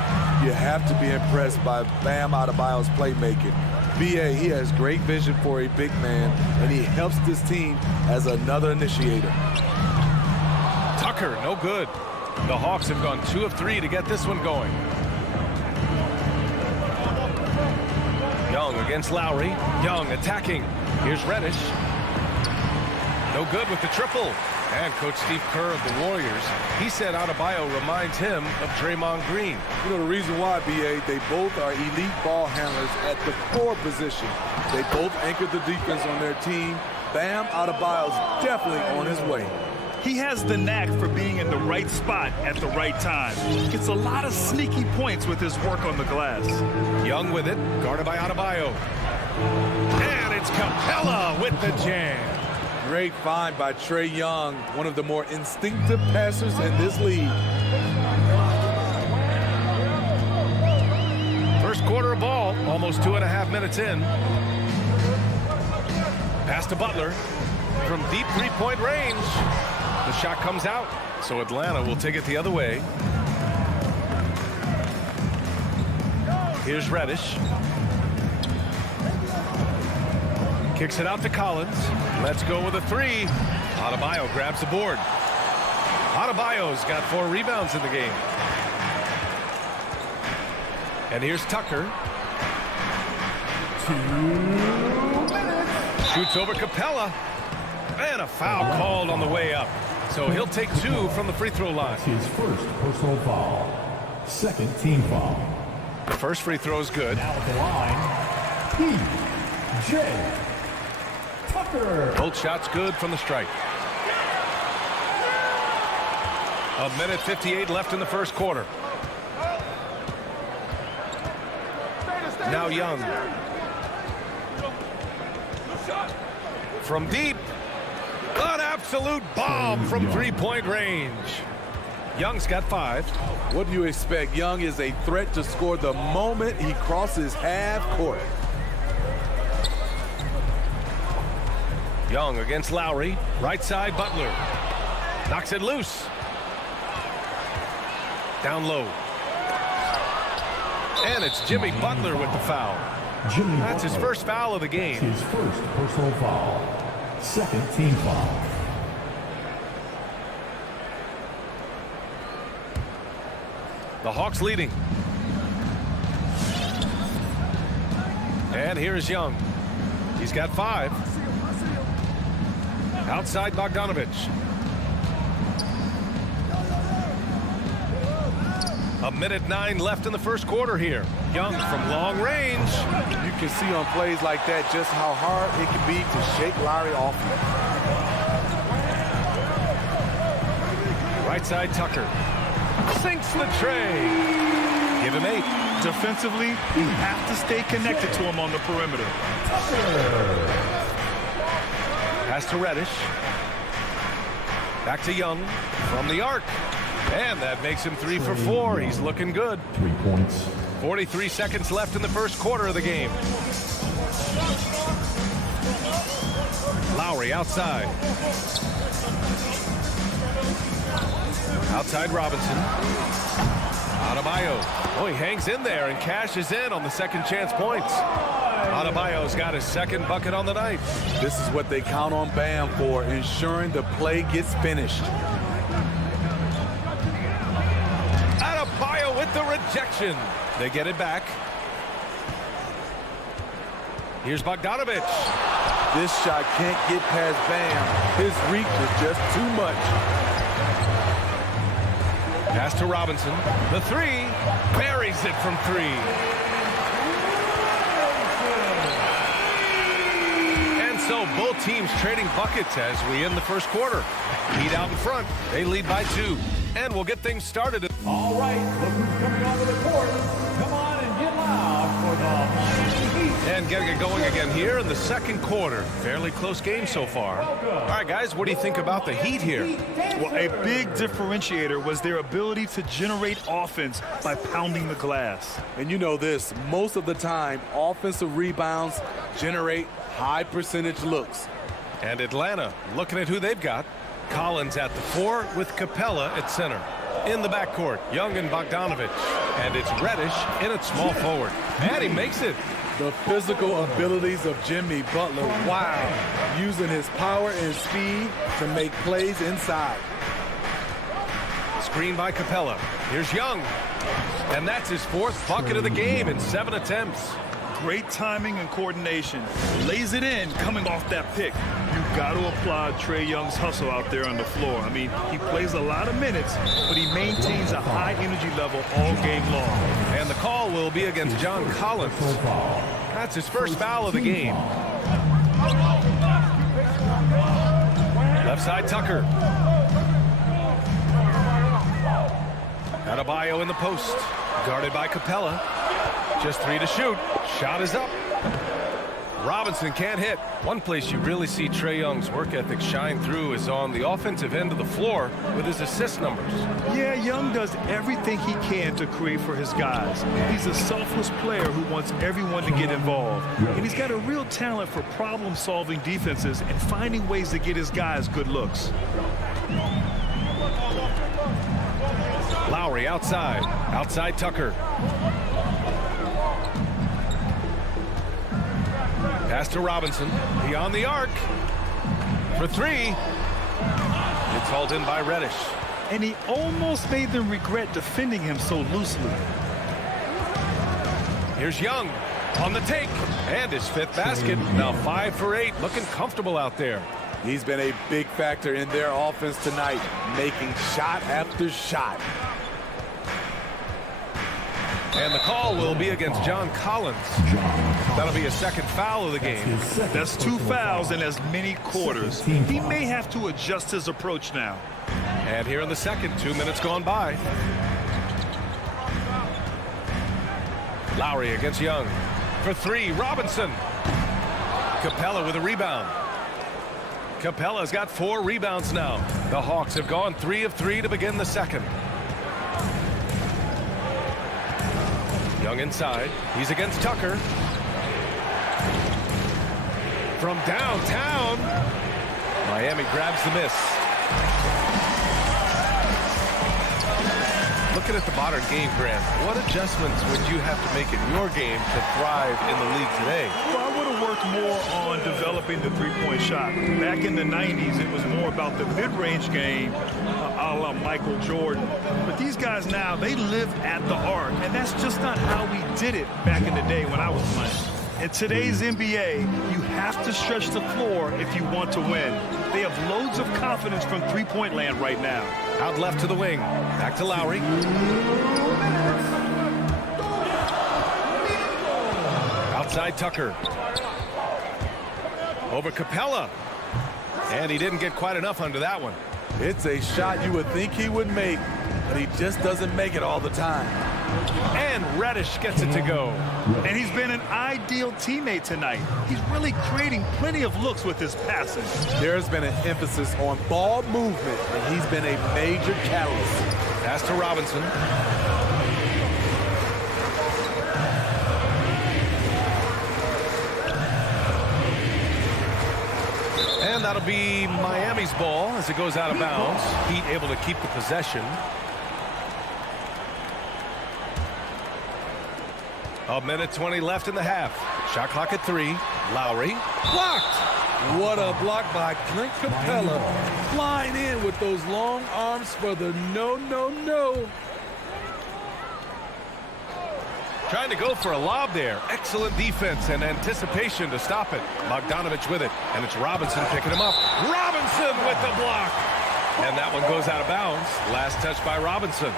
You have to be impressed by Bam Adebayo's playmaking. BA, he has great vision for a big man, and he helps this team as another initiator. Tucker, no good. The Hawks have gone 2 of 3 to get this one going. Young against Lowry. Young attacking. Here's Reddish. No good with the triple. And Coach Steve Kerr of the Warriors, he said Adebayo reminds him of Draymond Green. You know the reason why, BA, they both are elite ball handlers at the core position. They both anchor the defense on their team. Bam Adebayo's definitely on his way. He has the knack for being in the right spot at the right time. Gets a lot of sneaky points with his work on the glass. Young with it, guarded by Adebayo. And it's Capella with the jam. Great find by Trae Young, one of the more instinctive passers in this league. First quarter of ball, almost 2.5 minutes in. Pass to Butler from deep 3-point range. The shot comes out, so Atlanta will take it the other way. Here's Reddish. Kicks it out to Collins. Let's go with a 3. Adebayo grabs the board. Adebayo's got 4 rebounds in the game. And here's Tucker. 2 minutes. Shoots over Capella. And a foul called on the way up. So he'll take 2 from the free throw line. His first personal foul. Second team foul. The first free throw is good. Now at the line, P.J. Tucker. Both shots good from the strike. 1:58 left in the first quarter. Now Young. From deep. An absolute bomb from 3-point range. Young's got 5. What do you expect? Young is a threat to score the moment he crosses half court. Young against Lowry. Right side, Butler. Knocks it loose. Down low. And it's Jimmy Butler with the foul. That's his first foul of the game. His first personal foul. Second team foul. The Hawks leading. And here's Young. He's got 5. Outside Bogdanovich. 1:09 left in the first quarter here. Young from long range. You can see on plays like that just how hard it can be to shake Lowry off him. Right side Tucker. Sinks the tray. Give him 8. Defensively, you have to stay connected to him on the perimeter. Pass to Reddish. Back to Young from the arc. And that makes him 3 for 4. He's looking good. 3 points. 43 seconds left in the first quarter of the game. Lowry outside. Outside Robinson. Adebayo. Oh, he hangs in there and cashes in on the second chance points. Adebayo's got his second bucket on the night. This is what they count on Bam for, ensuring the play gets finished. Adebayo with the rejection. They get it back. Here's Bogdanovic. This shot can't get past Bam. His reach is just too much. Pass to Robinson. The 3. Buries it from 3. And so both teams trading buckets as we end the first quarter. Heat out in front. They lead by 2. And we'll get things started. All right, look who's coming onto the court. Come on and get loud for the Miami Heat. And getting it going again here in the second quarter. Fairly close game so far. All right, guys, what do you think about the Heat here? Well, a big differentiator was their ability to generate offense by pounding the glass. And you know this, most of the time, offensive rebounds generate high percentage looks. And Atlanta, looking at who they've got. Collins at the 4 with Capella at center. In the backcourt, Young and Bogdanovic. And it's Reddish in at small forward. And he makes it. The physical abilities of Jimmy Butler, wow. Using his power and speed to make plays inside. Screen by Capella. Here's Young. And that's his 4th bucket of the game in 7 attempts. Great timing and coordination. Lays it in coming off that pick. You've got to applaud Trae Young's hustle out there on the floor. I mean, he plays a lot of minutes, but he maintains a high energy level all game long. And the call will be against John Collins. That's his first foul of the game. Left side Tucker. Adebayo in the post. Guarded by Capella. Just 3 to shoot. Shot is up. Robinson can't hit. One place you really see Trae Young's work ethic shine through is on the offensive end of the floor with his assist numbers. Yeah, Young does everything he can to create for his guys. He's a selfless player who wants everyone to get involved. And he's got a real talent for problem-solving defenses and finding ways to get his guys good looks. Lowry outside. Outside Tucker. Pass to Robinson. Beyond the arc. For 3. It's hauled in by Reddish. And he almost made them regret defending him so loosely. Here's Young on the take. And his 5th basket. Now 5 for 8. Looking comfortable out there. He's been a big factor in their offense tonight, making shot after shot. And the call will be against John Collins. That'll be a 2nd foul of the game. That's 2 fouls in as many quarters. He may have to adjust his approach now. And here in the second, 2 minutes gone by. Lowry against Young. For 3, Robinson. Capella with a rebound. Capella's got 4 rebounds now. The Hawks have gone 3 of 3 to begin the second. Young inside. He's against Tucker. From downtown. Miami grabs the miss. Looking at the modern game, Grant, what adjustments would you have to make in your game to thrive in the league today? Well, I would have worked more on developing the three-point shot. Back in the 90s, it was more about the mid-range game, a la Michael Jordan. But these guys now, they live at the arc, and that's just not how we did it back in the day when I was playing. In today's NBA, you have to stretch the floor if you want to win. They have loads of confidence from three-point land right now. Out left to the wing. Back to Lowry. Outside Tucker. Over Capella. And he didn't get quite enough under that one. It's a shot you would think he would make, but he just doesn't make it all the time. And Reddish gets it to go. And he's been an ideal teammate tonight. He's really creating plenty of looks with his passing. There's been an emphasis on ball movement, and he's been a major catalyst. Pass to Robinson. And that'll be Miami's ball as it goes out of bounds. Heat able to keep the possession. A minute 20 left in the half. Shot clock at 3. Lowry. Blocked! What a block by Clint Capella. Flying in with those long arms for the no. Trying to go for a lob there. Excellent defense and anticipation to stop it. Bogdanovich with it, and it's Robinson picking him up. Robinson with the block! And that one goes out of bounds. Last touch by Robinson.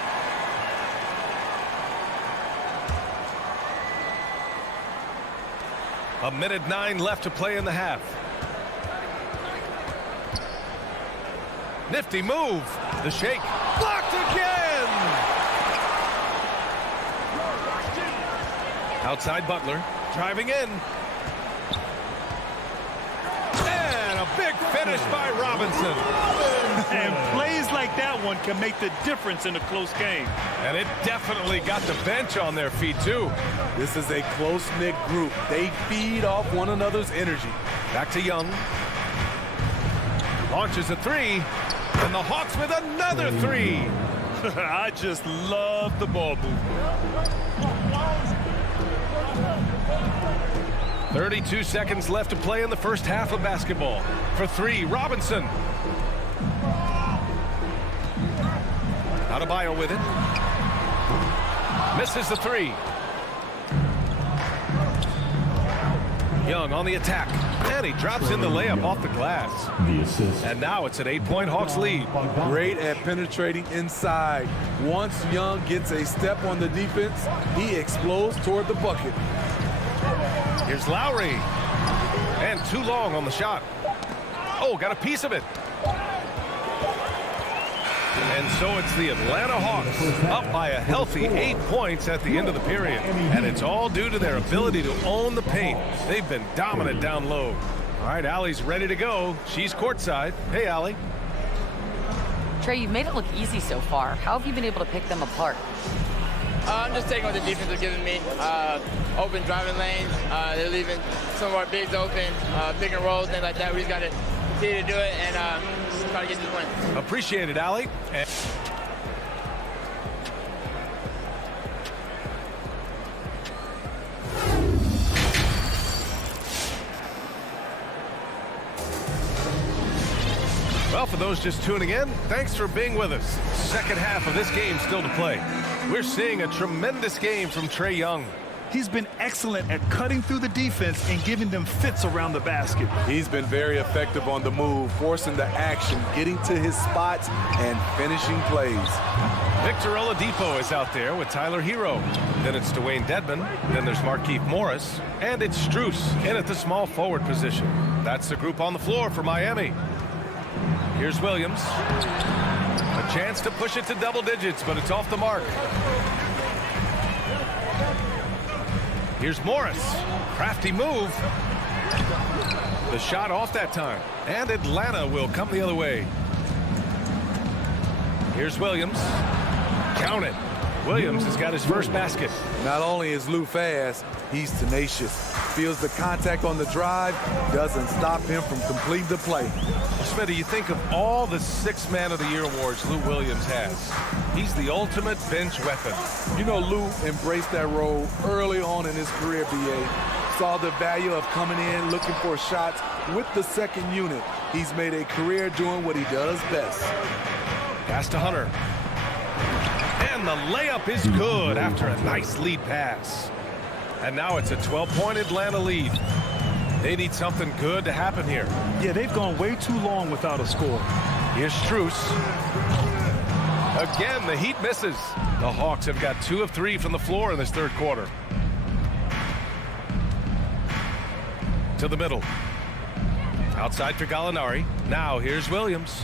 A minute 9 left to play in the half. Nifty move. The shake. Blocked again! Outside Butler. Driving in. And a big finish by Robinson. And plays like that one can make the difference in a close game. And it definitely got the bench on their feet, too. This is a close-knit group. They feed off one another's energy. Back to Young. Launches a 3. And the Hawks with another 3. I just love the ball movement. 32 seconds left to play in the first half of basketball. For 3, Robinson. Adebayo with it. Misses the 3. Young on the attack. And he drops in the layup off the glass. The assist. And now it's an 8-point Hawks lead. Great at penetrating inside. Once Young gets a step on the defense, he explodes toward the bucket. Here's Lowry. And too long on the shot. Oh, got a piece of it. And so it's the Atlanta Hawks up by a healthy 8 points at the end of the period. And it's all due to their ability to own the paint. They've been dominant down low. All right, Allie's ready to go. She's courtside. Hey, Allie. Trey, you've made it look easy so far. How have you been able to pick them apart? I'm just taking what the defense is giving me. Open driving lanes. They're leaving some of our bigs open, pick and rolls, things like that. We just got to continue to do it and just try to get this win. Appreciate it, Allie. Well, for those just tuning in, thanks for being with us. Second half of this game still to play. We're seeing a tremendous game from Trae Young. He's been excellent at cutting through the defense and giving them fits around the basket. He's been very effective on the move, forcing the action, getting to his spots, and finishing plays. Victor Oladipo is out there with Tyler Hero. Then it's Dwayne Dedmon. Then there's Markieff Morris. And it's Strus in at the small forward position. That's the group on the floor for Miami. Here's Williams. A chance to push it to double digits, but it's off the mark. Here's Morris. Crafty move. The shot off that time. And Atlanta will come the other way. Here's Williams. Count it. Williams has got his first basket. Not only is Lou fast, he's tenacious. Feels the contact on the drive, doesn't stop him from completing the play. Smitty, you think of all the 6 Man of the Year awards Lou Williams has. He's the ultimate bench weapon. You know, Lou embraced that role early on in his career, BA. Saw the value of coming in, looking for shots with the second unit. He's made a career doing what he does best. Pass to Hunter. And the layup is good after a nice lead pass. And now it's a 12-point Atlanta lead. They need something good to happen here. Yeah, they've gone way too long without a score. Here's Strus. Again, the Heat misses. The Hawks have got 2 of 3 from the floor in this third quarter. To the middle. Outside for Gallinari. Now here's Williams.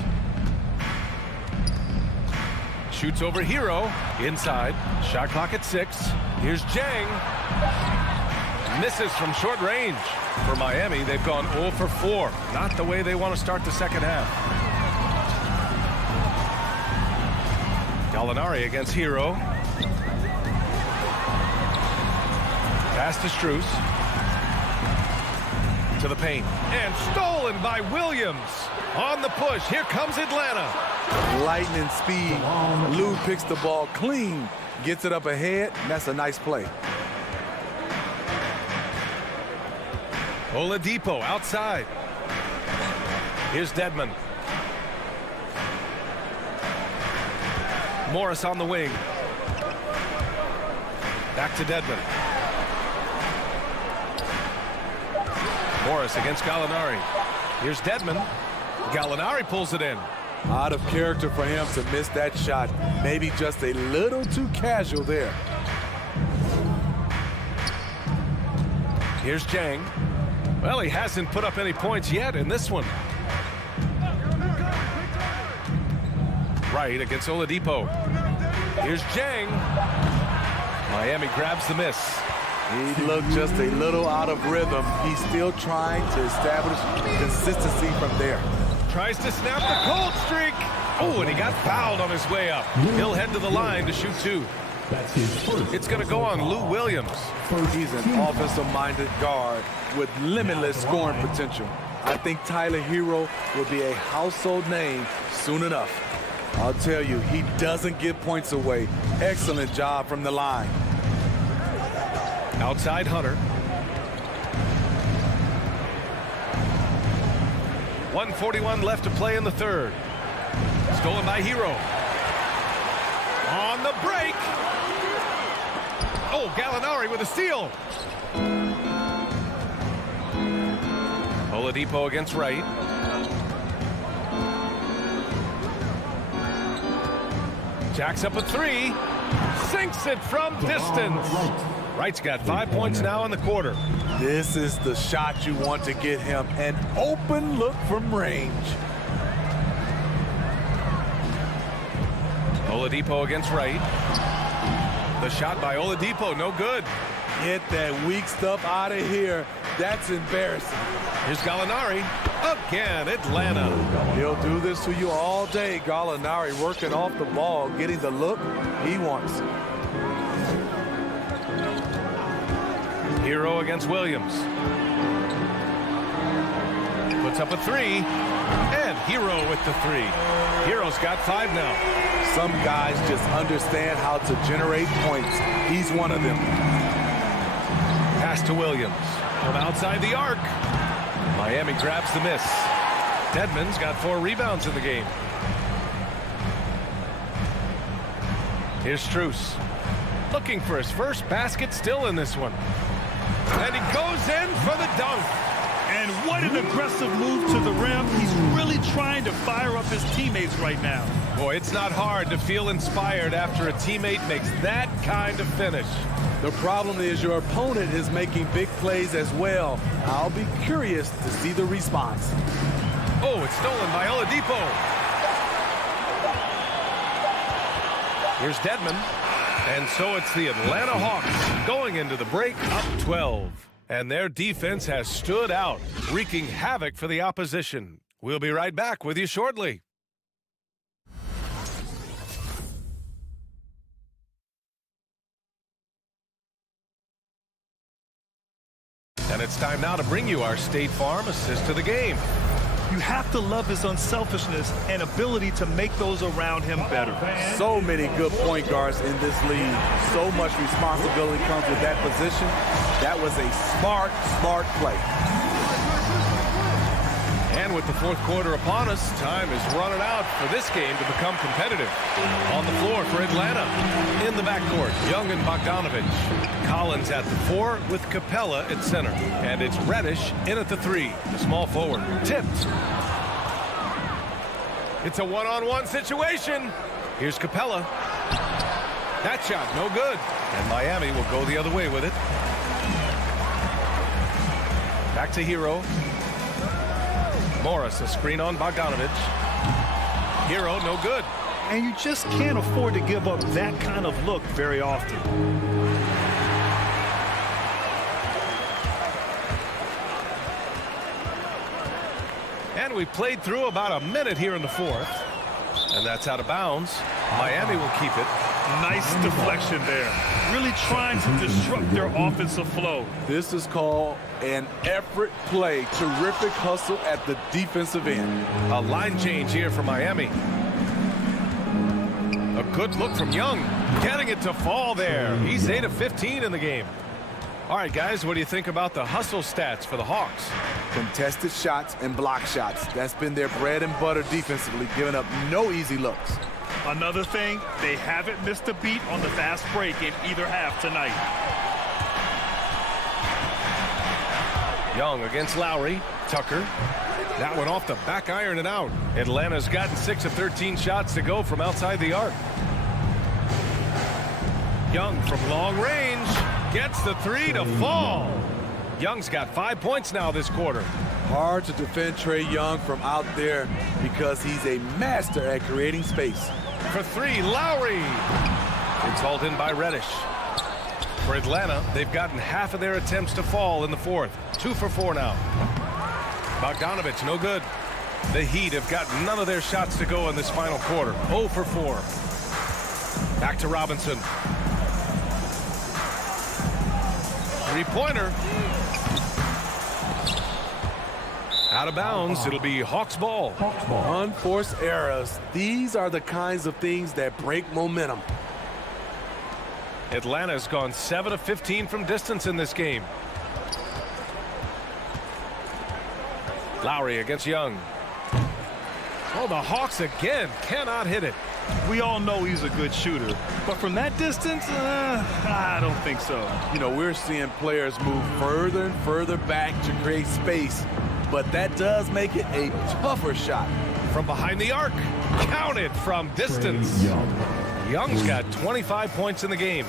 Shoots over Hero. Inside. Shot clock at 6. Here's Jang. Misses from short range. For Miami, they've gone 0 for 4. Not the way they want to start the second half. Gallinari against Hero. Pass to Strus. To the paint. And stolen by Williams. On the push. Here comes Atlanta. Lightning speed. Lou picks the ball clean. Gets it up ahead. And that's a nice play. Oladipo outside. Here's Dedmon. Morris on the wing. Back to Dedmon. Morris against Gallinari. Here's Dedmon. Gallinari pulls it in. Out of character for him to miss that shot. Maybe just a little too casual there. Here's Jang. Well, he hasn't put up any points yet in this one. Right against Oladipo. Here's Jang. Miami grabs the miss. He looked just a little out of rhythm. He's still trying to establish consistency from there. Tries to snap the cold streak. Oh, and he got fouled on his way up. He'll head to the line to shoot 2. That's his first. It's going to go on Lou Williams. He's an offensive-minded guard with limitless scoring potential. I think Tyler Hero will be a household name soon enough. I'll tell you, he doesn't give points away. Excellent job from the line. Outside Hunter. 1:41 left to play in the third. Stolen by Hero. On the break. Oh, Gallinari with a steal. Oladipo against Wright. Jacks up a 3. Sinks it from distance. Wright's got 5 points now in the quarter. This is the shot you want to get him. An open look from range. Oladipo against Wright. The shot by Oladipo, no good. Get that weak stuff out of here. That's embarrassing. Here's Gallinari. Again, Atlanta. He'll do this to you all day. Gallinari working off the ball, getting the look he wants. Hero against Williams. Puts up a 3. And Hero with the 3. Hero's got 5 now. Some guys just understand how to generate points. He's one of them. Pass to Williams. From outside the arc. Miami grabs the miss. Dedmon's got 4 rebounds in the game. Here's Strus. Looking for his first basket still in this one. And he goes in for the dunk. And what an aggressive move to the rim. He's really trying to fire up his teammates right now. Boy, it's not hard to feel inspired after a teammate makes that kind of finish. The problem is your opponent is making big plays as well. I'll be curious to see the response. Oh, it's stolen by Oladipo. Here's Dedmon. And so it's the Atlanta Hawks going into the break up 12. And their defense has stood out, wreaking havoc for the opposition. We'll be right back with you shortly. And it's time now to bring you our State Farm assist to the game. You have to love his unselfishness and ability to make those around him better. So many good point guards in this league. So much responsibility comes with that position. That was a smart play. And with the fourth quarter upon us, time is running out for this game to become competitive. On the floor for Atlanta. In the backcourt, Young and Bogdanovich. Collins at the 4 with Capella at center. And it's Reddish in at the 3, the small forward. Tipped. It's a one-on-one situation. Here's Capella. That shot, no good. And Miami will go the other way with it. Back to Hero. Morris, a screen on Bogdanovich. Hero, no good. And you just can't afford to give up that kind of look very often. And we played through about a minute here in the fourth. And that's out of bounds. Miami will keep it. Nice deflection there. Really trying to disrupt their offensive flow. This is called an effort play. Terrific hustle at the defensive end. A line change here for Miami. A good look from Young. Getting it to fall there. He's 8 of 15 in the game. All right, guys, what do you think about the hustle stats for the Hawks? Contested shots and block shots. That's been their bread and butter defensively, giving up no easy looks. Another thing, they haven't missed a beat on the fast break in either half tonight. Young against Lowry. Tucker. That one off the back iron and out. Atlanta's gotten 6 of 13 shots to go from outside the arc. Young from long range gets the 3 to fall. Young's got 5 points now this quarter. Hard to defend Trae Young from out there because he's a master at creating space. For 3, Lowry. It's hauled in by Reddish. For Atlanta, they've gotten half of their attempts to fall in the fourth. 2 for 4 now. Bogdanovich, no good. The Heat have got none of their shots to go in this final quarter. 0 for 4. Back to Robinson. Three-pointer. Out of bounds. It'll be Hawks ball. Unforced errors. These are the kinds of things that break momentum. Atlanta's gone 7 of 15 from distance in this game. Lowry against Young. Oh, the Hawks again cannot hit it. We all know he's a good shooter, but from that distance, I don't think so. You know, we're seeing players move further and further back to create space, but that does make it a tougher shot. From behind the arc, counted from distance. Young's got 25 points in the game.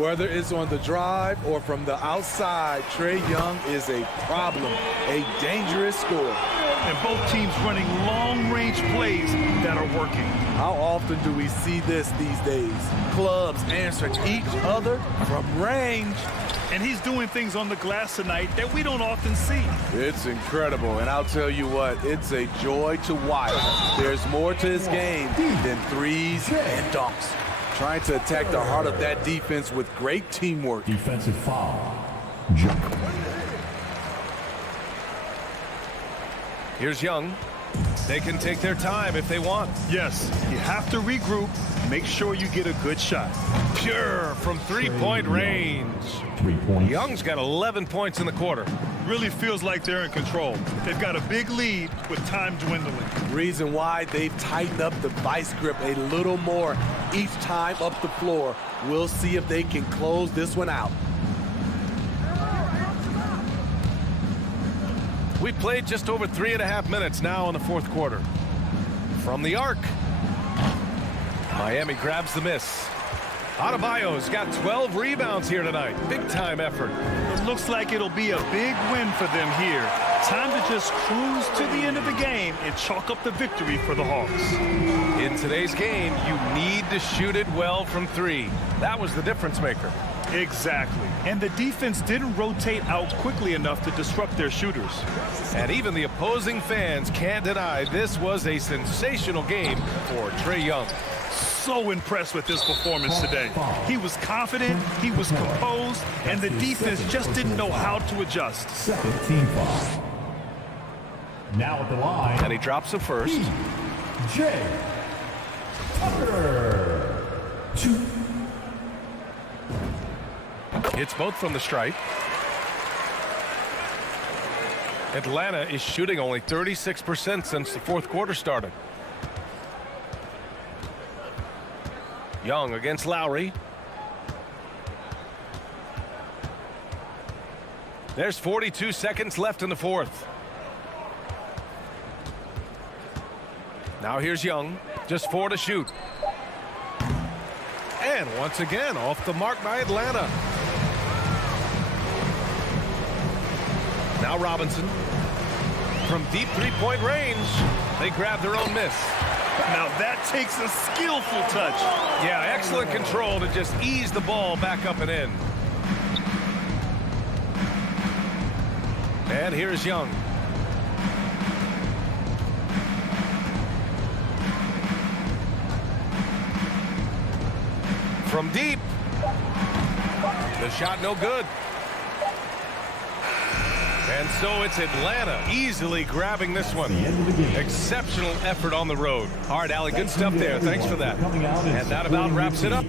Whether it's on the drive or from the outside, Trae Young is a problem, a dangerous scorer. And both teams running long-range plays that are working. How often do we see this these days? Clubs answering each other from range. And he's doing things on the glass tonight that we don't often see. It's incredible, and I'll tell you what, it's a joy to watch. There's more to his game than threes and dunks. Trying to attack the heart of that defense with great teamwork. Defensive foul. Jump. Here's Young. They can take their time if they want. Yes, you have to regroup. Make sure you get a good shot. Pure from three-point range. 3 points. Young's got 11 points in the quarter. Really feels like they're in control. They've got a big lead with time dwindling. Reason why they've tightened up the vice grip a little more each time up the floor. We'll see if they can close this one out. We played just over 3.5 minutes now in the fourth quarter. From the arc. Miami grabs the miss. Adebayo's got 12 rebounds here tonight. Big time effort. It looks like it'll be a big win for them here. Time to just cruise to the end of the game and chalk up the victory for the Hawks. In today's game, you need to shoot it well from 3. That was the difference maker. Exactly. And the defense didn't rotate out quickly enough to disrupt their shooters. And even the opposing fans can't deny this was a sensational game for Trae Young. So impressed with his performance today. He was confident, he was composed, and the defense just didn't know how to adjust. Second team foul. Now at the line. And he drops the first. Jay Tucker. 2. Hits both from the stripe. Atlanta is shooting only 36% since the fourth quarter started. Young against Lowry. There's 42 seconds left in the fourth. Now here's Young. Just 4 to shoot. And once again, off the mark by Atlanta. Now Robinson. From deep three-point range, they grab their own miss. Now that takes a skillful touch. Yeah, excellent control to just ease the ball back up and in. And here's Young. From deep. The shot no good. And so it's Atlanta easily grabbing this one. Exceptional effort on the road. All right, Allie, good stuff there. Thanks for that. And that about wraps it up.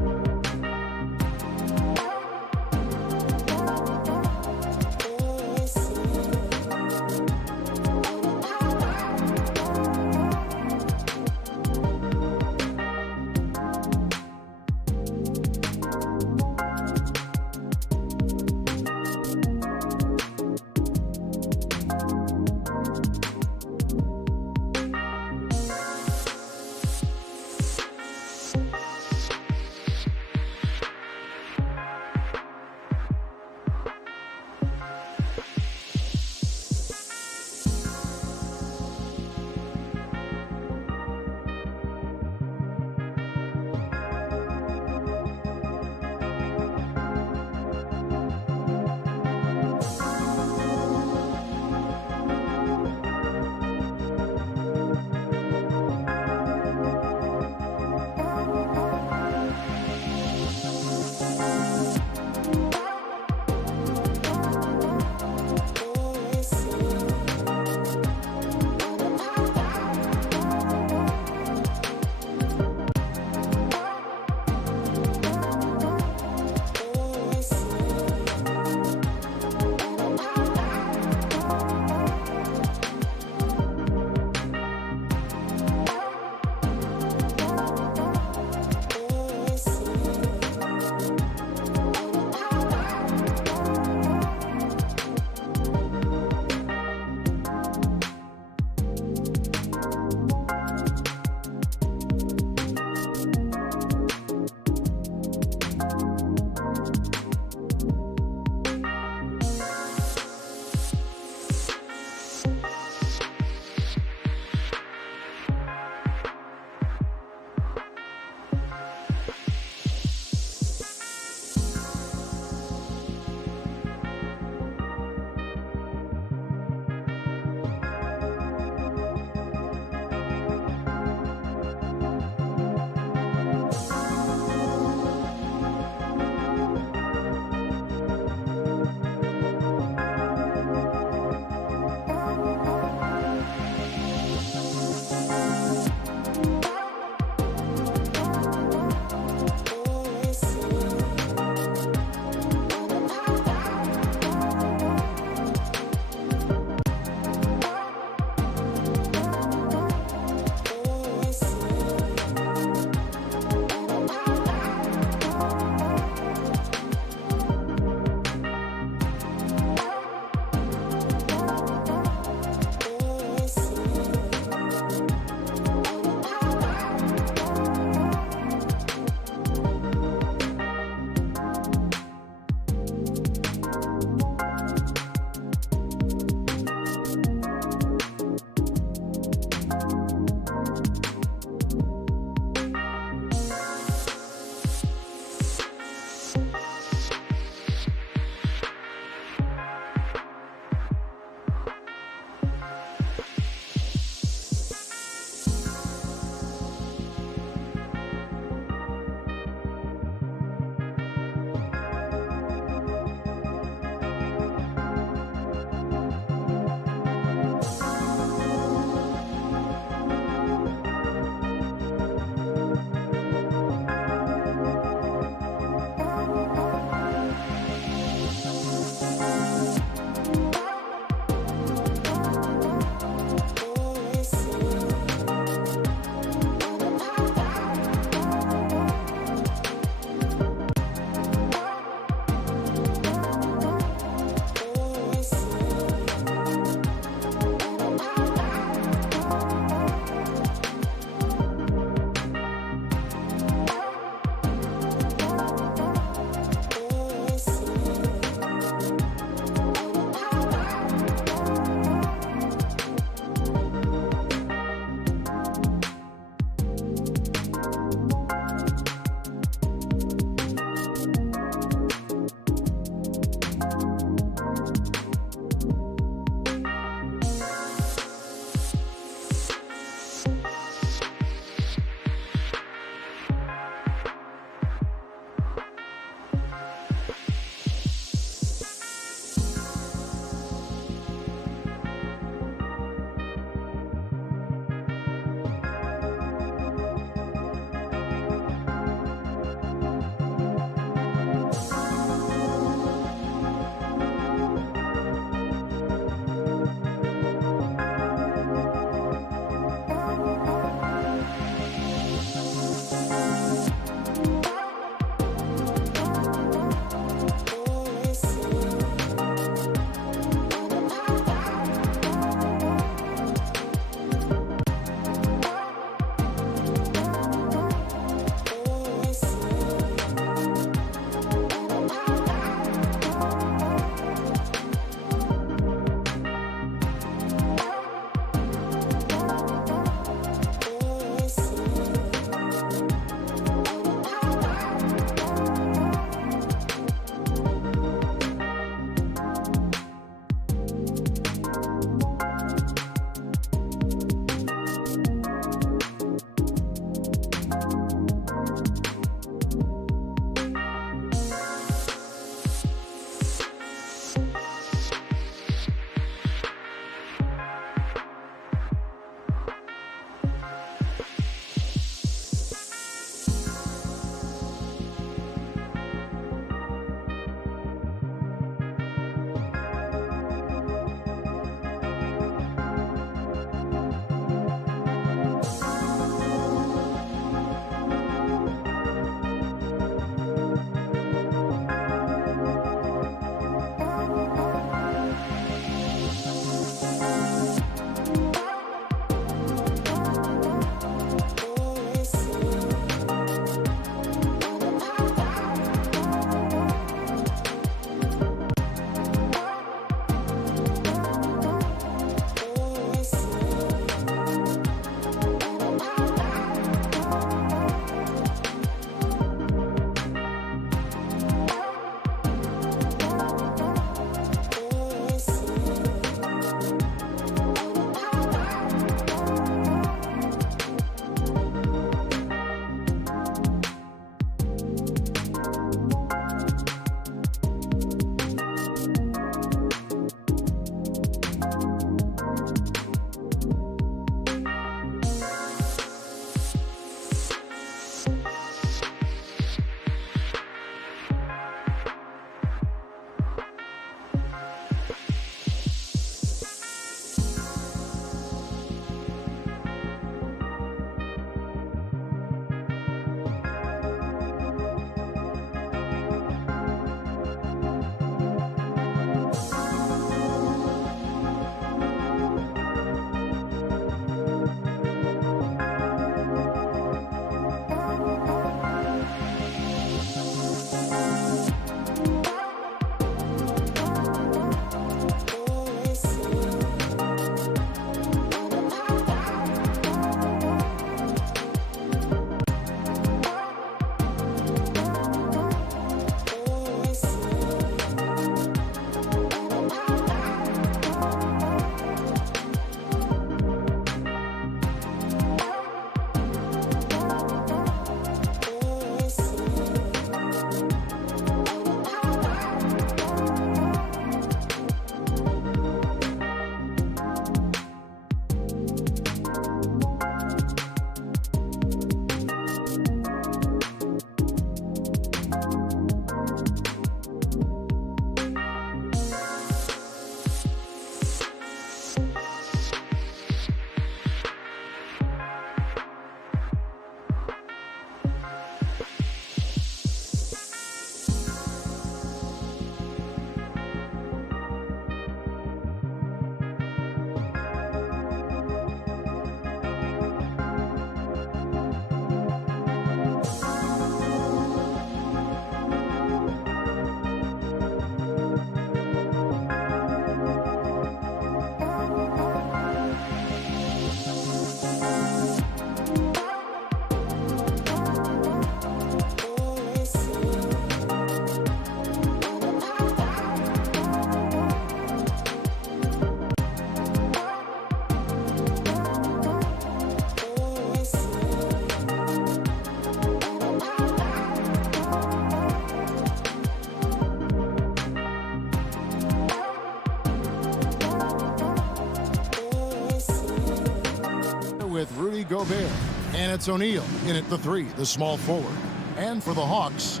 Gobert. And it's O'Neal in at the 3, the small forward. And for the Hawks,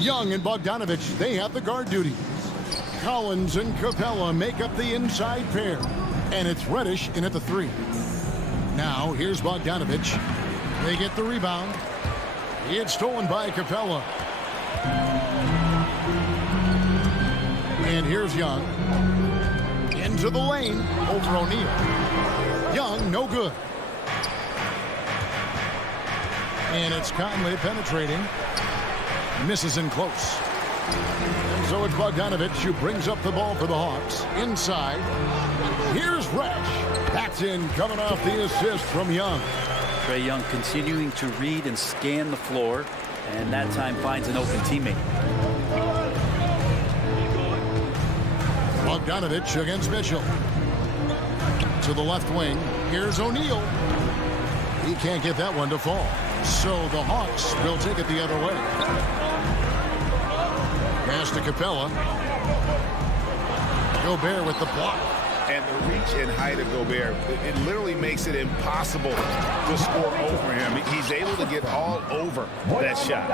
Young and Bogdanovich, they have the guard duties. Collins and Capella make up the inside pair. And it's Reddish in at the 3. Now, here's Bogdanovich. They get the rebound. It's stolen by Capella. And here's Young. Into the lane over O'Neal. Young, no good. And it's Conley penetrating. Misses in close. And so it's Bogdanovich who brings up the ball for the Hawks. Inside. Here's Reddish. That's in, coming off the assist from Young. Trae Young continuing to read and scan the floor, and that time finds an open teammate. Bogdanovich against Mitchell. To the left wing. Here's O'Neal. He can't get that one to fall. So the Hawks will take it the other way. Pass to Capella. Gobert with the block. And the reach and height of Gobert, it literally makes it impossible to score over him. He's able to get all over that shot.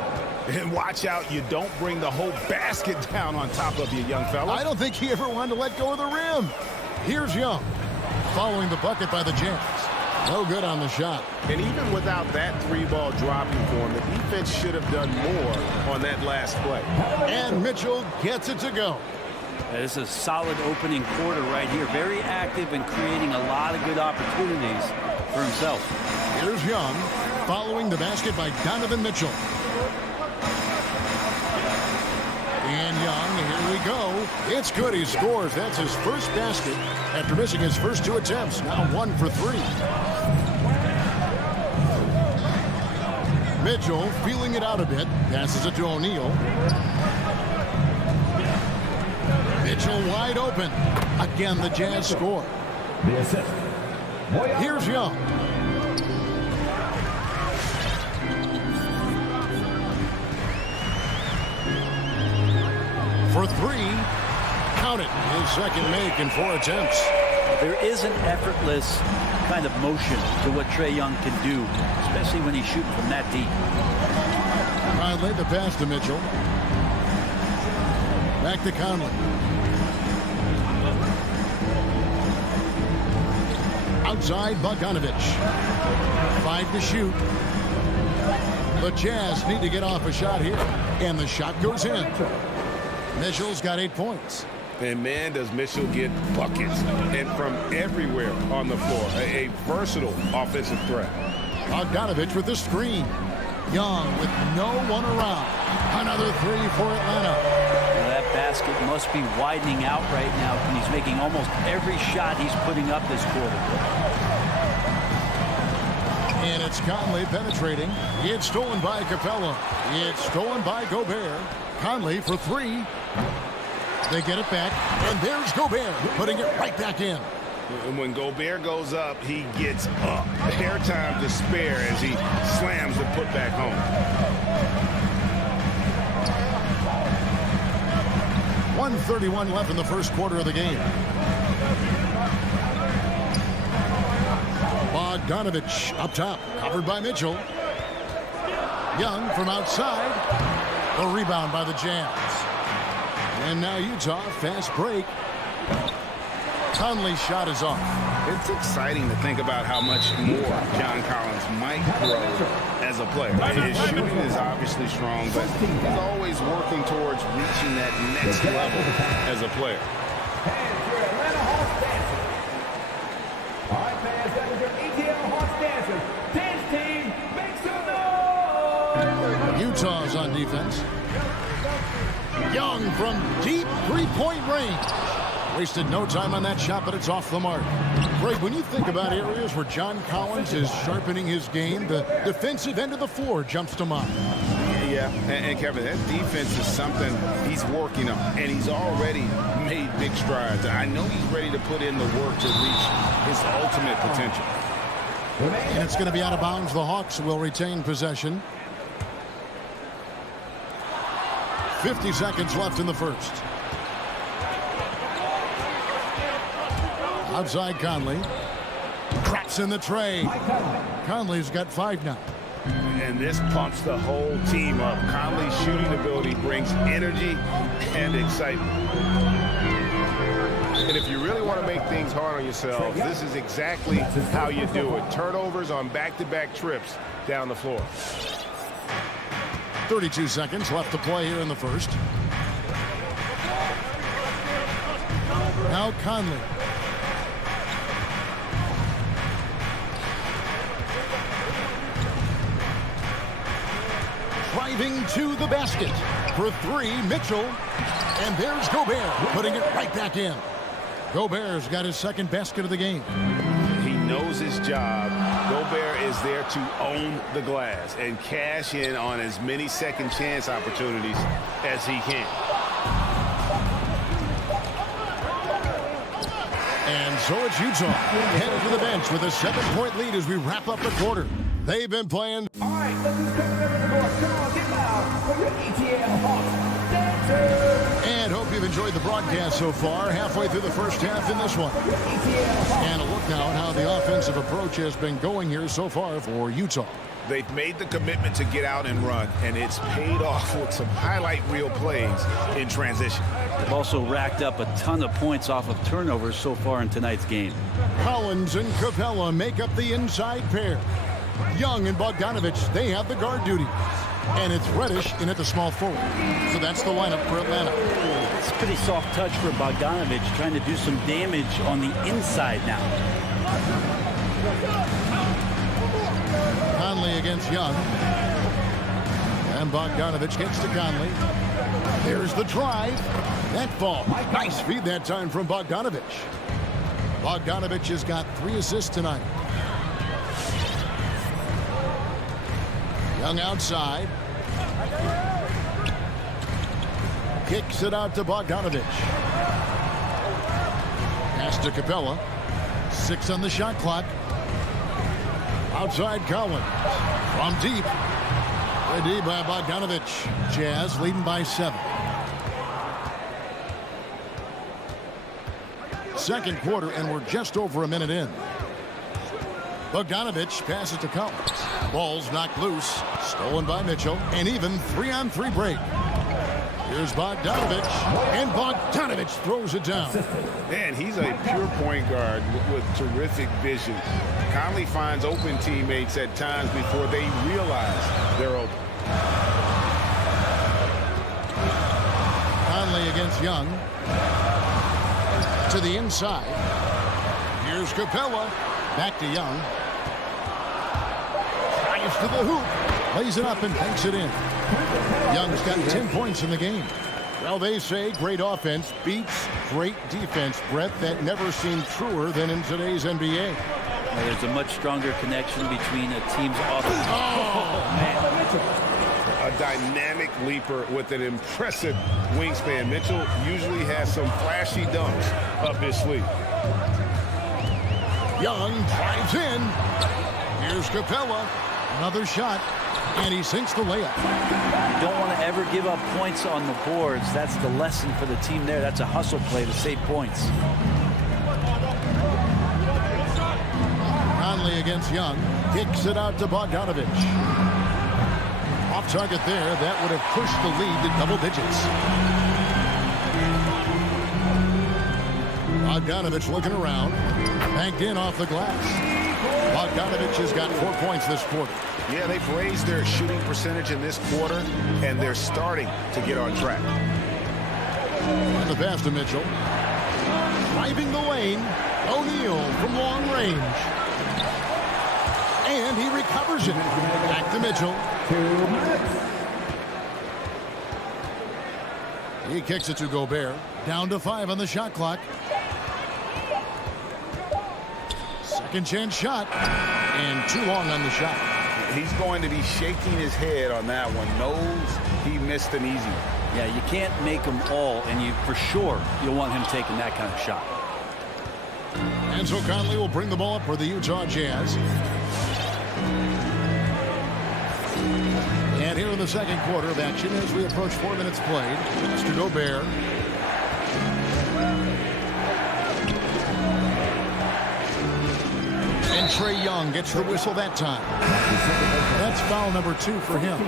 And watch out, you don't bring the whole basket down on top of you, young fella. I don't think he ever wanted to let go of the rim. Here's Young, following the bucket by the Jazz. No good on the shot. And even without that 3-ball dropping for him, the defense should have done more on that last play. And Mitchell gets it to go. This is a solid opening quarter right here. Very active and creating a lot of good opportunities for himself. Here's Young, following the basket by Donovan Mitchell. And Young, here we go. It's good. He scores. That's his first basket after missing his first 2 attempts. Now 1 for 3. Mitchell feeling it out a bit. Passes it to O'Neal. Mitchell wide open. Again, the Jazz score. The assist. Here's Young. For 3. Count it. His second make in 4 attempts. There is an effortless kind of motion to what Trae Young can do, especially when he's shooting from that deep. Conley, the pass to Mitchell. Back to Conley. Outside, Bogdanovich. 5 to shoot. The Jazz need to get off a shot here. And the shot goes in. Mitchell's got 8 points. And man, does Mitchell get buckets. And from everywhere on the floor. A versatile offensive threat. Bogdanovich with the screen. Young with no one around. Another 3 for Atlanta. Well, that basket must be widening out right now, and he's making almost every shot he's putting up this quarter. And it's Conley penetrating. It's stolen by Capella. It's stolen by Gobert. Conley for 3. They get it back, and there's Gobert putting it right back in. And when Gobert goes up, he gets up. Airtime to spare as he slams the putback home. 1:31 left in the first quarter of the game. Bogdanovich up top, covered by Mitchell. Young from outside. The rebound by the Jazz. And now Utah, fast break. Conley's shot is off. It's exciting to think about how much more John Collins might grow as a player. His shooting is obviously strong, but he's always working towards reaching that next level as a player. Fans, your Atlanta Hawks dancers. All right, fans, that was your ATL Hawks dancers. Dance team, make some noise! Utah's on defense. Young from deep three-point range. Wasted no time on that shot, but it's off the mark. Greg, when you think about areas where John Collins is sharpening his game, the defensive end of the floor jumps to mind. Yeah, and Kevin, that defense is something he's working on, and he's already made big strides. I know he's ready to put in the work to reach his ultimate potential. And it's going to be out of bounds. The Hawks will retain possession. 50 seconds left in the first. Outside Conley. Drops in the tray. Conley's got 5 now. And this pumps the whole team up. Conley's shooting ability brings energy and excitement. And if you really want to make things hard on yourself, this is exactly how you do it. Turnovers on back-to-back trips down the floor. 32 seconds left to play here in the first. Now Conley. Driving to the basket. For 3, Mitchell. And there's Gobert putting it right back in. Gobert's got his second basket of the game. He knows his job. Gobert is there to own the glass and cash in on as many second chance opportunities as he can. And so it's Utah headed to the bench with a 7-point lead as we wrap up the quarter. They've been playing. All right, let's just come over the court. Come on, get loud for your ETL Hawks dancers. And hope you've enjoyed the broadcast so far. Halfway through the first half in this one. And a look now at how the offensive approach has been going here so far for Utah. They've made the commitment to get out and run, and it's paid off with some highlight reel plays in transition. They've also racked up a ton of points off of turnovers so far in tonight's game. Collins and Capella make up the inside pair. Young and Bogdanovich, they have the guard duty. And it's Reddish in at the small forward. So that's the lineup for Atlanta. It's a pretty soft touch for Bogdanovich, trying to do some damage on the inside now. Conley against Young. And Bogdanovich gets to Conley. There's the drive. That ball. Nice feed that time from Bogdanovich. Bogdanovich has got 3 assists tonight. Young outside. Kicks it out to Bogdanovich. Pass to Capella. 6 on the shot clock. Outside Collins. From deep. Ready by Bogdanovich. Jazz leading by 7. Second quarter, and we're just over a minute in. Bogdanovich passes to Collins. Ball's knocked loose. Stolen by Mitchell. And even 3-on-3 break. Here's Bogdanovich. And Bogdanovich throws it down. Man, he's a pure point guard with terrific vision. Conley finds open teammates at times before they realize they're open. Conley against Young. To the inside. Here's Capella. Back to Young. Drives to the hoop. Lays it up and banks it in. Young's got 10 points in the game. Well, they say great offense beats great defense. Brett, that never seemed truer than in today's NBA. Well, there's a much stronger connection between a team's offense. Oh, man. A dynamic leaper with an impressive wingspan. Mitchell usually has some flashy dunks up his sleeve. Young drives in. Here's Capella. Another shot. And he sinks the layup. You don't want to ever give up points on the boards. That's the lesson for the team there. That's a hustle play to save points. Conley against Young. Kicks it out to Bogdanovich. Off target there. That would have pushed the lead to double digits. Bogdanovich looking around. Banked in off the glass. Bogdanovich has got 4 points this quarter. Yeah, they've raised their shooting percentage in this quarter, and they're starting to get on track. And the pass to Mitchell. Driving the lane. O'Neal from long range. And he recovers it. Back to Mitchell. 2 minutes. He kicks it to Gobert. Down to 5 on the shot clock. Second chance shot. And too long on the shot. He's going to be shaking his head on that one. Knows he missed an easy one. Yeah, you can't make them all, and you for sure you'll want him taking that kind of shot. And so Conley will bring the ball up for the Utah Jazz. And here in the second quarter of action as we approach 4 minutes played. Mr. Gobert. Trae Young gets the whistle that time. That's foul number 2 for him.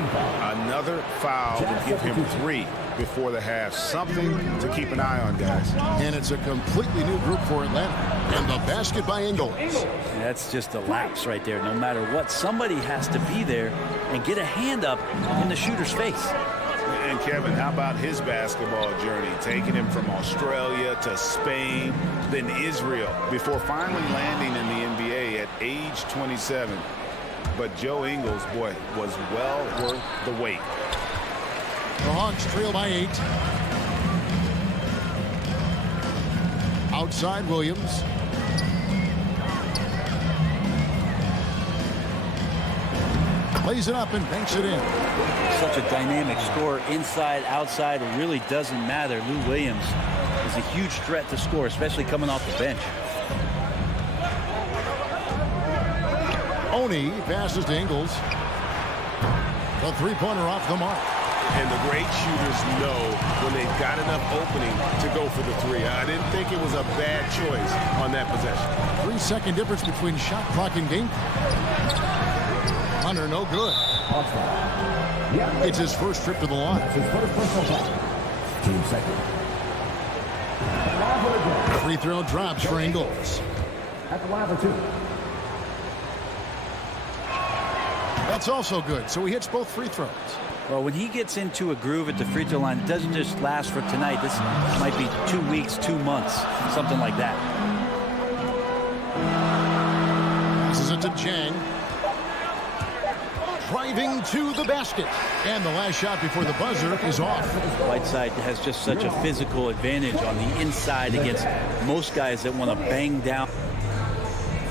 Another foul to give him 3 before the half. Something to keep an eye on, guys. And it's a completely new group for Atlanta. And the basket by Ingles. That's just a lapse right there. No matter what, somebody has to be there and get a hand up in the shooter's face. And Kevin, how about his basketball journey? Taking him from Australia to Spain, then Israel, before finally landing in the NBA at age 27. But Joe Ingles, boy, was well worth the wait. The Hawks trail by 8. Outside Williams. Plays it up and banks it in. Such a dynamic scorer, inside, outside, it really doesn't matter. Lou Williams is a huge threat to score, especially coming off the bench. Oni passes to Ingles. The three-pointer off the mark. And the great shooters know when they've got enough opening to go for the 3. I didn't think it was a bad choice on that possession. 3-second difference between shot clock and game. Hunter, no good. It's his first trip to the line. Free throw drops for Ingles. At the line for 2. That's also good, so he hits both free throws. Well, when he gets into a groove at the free throw line, it doesn't just last for tonight. This might be 2 weeks, 2 months, something like that. This is it to Jang. Driving to the basket. And the last shot before the buzzer is off. Whiteside has just such a physical advantage on the inside against most guys that want to bang down.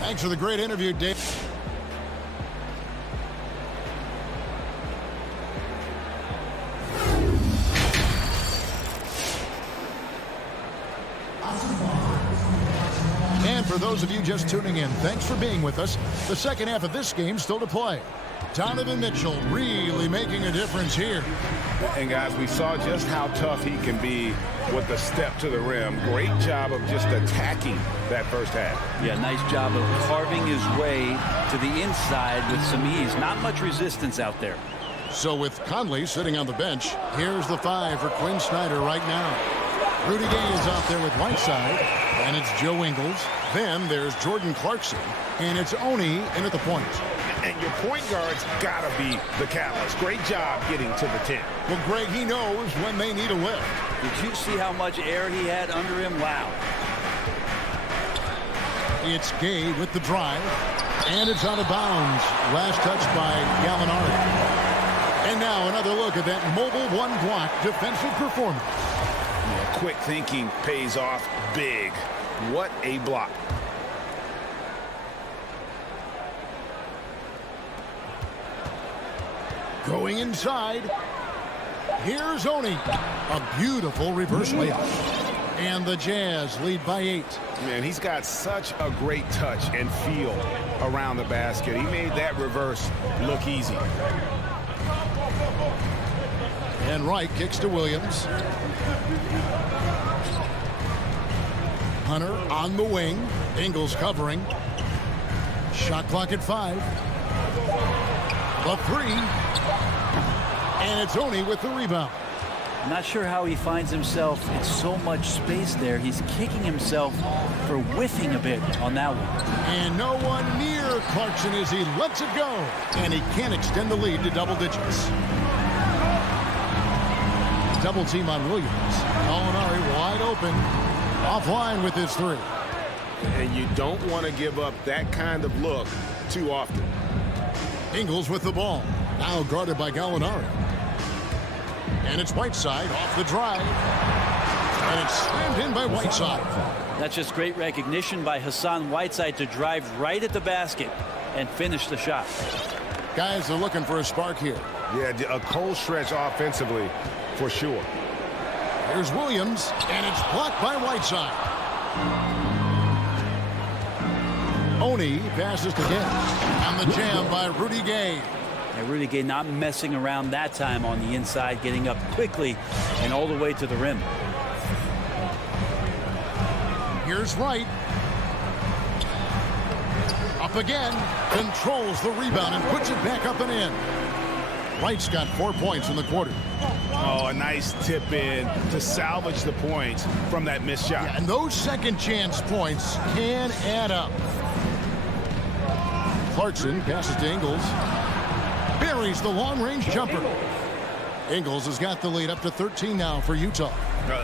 Thanks for the great interview, Dave. And for those of you just tuning in, thanks for being with us. The second half of this game still to play. Donovan Mitchell really making a difference here. And guys, we saw just how tough he can be with the step to the rim. Great job of just attacking that first half. Yeah, nice job of carving his way to the inside with some ease. Not much resistance out there. So with Conley sitting on the bench, here's the 5 for Quinn Snyder right now. Rudy Gay is out there with Whiteside, and it's Joe Ingles. Then there's Jordan Clarkson, and it's Oni in at the point. And your point guard's got to be the catalyst. Great job getting to the 10. Well, Greg, he knows when they need a lift. Did you see how much air he had under him? Wow. It's Gay with the drive, and it's out of bounds. Last touch by Gallinari. And now another look at that mobile one-block defensive performance. Yeah, quick thinking pays off big. What a block. Going inside. Here's Oni. A beautiful reverse layup. And the Jazz lead by 8. Man, he's got such a great touch and feel around the basket. He made that reverse look easy. And Wright kicks to Williams. Hunter on the wing. Ingles covering. Shot clock at 5. The 3. And it's Oni with the rebound. Not sure how he finds himself in so much space there. He's kicking himself for whiffing a bit on that one. And no one near Clarkson as he lets it go. And he can't extend the lead to double digits. Double team on Williams. Gallinari wide open. Offline with his 3. And you don't want to give up that kind of look too often. Ingles with the ball. Now guarded by Gallinari. And it's Whiteside off the drive. And it's slammed in by Whiteside. That's just great recognition by Hassan Whiteside to drive right at the basket and finish the shot. Guys are looking for a spark here. Yeah, a cold stretch offensively for sure. Here's Williams, and it's blocked by Whiteside. Oni passes to Gay. On the jam by Rudy Gay. And Rudy Gay not messing around that time on the inside, getting up quickly and all the way to the rim. Here's Wright. A Up again. Controls the rebound and puts it back up and in. Wright's got 4 points in the quarter. Oh, a nice tip in to salvage the points from that missed shot. Yeah, and those second chance points can add up. Clarkson passes to Ingles. Buries the long-range jumper. Ingles has got the lead up to 13 now for Utah.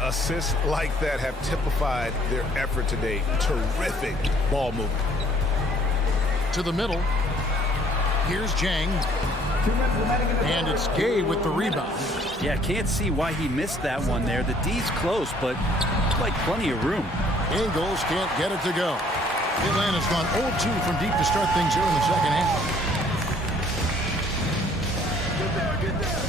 Assists like that have typified their effort today. Terrific ball movement. To the middle. Here's Jang. And it's Gay with the rebound. Yeah, can't see why he missed that one there. The D's close, but like plenty of room. Ingles can't get it to go. Atlanta's gone 0-2 from deep to start things here in the second half.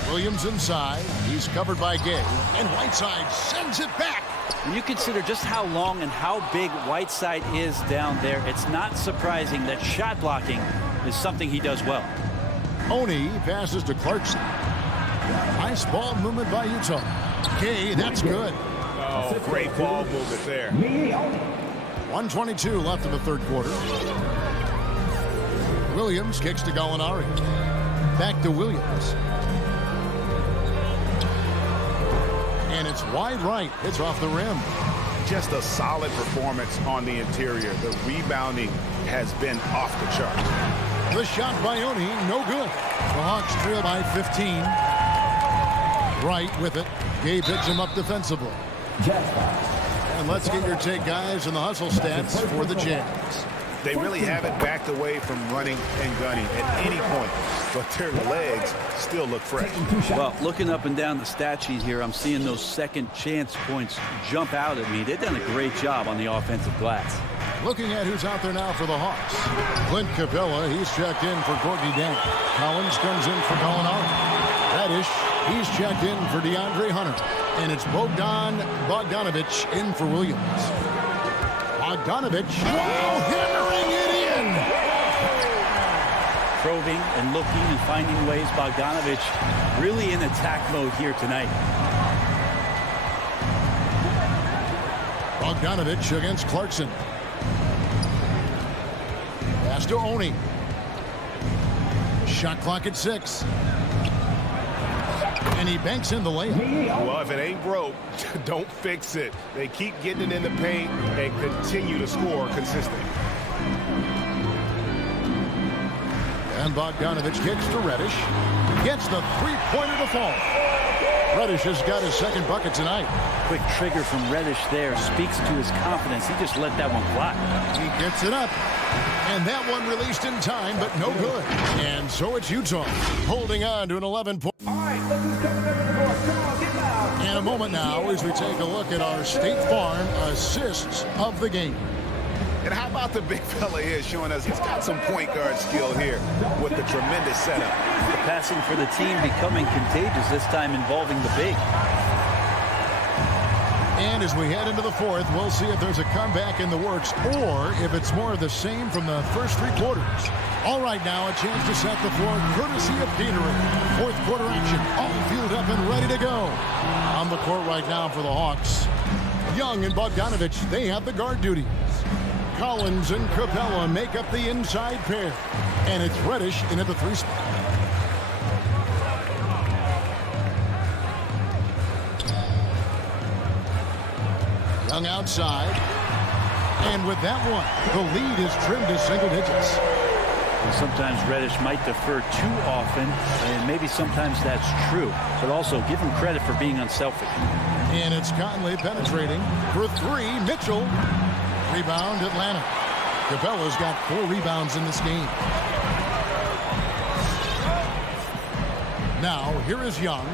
Williams inside. He's covered by Gay. And Whiteside sends it back. When you consider just how long and how big Whiteside is down there, it's not surprising that shot blocking is something he does well. Oni passes to Clarkson. Nice ball movement by Utah. Gay, that's good. Oh, great ball movement there. 1:22 left in the third quarter. Williams kicks to Gallinari. Back to Williams. And it's wide right. It's off the rim. Just a solid performance on the interior. The rebounding has been off the charts. The shot by Oni, no good. The Hawks trail by 15. Right with it. Gay picks him up defensively. And let's get your take, guys, in the hustle stats for the Jazz. They really haven't backed away from running and gunning at any point, but their legs still look fresh. Well, looking up and down the stat sheet here, I'm seeing those second chance points jump out at me. They've done a great job on the offensive glass. Looking at who's out there now for the Hawks. Clint Capella, he's checked in for Courtney Dent. Collins comes in for Gallinari. Reddish, he's checked in for DeAndre Hunter. And it's Bogdanovich in for Williams. Bogdanovich, hammering it in! Probing and looking and finding ways. Bogdanovich really in attack mode here tonight. Bogdanovich against Clarkson. Pass to Oni. Shot clock at 6. And he banks in the layup. Well, if it ain't broke, don't fix it. They keep getting it in the paint and continue to score consistently. And Bogdanovich kicks to Reddish. Gets the three-pointer to fall. Reddish has got his second bucket tonight. Quick trigger from Reddish there speaks to his confidence. He just let that one fly. He gets it up. And that one released in time, but no good. And so it's Utah holding on to an 11-point. And a moment now as we take a look at our State Farm assists of the game. And how about the big fella here showing us he's got some point guard skill here with the tremendous setup. The passing for the team becoming contagious, this time involving the big. And as we head into the fourth, we'll see if there's a comeback in the works or if it's more of the same from the first three quarters. All right, now a chance to set the floor courtesy of Gatorade. Fourth quarter action, all fueled up and ready to go. On the court right now for the Hawks. Young and Bogdanovich, they have the guard duties. Collins and Capella make up the inside pair. And it's Reddish into the three spot. Young outside. And with that one, the lead is trimmed to single digits. Sometimes Reddish might defer too often, and maybe sometimes that's true. But also give him credit for being unselfish. And it's Conley penetrating for three. Mitchell. Rebound Atlanta. Capella's got 4 rebounds in this game. Now, here is Young.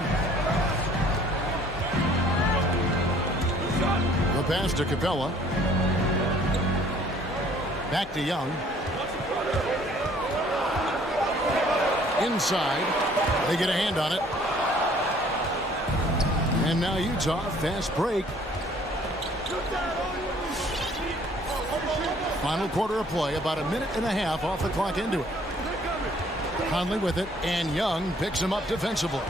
The pass to Capella. Back to Young. Inside. They get a hand on it. And now Utah, fast break. Final quarter of play, about a minute and a half off the clock into it. Conley with it, and Young picks him up defensively.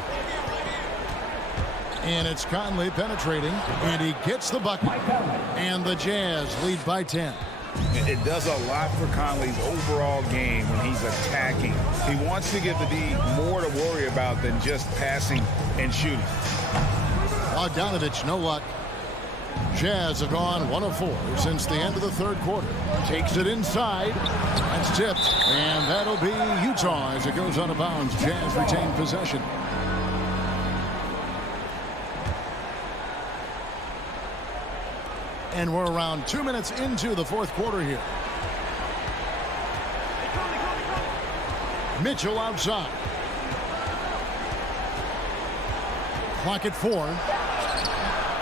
And it's Conley penetrating, and he gets the bucket. And the Jazz lead by 10. It does a lot for Conley's overall game when he's attacking. He wants to give the D more to worry about than just passing and shooting. Bogdanovich, no luck. Jazz have gone 1 of 4 since the end of the third quarter. Takes it inside. That's tipped. And that'll be Utah as it goes out of bounds. Jazz retain possession. And we're around 2 minutes into the fourth quarter here. Mitchell outside. Clock at 4.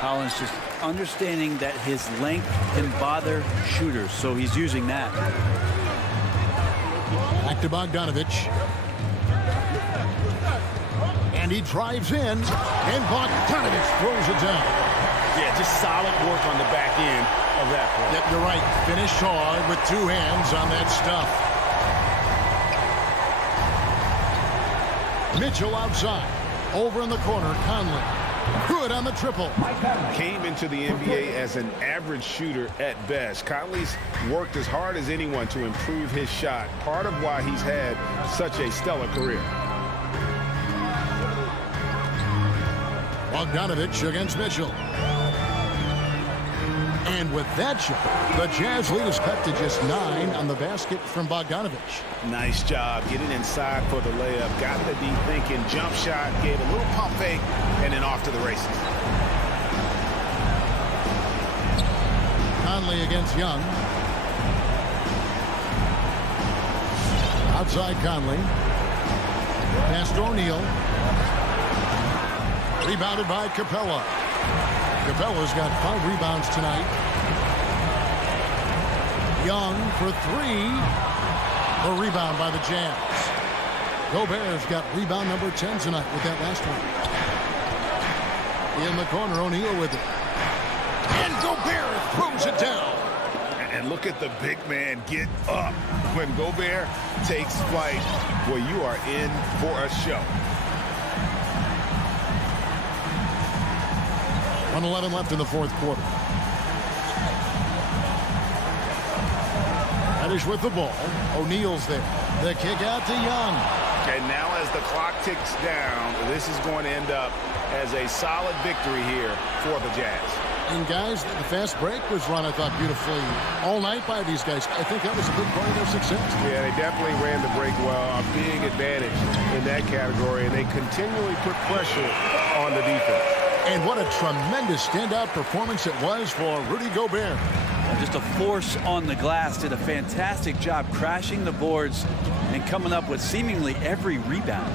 Collins just understanding that his length can bother shooters, so he's using that. Back to Bogdanovich. And he drives in. And Bogdanovich throws it down. Yeah, just solid work on the back end of that play. Yep, you're right. Finish hard with 2 hands on that stuff. Mitchell outside. Over in the corner, Conley. Good on the triple. Came into the NBA as an average shooter at best. Conley's worked as hard as anyone to improve his shot. Part of why he's had such a stellar career. Bogdanovich against Mitchell. And with that shot, the Jazz lead is cut to just 9 on the basket from Bogdanovich. Nice job getting inside for the layup. Got the D thinking. Jump shot. Gave a little pump fake. And then off to the races. Conley against Young. Outside Conley. Pass to O'Neal. Rebounded by Capella. Capella's got 5 rebounds tonight. Young for 3. The rebound by the Jazz. Gobert's got rebound number 10 tonight with that last one. In the corner, O'Neal with it. And Gobert throws it down. And look at the big man get up. When Gobert takes flight, well, you are in for a show. 1:11 left in the fourth quarter. Reddish with the ball. O'Neal's there. The kick out to Young. And now as the clock ticks down, this is going to end up as a solid victory here for the Jazz. And guys, the fast break was run, I thought, beautifully all night by these guys. I think that was a big part of their success. Yeah, they definitely ran the break well. A big advantage in that category, and they continually put pressure on the defense. And what a tremendous standout performance it was for Rudy Gobert. Just a force on the glass. Did a fantastic job crashing the boards and coming up with seemingly every rebound.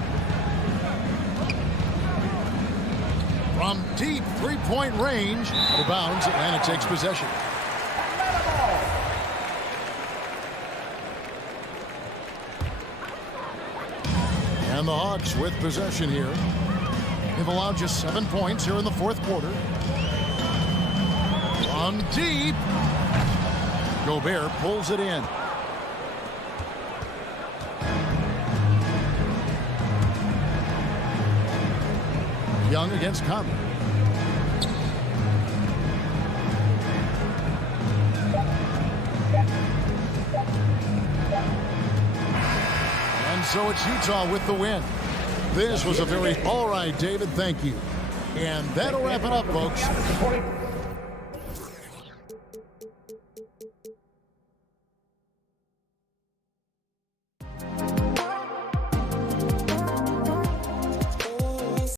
From deep three-point range, out of bounds, Atlanta takes possession. And the Hawks with possession here. They've allowed just 7 points here in the fourth quarter. From deep. Gobert pulls it in. Young against Conley. And so it's Utah with the win. This was a very... All right, David, thank you. And that'll wrap it up, folks.